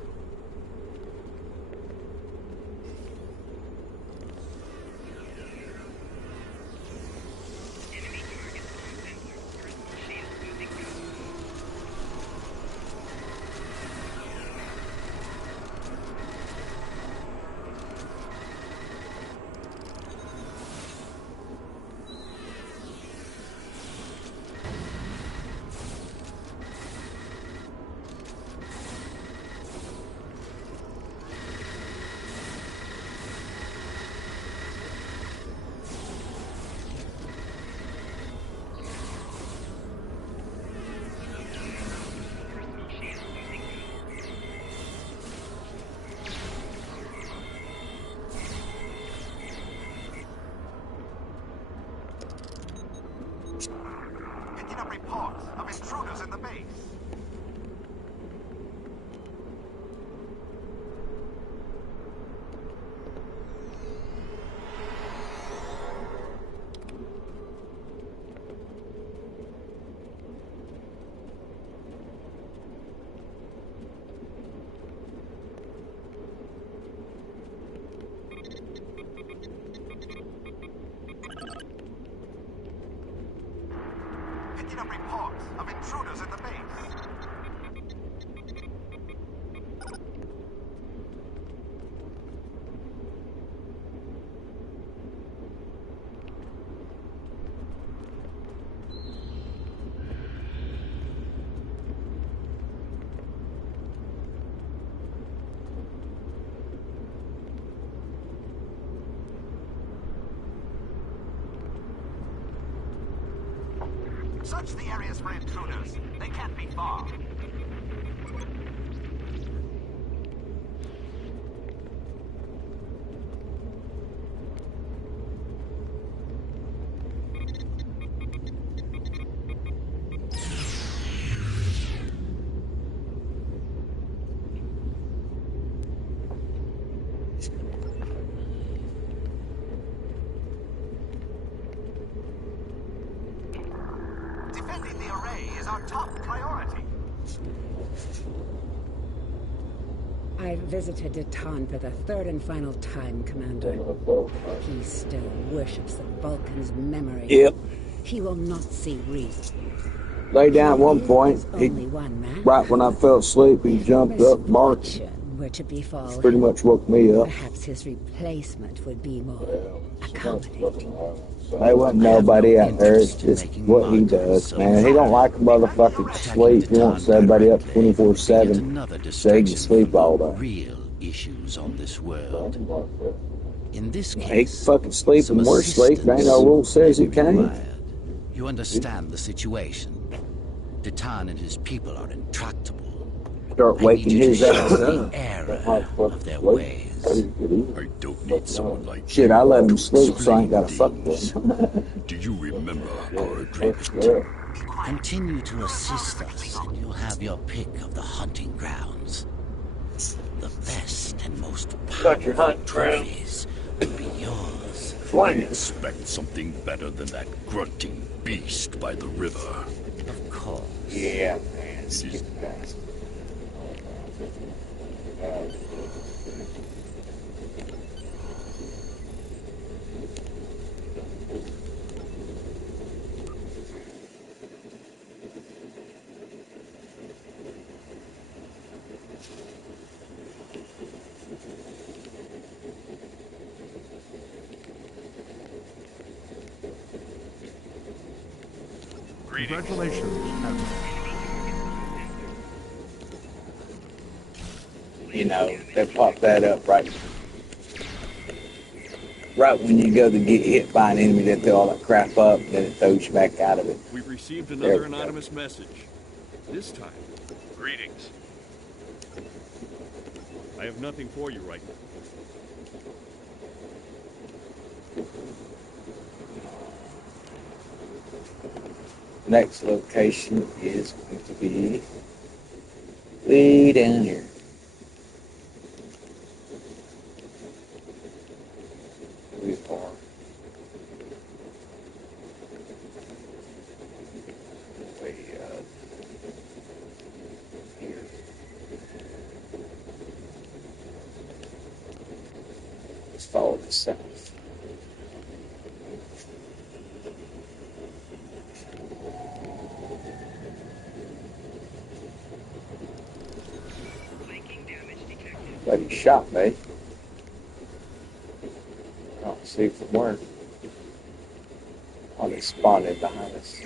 Picking up reports of intruders in the base. Picking up reports of intruders in the base. Search the areas for intruders. They can't be far. Defending the array is our top priority. I visited Datan for the third and final time, Commander. He still worships the Vulcan's memory. Yep. He will not see reason. Lay down at one point. Right when I fell asleep, he jumped up, barked. Were to befall Pretty much woke me up. Perhaps his replacement would be more accommodating. They wasn't nobody out there. It's just what he does, man. He don't like a motherfucker to sleep. He wants everybody up 24/7 so he can sleep all day. Real issues on this world. In this He can case, fucking sleep some and we're asleep. There ain't no rule says he can't. You understand the situation. Titan and his people are intractable. Start waking his ass the up. error of their ways. I don't need someone like Shit, I let him sleep so I ain't gotta fuck with him. Do you remember our agreement? Continue to assist us, and you'll have your pick of the hunting grounds. The best and most powerful trophies will be yours. I expect something better than that grunting beast by the river. Of course. Yeah, man. Skip past. Congratulations, Admiral. You know, they pop that up right when you go to get hit by an enemy. They throw all that crap up, and then it throws you back out of it. We've received another anonymous message. This time, greetings. I have nothing for you right now. Next location is going to be way down here. We are way up here. Let's follow the south. But he shot me. I don't see from where. Oh, they spawned in behind us.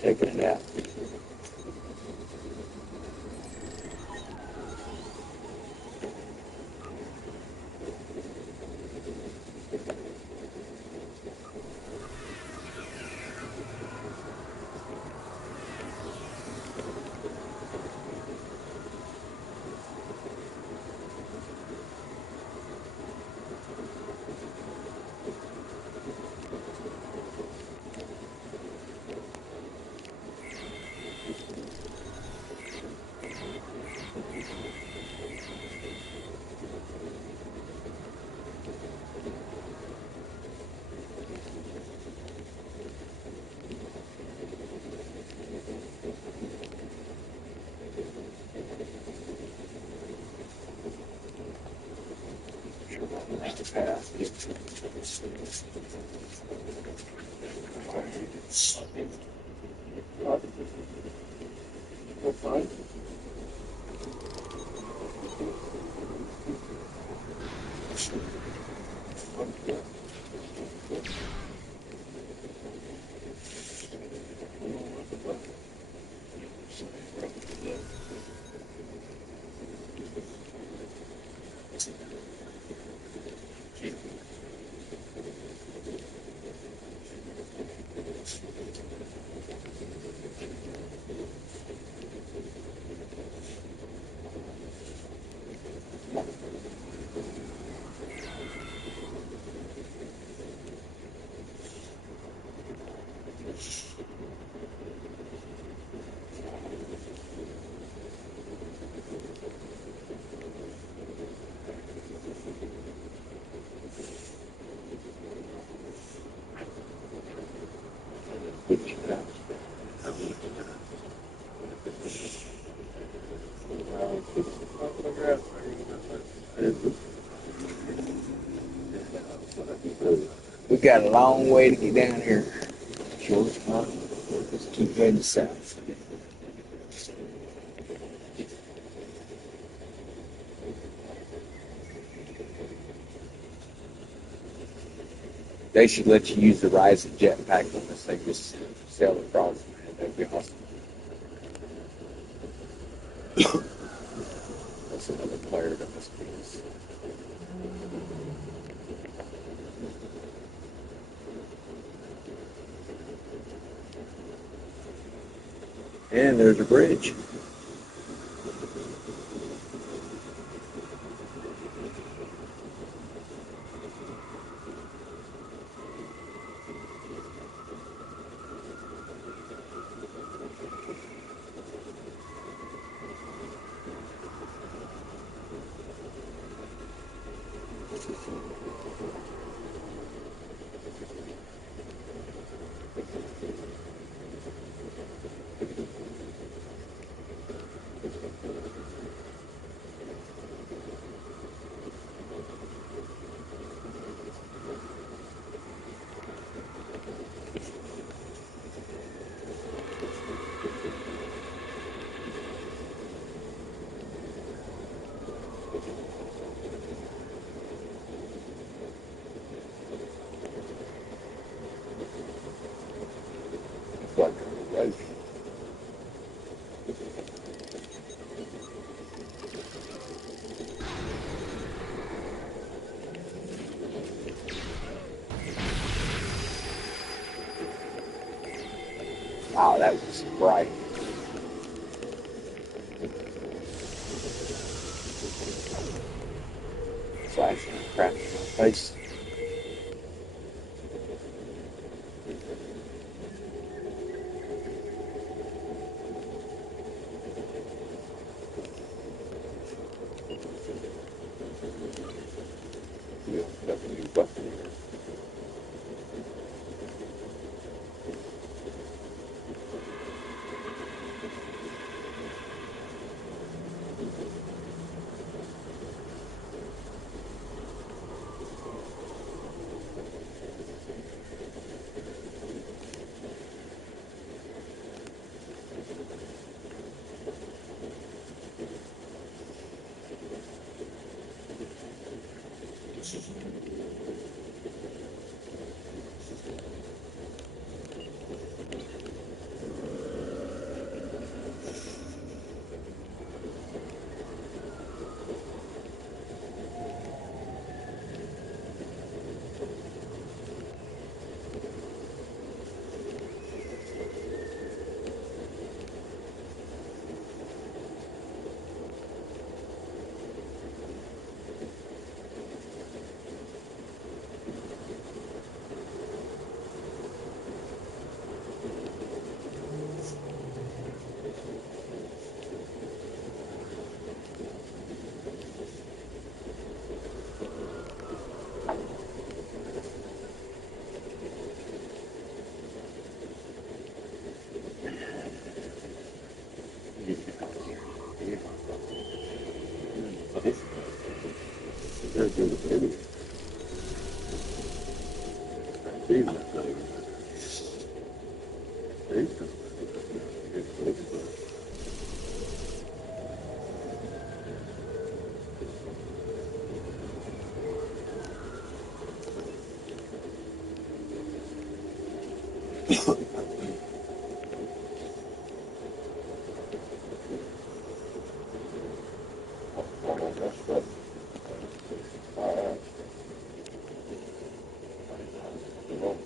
Taking it out. We got a long way to get down here. Short, just keep heading south. They should let you use the Ryzen jetpack on this thing. Just sail across, man. That'd be awesome. That's another player that must be this. And there's a bridge. Wow, that was bright. Flashing crap in my face. Yeah, definitely busted here.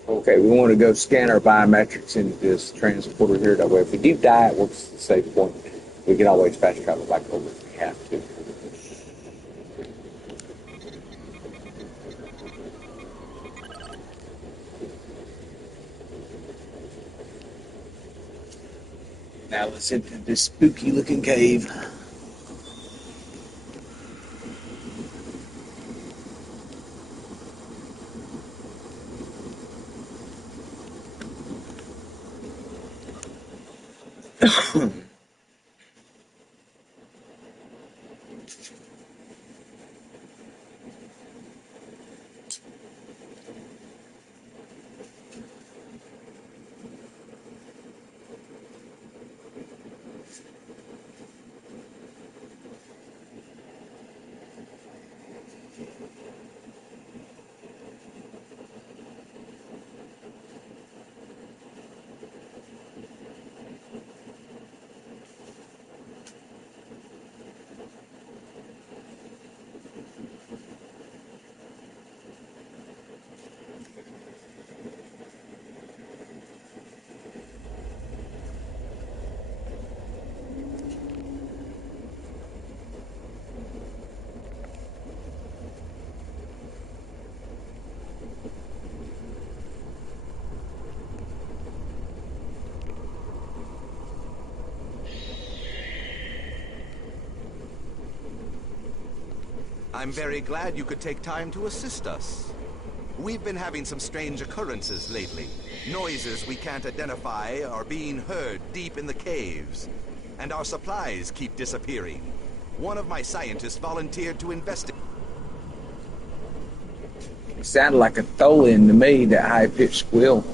Okay, we want to go scan our biometrics into this transporter here. That way, if we do die, it works at the save point. We can always fast travel back over if we have to. Now let's enter this spooky looking cave. I'm very glad you could take time to assist us. We've been having some strange occurrences lately. Noises we can't identify are being heard deep in the caves. And our supplies keep disappearing. One of my scientists volunteered to investigate. It sounded like a Tholian to me, that high-pitched squeal.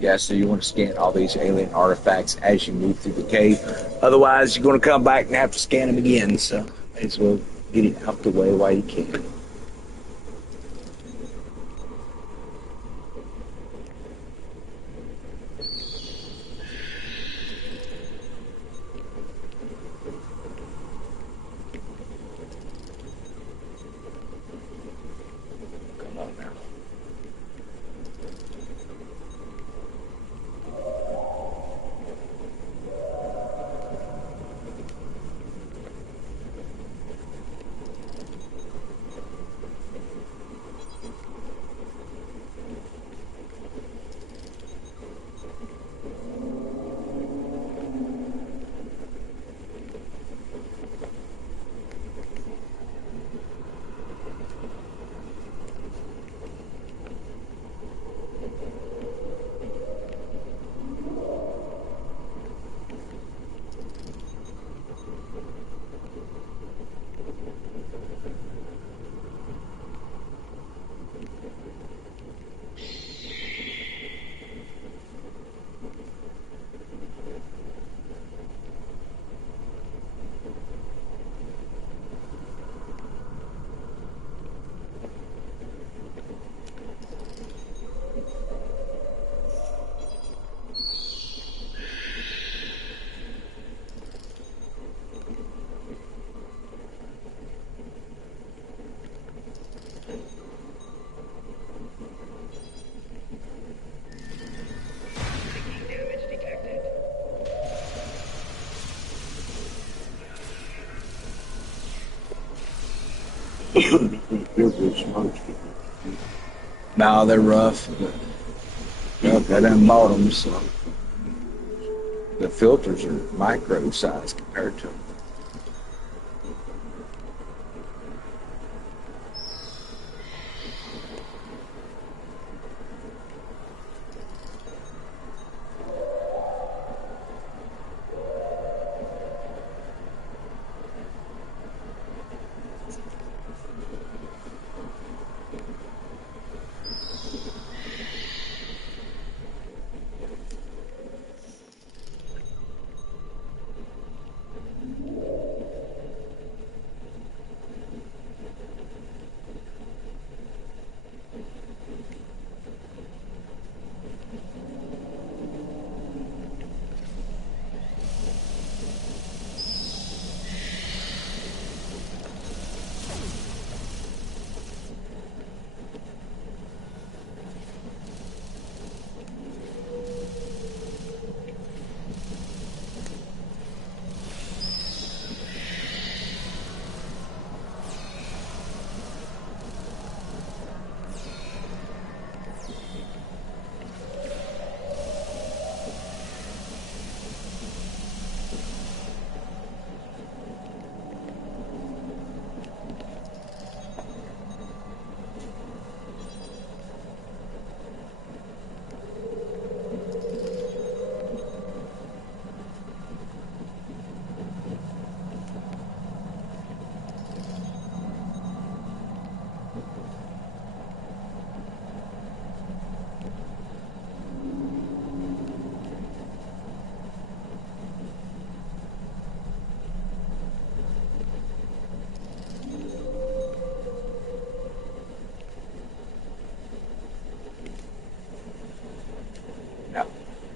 Yeah, so you want to scan all these alien artifacts as you move through the cave. Otherwise, you're going to come back and have to scan them again. So, may as well get it out the way while you can. Come on now. No, they're rough. But I done bought them, so the filters are micro size compared to them.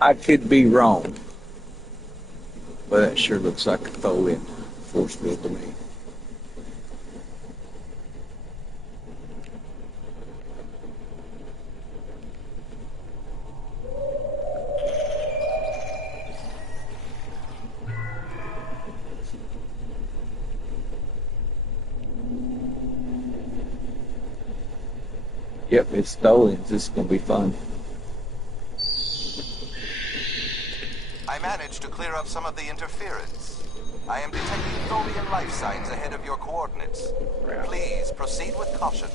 I could be wrong, but that sure looks like a throw-in force field to me. Yep, it's throw-ins. This is going to be fun. I managed to clear up some of the interference. I am detecting Tholian life signs ahead of your coordinates. Please proceed with caution.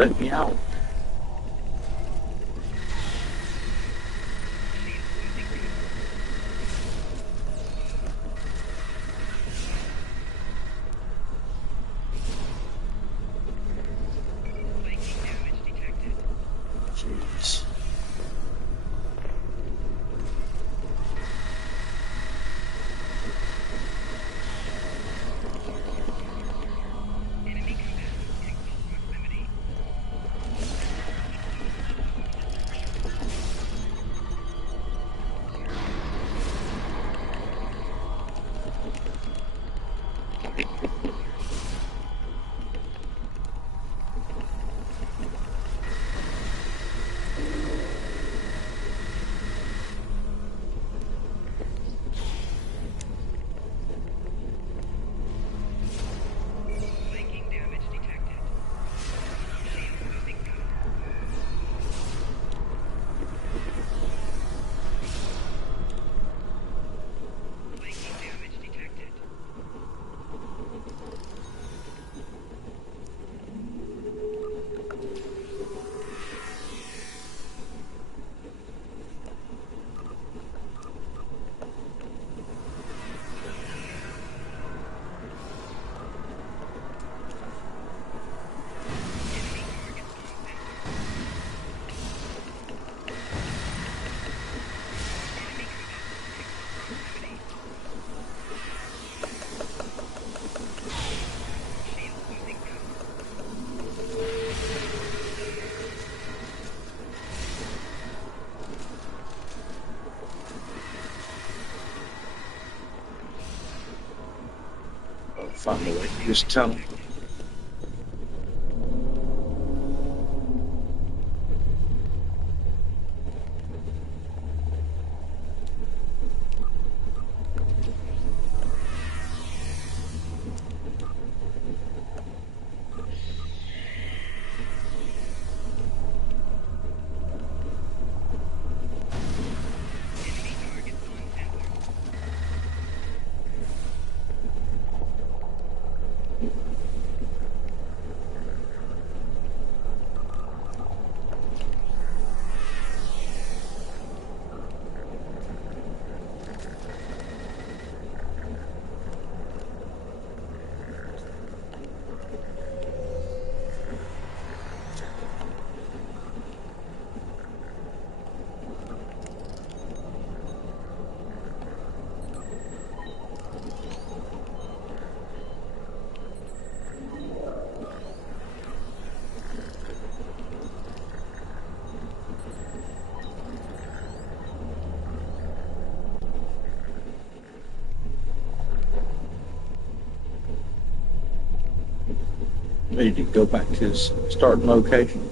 let me out. Jeez. Find my way through this tunnel. Ready to go back to his starting location.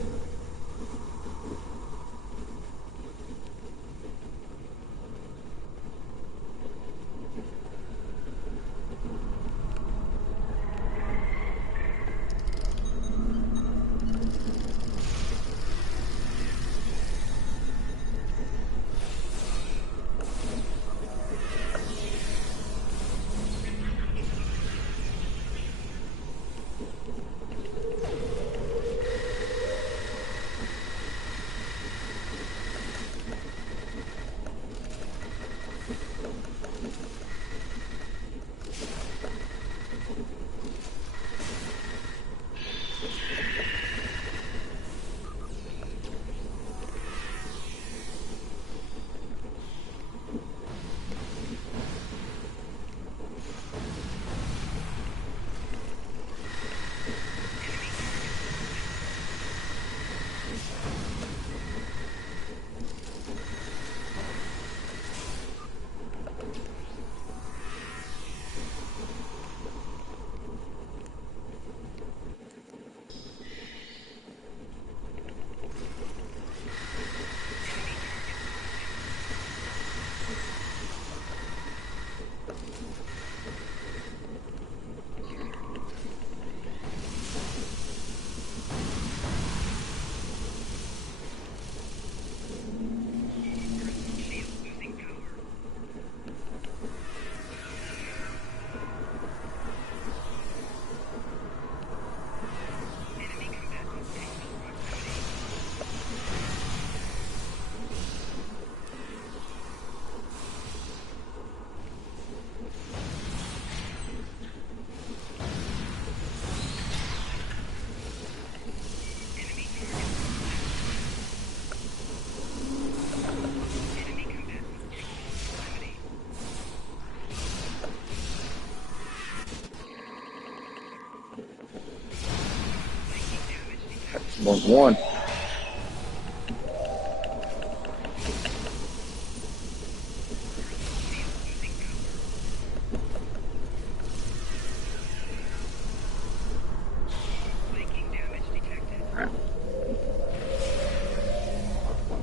911.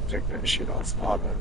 Take that shit off auto.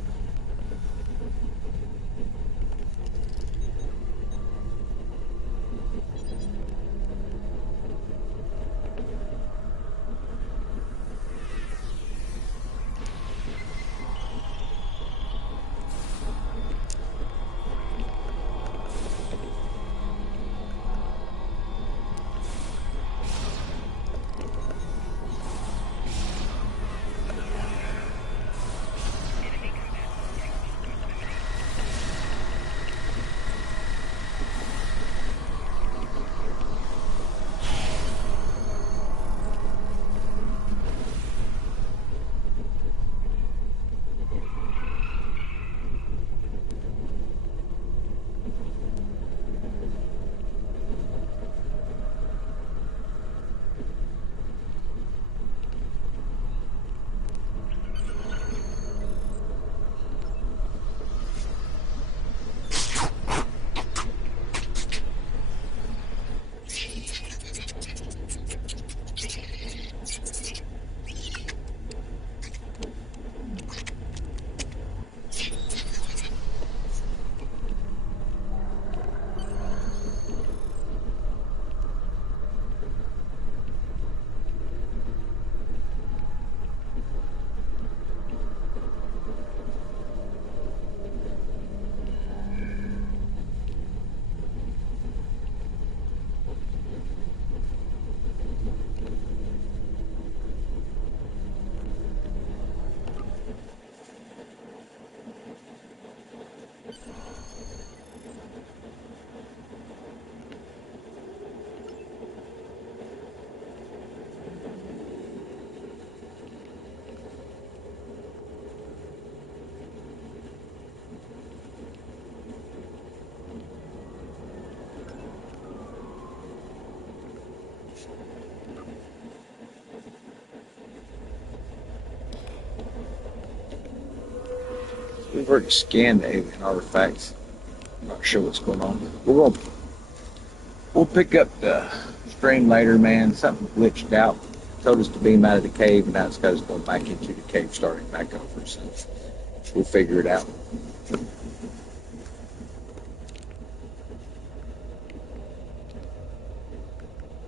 We've already scanned the alien artifacts. I'm not sure what's going on. We'll pick up the stream later, man. Something glitched out. Told us to beam out of the cave, and now it's got us going back into the cave, starting back over. So we'll figure it out.